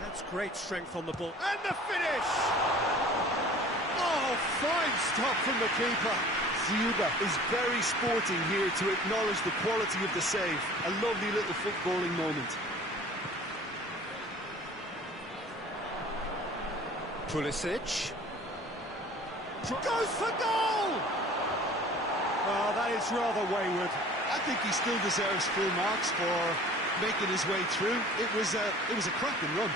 That's great strength on the ball. And the finish! Oh, fine stop from the keeper. Ziuba is very sporting here to acknowledge the quality of the save. A lovely little footballing moment. Pulisic. Goes for goal! Oh, that is rather wayward. I think he still deserves full marks for making his way through. It was a cracking run.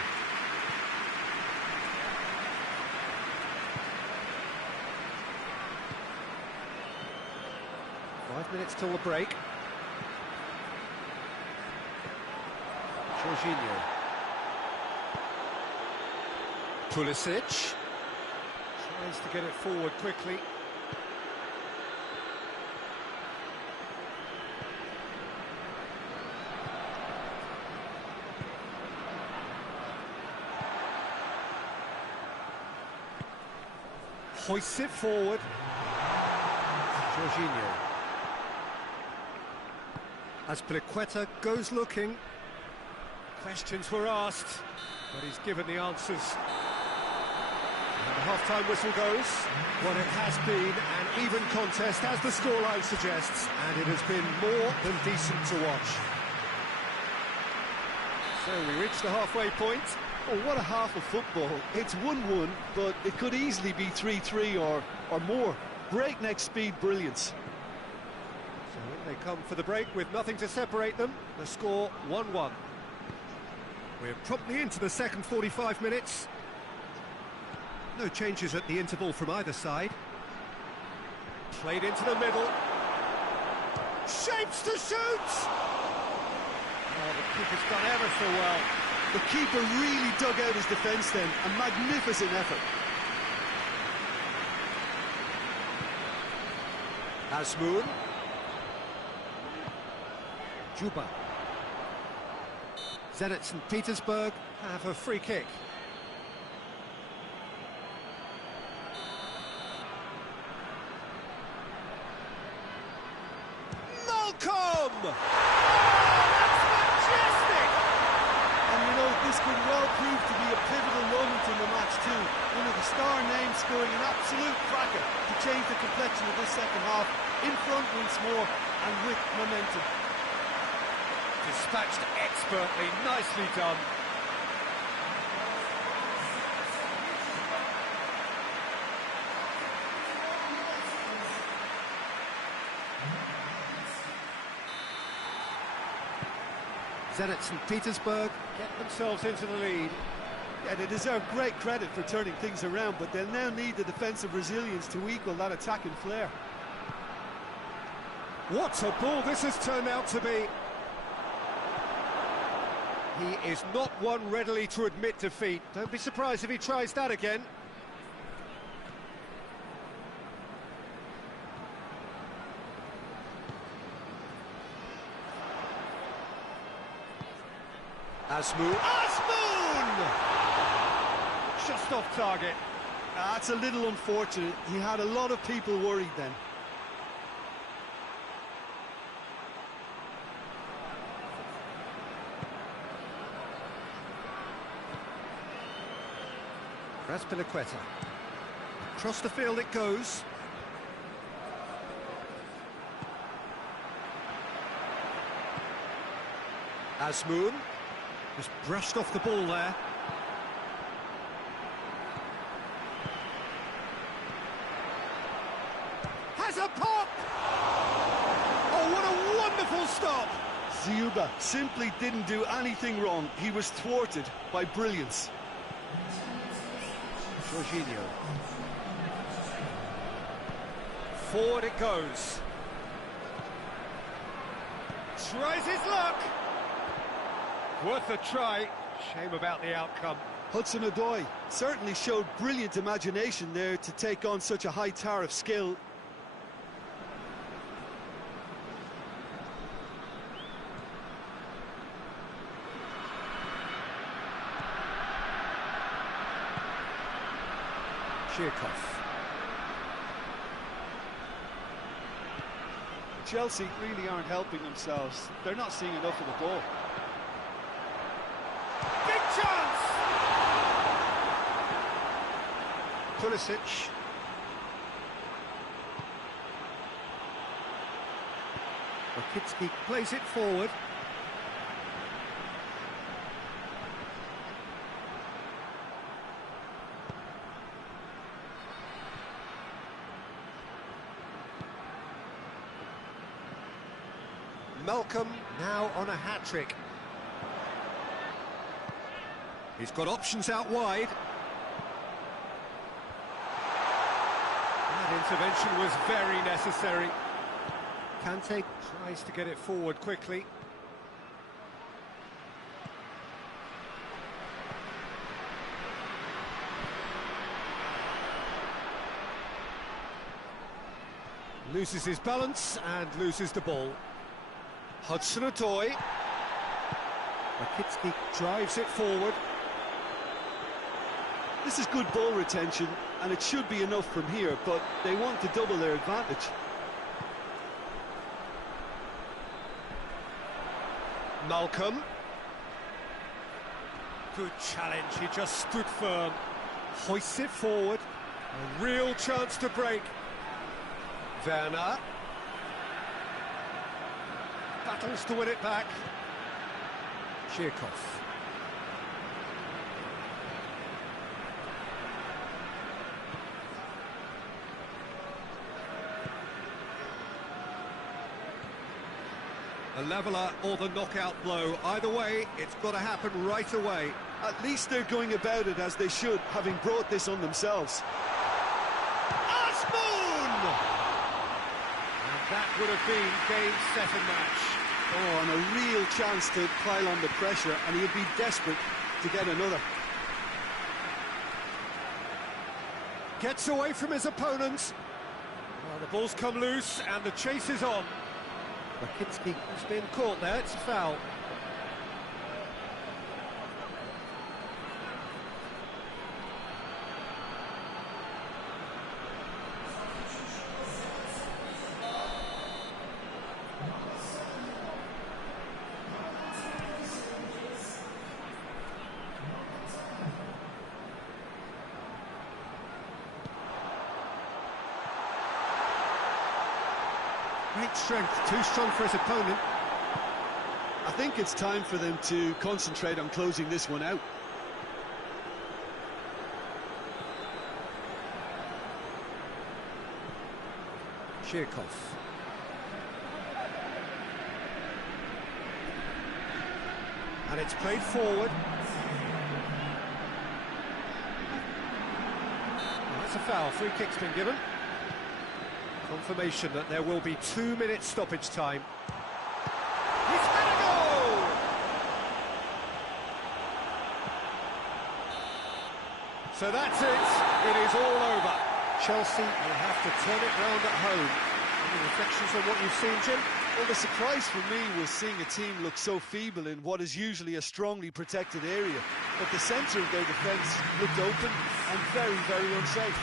Five minutes till the break. Jorginho. Pulisic. Tries to get it forward quickly. Hoists it forward. Jorginho. Azpilicueta goes looking. Questions were asked, but he's given the answers. And the half-time whistle goes. Well, it has been an even contest, as the scoreline suggests, and it has been more than decent to watch. So we reach the halfway point. Oh, what a half of football. It's 1-1, but it could easily be 3-3 or more. Breakneck speed brilliance. So in they come for the break with nothing to separate them. The score 1-1. We're promptly into the second 45 minutes. No changes at the interval from either side. Played into the middle. Shapes to shoot! Oh, the keeper's done ever so well. The keeper really dug out his defence then. A magnificent effort. Azmoun. Juba. Zenit St. Petersburg have a free kick. Malcolm! This could well prove to be a pivotal moment in the match too. One of the star names scoring an absolute cracker to change the complexion of this second half. In front once more and with momentum. Dispatched expertly, nicely done. Zenit St. Petersburg get themselves into the lead. Yeah, they deserve great credit for turning things around, but they'll now need the defensive resilience to equal that attacking flair. What a ball this has turned out to be. He is not one readily to admit defeat. Don't be surprised if he tries that again. Azmoun. Just off target. That's a little unfortunate. He had a lot of people worried then. Azpilicueta. Across the field it goes. Azmoun. Just brushed off the ball there. Has a pop! Oh, what a wonderful stop! Dzyuba simply didn't do anything wrong. He was thwarted by brilliance. Jorginho. Forward it goes. Tries his luck. Worth a try. Shame about the outcome. Hudson-Odoi certainly showed brilliant imagination there to take on such a high tower of skill. Chirkov. Chelsea really aren't helping themselves. They're not seeing enough of the ball. Big chance! Pulisic. Rakitsky plays it forward. Malcolm now on a hat-trick. He's got options out wide. That intervention was very necessary. Kante tries to get it forward quickly. Loses his balance and loses the ball. Hudson-Odoi. Rakitsky drives it forward. This is good ball retention, and it should be enough from here, but they want to double their advantage. Malcolm. Good challenge, he just stood firm. Hoists it forward. A real chance to break. Werner. Battles to win it back. Chirkov. A leveller or the knockout blow. Either way, it's got to happen right away. At least they're going about it as they should, having brought this on themselves. Asmoon! And that would have been game, set and match. Oh, and a real chance to pile on the pressure, and he'll be desperate to get another. Gets away from his opponents. Well, the ball's come loose and the chase is on. Rakitsky has been caught there, it's a foul. Great strength, too strong for his opponent. I think it's time for them to concentrate on closing this one out. Chirkov. And it's played forward. Well, that's a foul, free kick's been given. Confirmation that there will be 2 minutes stoppage time. He's had a goal! So that's it. It is all over. Chelsea will have to turn it round at home. Any reflections on what you've seen, Jim? Well, the surprise for me was seeing a team look so feeble in what is usually a strongly protected area. But the centre of their defence looked open and very, very unsafe.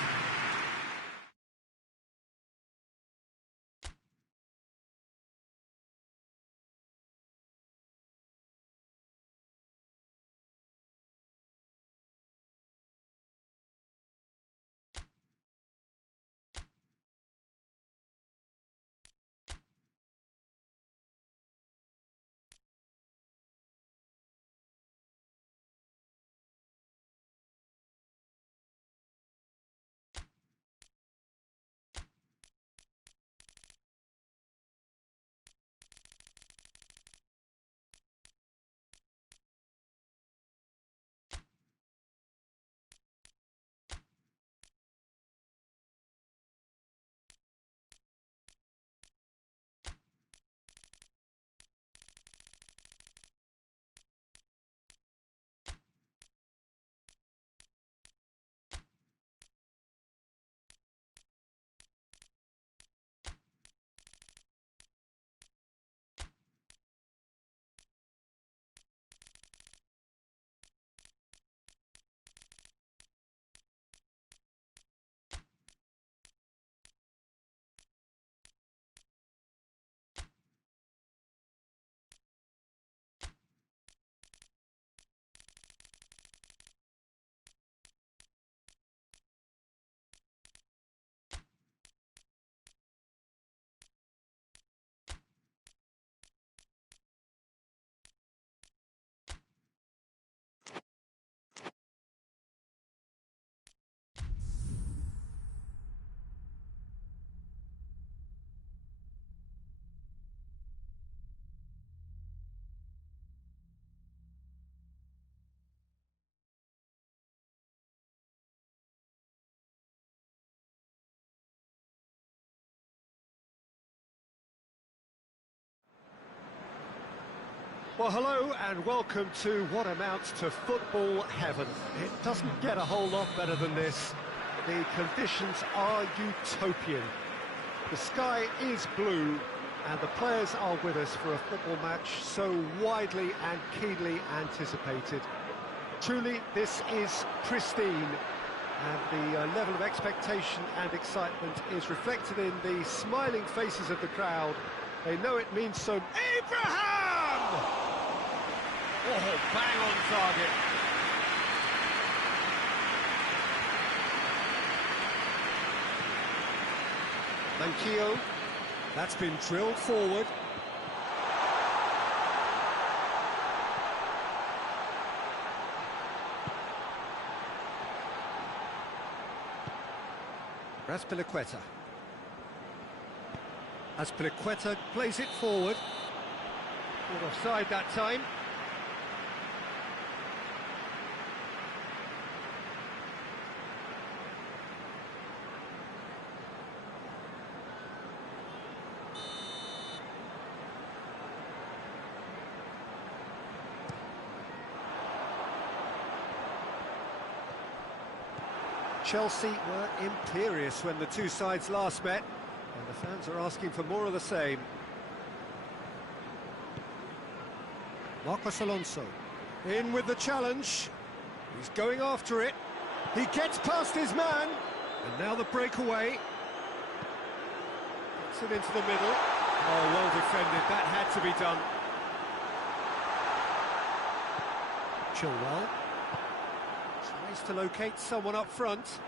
Well, hello and welcome to what amounts to football heaven. It doesn't get a whole lot better than this. The conditions are utopian. The sky is blue and the players are with us for a football match so widely and keenly anticipated. Truly, this is pristine, and the level of expectation and excitement is reflected in the smiling faces of the crowd. They know it means so. Abraham! Oh, bang on target. Manquillo, that's been drilled forward. Azpilicueta. Azpilicueta plays it forward. Caught offside that time. Chelsea were imperious when the two sides last met, and the fans are asking for more of the same. Marcos Alonso, in with the challenge. He's going after it. He gets past his man, and now the breakaway. Gets it into the middle. Oh, well defended, that had to be done. Chilwell. Tries to locate someone up front.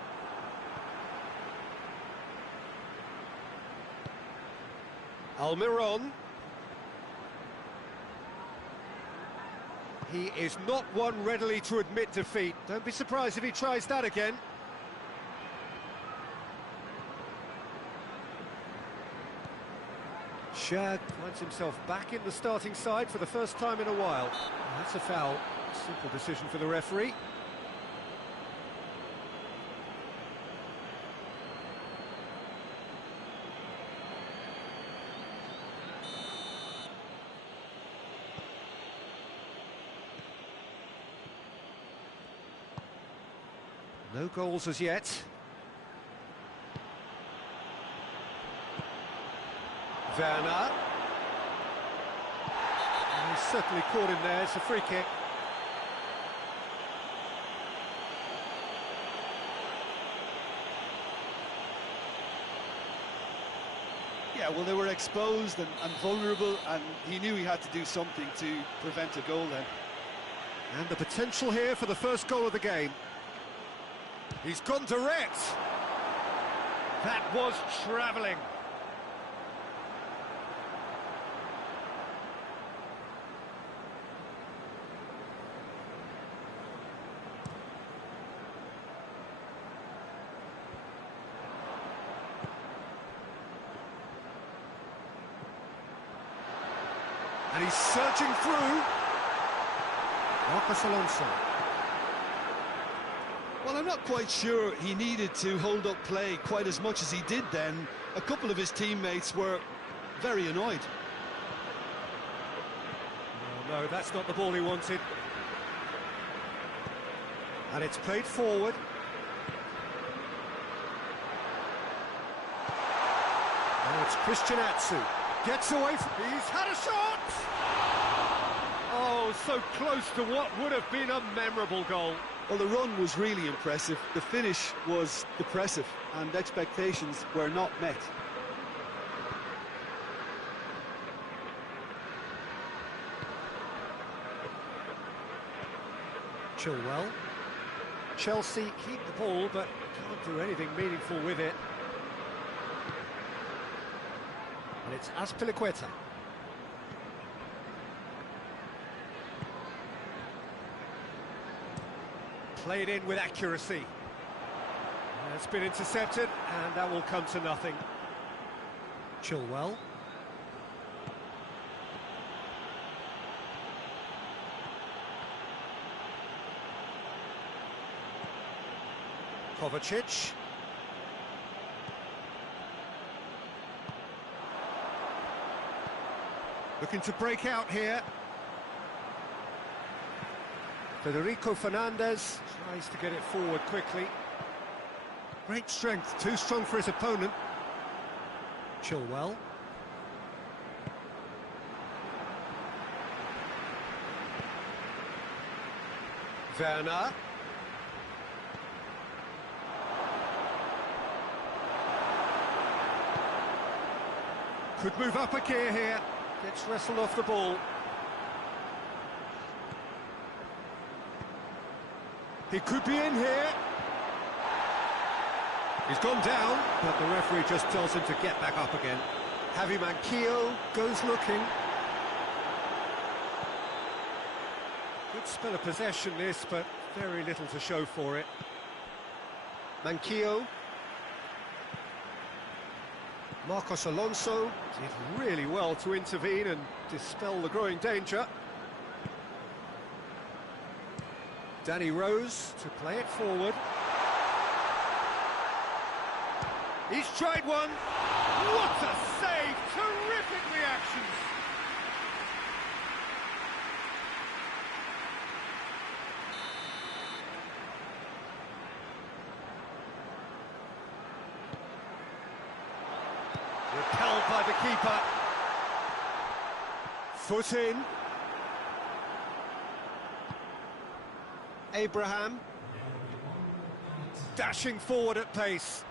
Almiron. He is not one readily to admit defeat. Don't be surprised if he tries that again. Shad finds himself back in the starting side for the first time in a while. That's a foul. Simple decision for the referee. No goals as yet. Werner. And he's certainly caught him there. It's a free kick. Yeah, well, they were exposed and vulnerable, and he knew he had to do something to prevent a goal then. And the potential here for the first goal of the game. He's gone direct. That was travelling. And he's surging through. Marcos Alonso. Well, I'm not quite sure he needed to hold up play quite as much as he did then. A couple of his teammates were very annoyed. Oh, no, that's not the ball he wanted. And it's played forward. Now it's Christian Atsu. Gets away from... He's had a shot! Oh, so close to what would have been a memorable goal. Well, the run was really impressive. The finish was depressive, and expectations were not met. Chilwell. Chelsea keep the ball, but can't do anything meaningful with it. And it's Azpilicueta. Played in with accuracy. It's been intercepted, and that will come to nothing. Chilwell. Kovacic. Looking to break out here. Federico Fernandez tries to get it forward quickly. Great strength, too strong for his opponent. Chilwell. Werner. Could move up a gear here. Gets wrestled off the ball. He could be in here. He's gone down, but the referee just tells him to get back up again. Javi Manquillo goes looking. Good spell of possession this, but very little to show for it. Manquillo. Marcos Alonso did really well to intervene and dispel the growing danger. Danny Rose to play it forward. He's tried one. What a save! Terrific reactions. Repelled by the keeper. Foot in. Abraham. Dashing forward at pace.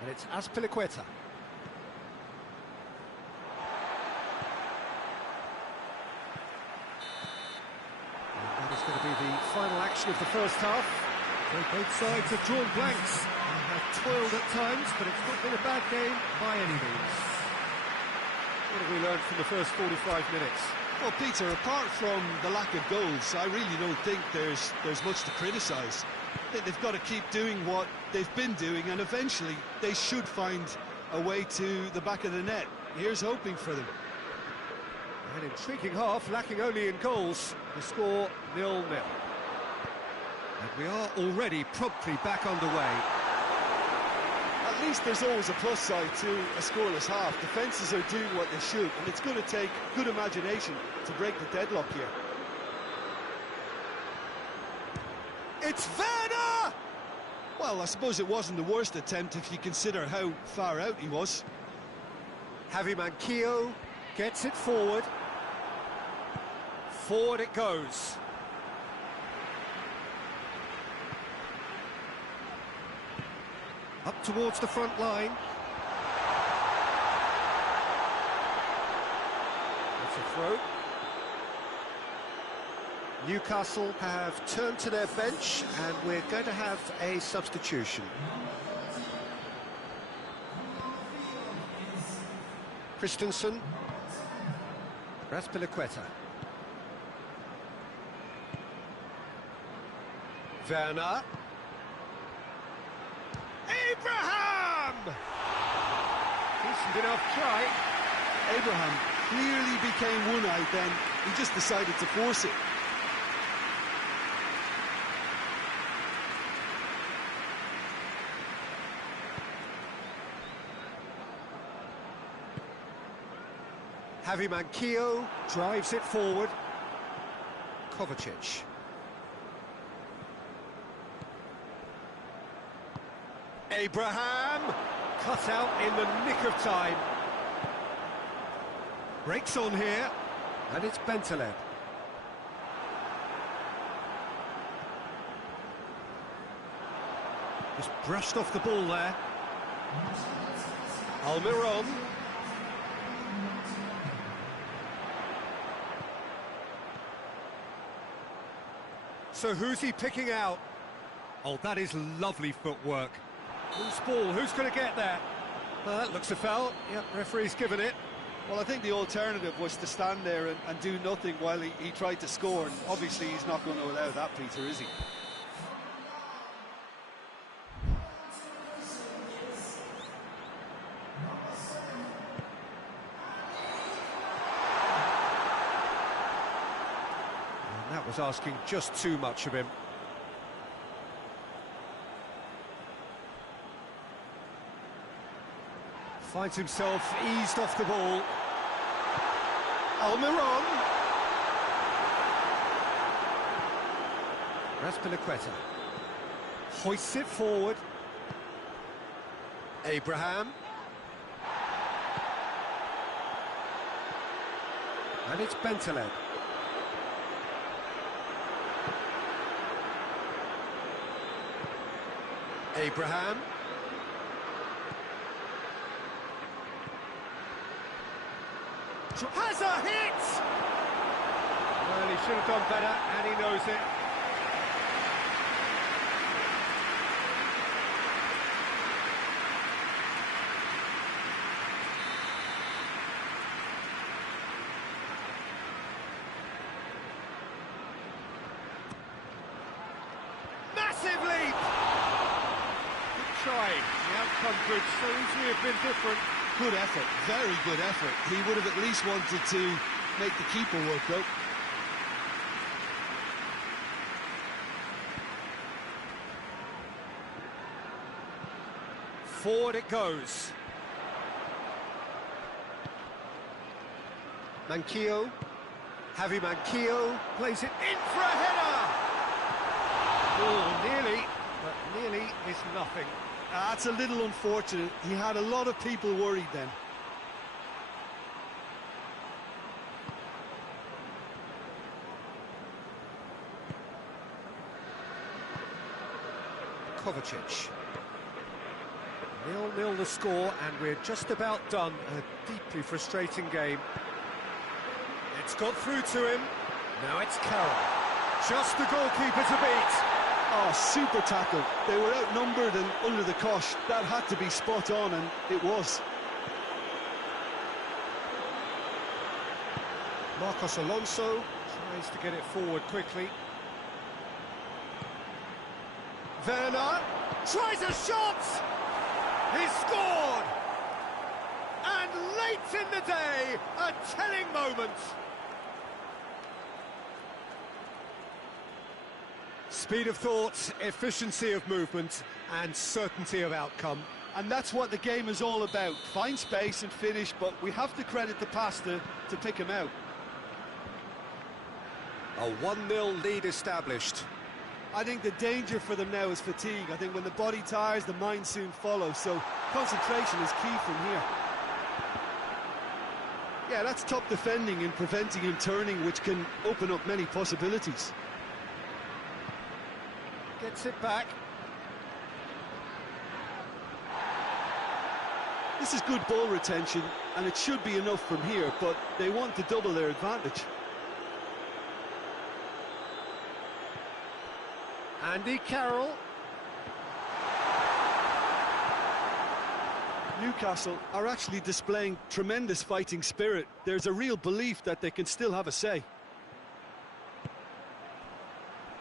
And it's Azpilicueta. And that is going to be the final action of the first half. So both sides have drawn blanks and have toiled at times, but it's not been a bad game by any means. What have we learned from the first 45 minutes? Well, Peter, apart from the lack of goals, I really don't think there's much to criticise. They've got to keep doing what they've been doing, and eventually they should find a way to the back of the net. Here's hoping for them. An intriguing half, lacking only in goals. The score 0-0. And we are already promptly back underway. At least there's always a plus side to a scoreless half. Defences are doing what they should, and it's going to take good imagination to break the deadlock here. It's Werner! Well, I suppose it wasn't the worst attempt if you consider how far out he was. Javi Manquillo gets it forward. Forward it goes. Up towards the front line. It's a throw. Newcastle have turned to their bench, and we're going to have a substitution. Christensen. Azpilicueta. Werner. Abraham! Decent enough try. Abraham clearly became one-eyed then. He just decided to force it. Javi Manquillo drives it forward. Kovacic. Abraham! Cut out in the nick of time. Breaks on here, and it's Bentaleb. Just brushed off the ball there. Almiron. So who's he picking out? Oh, that is lovely footwork. Who's ball? Who's going to get that? That looks a foul. Yep, referee's given it. Well, I think the alternative was to stand there and do nothing while he tried to score. And obviously, he's not going to allow that, Peter, is he? And that was asking just too much of him. Finds himself eased off the ball. Almiron. Azpilicueta hoists it forward. Abraham. And it's Bentaleb. Abraham. Has a hit! Well, he should have done better, and he knows it. Massive leap! Good try. The outcome could so easily have been different. Good effort, very good effort. He would have at least wanted to make the keeper work, though. Forward it goes. Manquillo. Javi Manquillo plays it in for a header! Oh, nearly, but nearly is nothing. That's a little unfortunate. He had a lot of people worried then. Kovacic. 0-0 the score, and we're just about done. A deeply frustrating game. It's got through to him. Now it's Carroll. Just the goalkeeper to beat. Oh, super tackle. They were outnumbered and under the cosh. That had to be spot on, and it was. Marcos Alonso tries to get it forward quickly. Werner tries a shot! He's scored! And late in the day, a telling moment. Speed of thought, efficiency of movement, and certainty of outcome. And that's what the game is all about. Find space and finish, but we have to credit the pass to pick him out. A 1-0 lead established. I think the danger for them now is fatigue. I think when the body tires, the mind soon follows, so concentration is key from here. Yeah, that's top defending and preventing him turning, which can open up many possibilities. Gets it back. This is good ball retention, and it should be enough from here, but they want to double their advantage. Andy Carroll. Newcastle are actually displaying tremendous fighting spirit. There's a real belief that they can still have a say.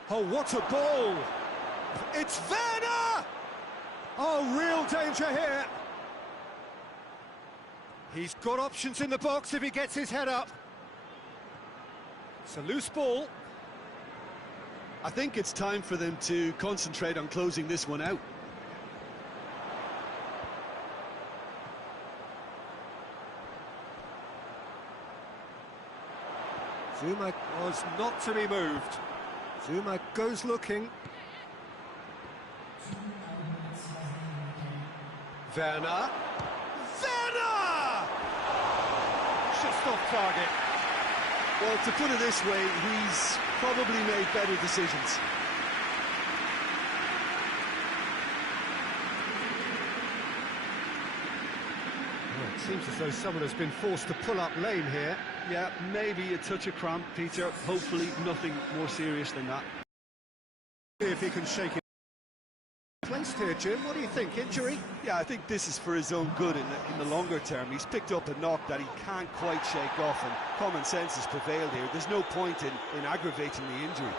Oh, what a ball! It's Werner! Oh, real danger here. He's got options in the box if he gets his head up. It's a loose ball. I think it's time for them to concentrate on closing this one out. Zuma was not to be moved. Zuma goes looking. Werner. Werner! Just off target. Well, to put it this way, he's probably made better decisions. Well, it seems as though someone has been forced to pull up lane here. Yeah, maybe a touch of cramp, Peter. Hopefully nothing more serious than that. See if he can shake it. Placed here, Jim. What do you think? Injury? Yeah, I think this is for his own good in the longer term. He's picked up a knock that he can't quite shake off, and common sense has prevailed here. There's no point in aggravating the injury.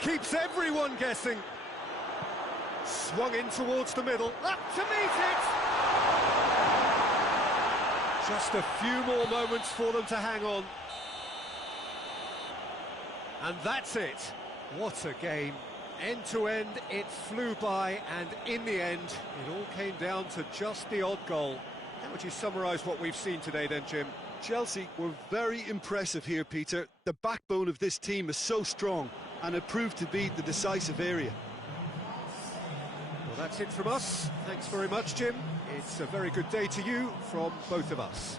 Keeps everyone guessing. Swung in towards the middle. Up to meet it! Just a few more moments for them to hang on. And that's it. What a game. End to end, it flew by, and in the end, it all came down to just the odd goal. How would you summarise what we've seen today then, Jim? Chelsea were very impressive here, Peter. The backbone of this team is so strong, and it proved to be the decisive area. Well, that's it from us. Thanks very much, Jim. It's a very good day to you from both of us.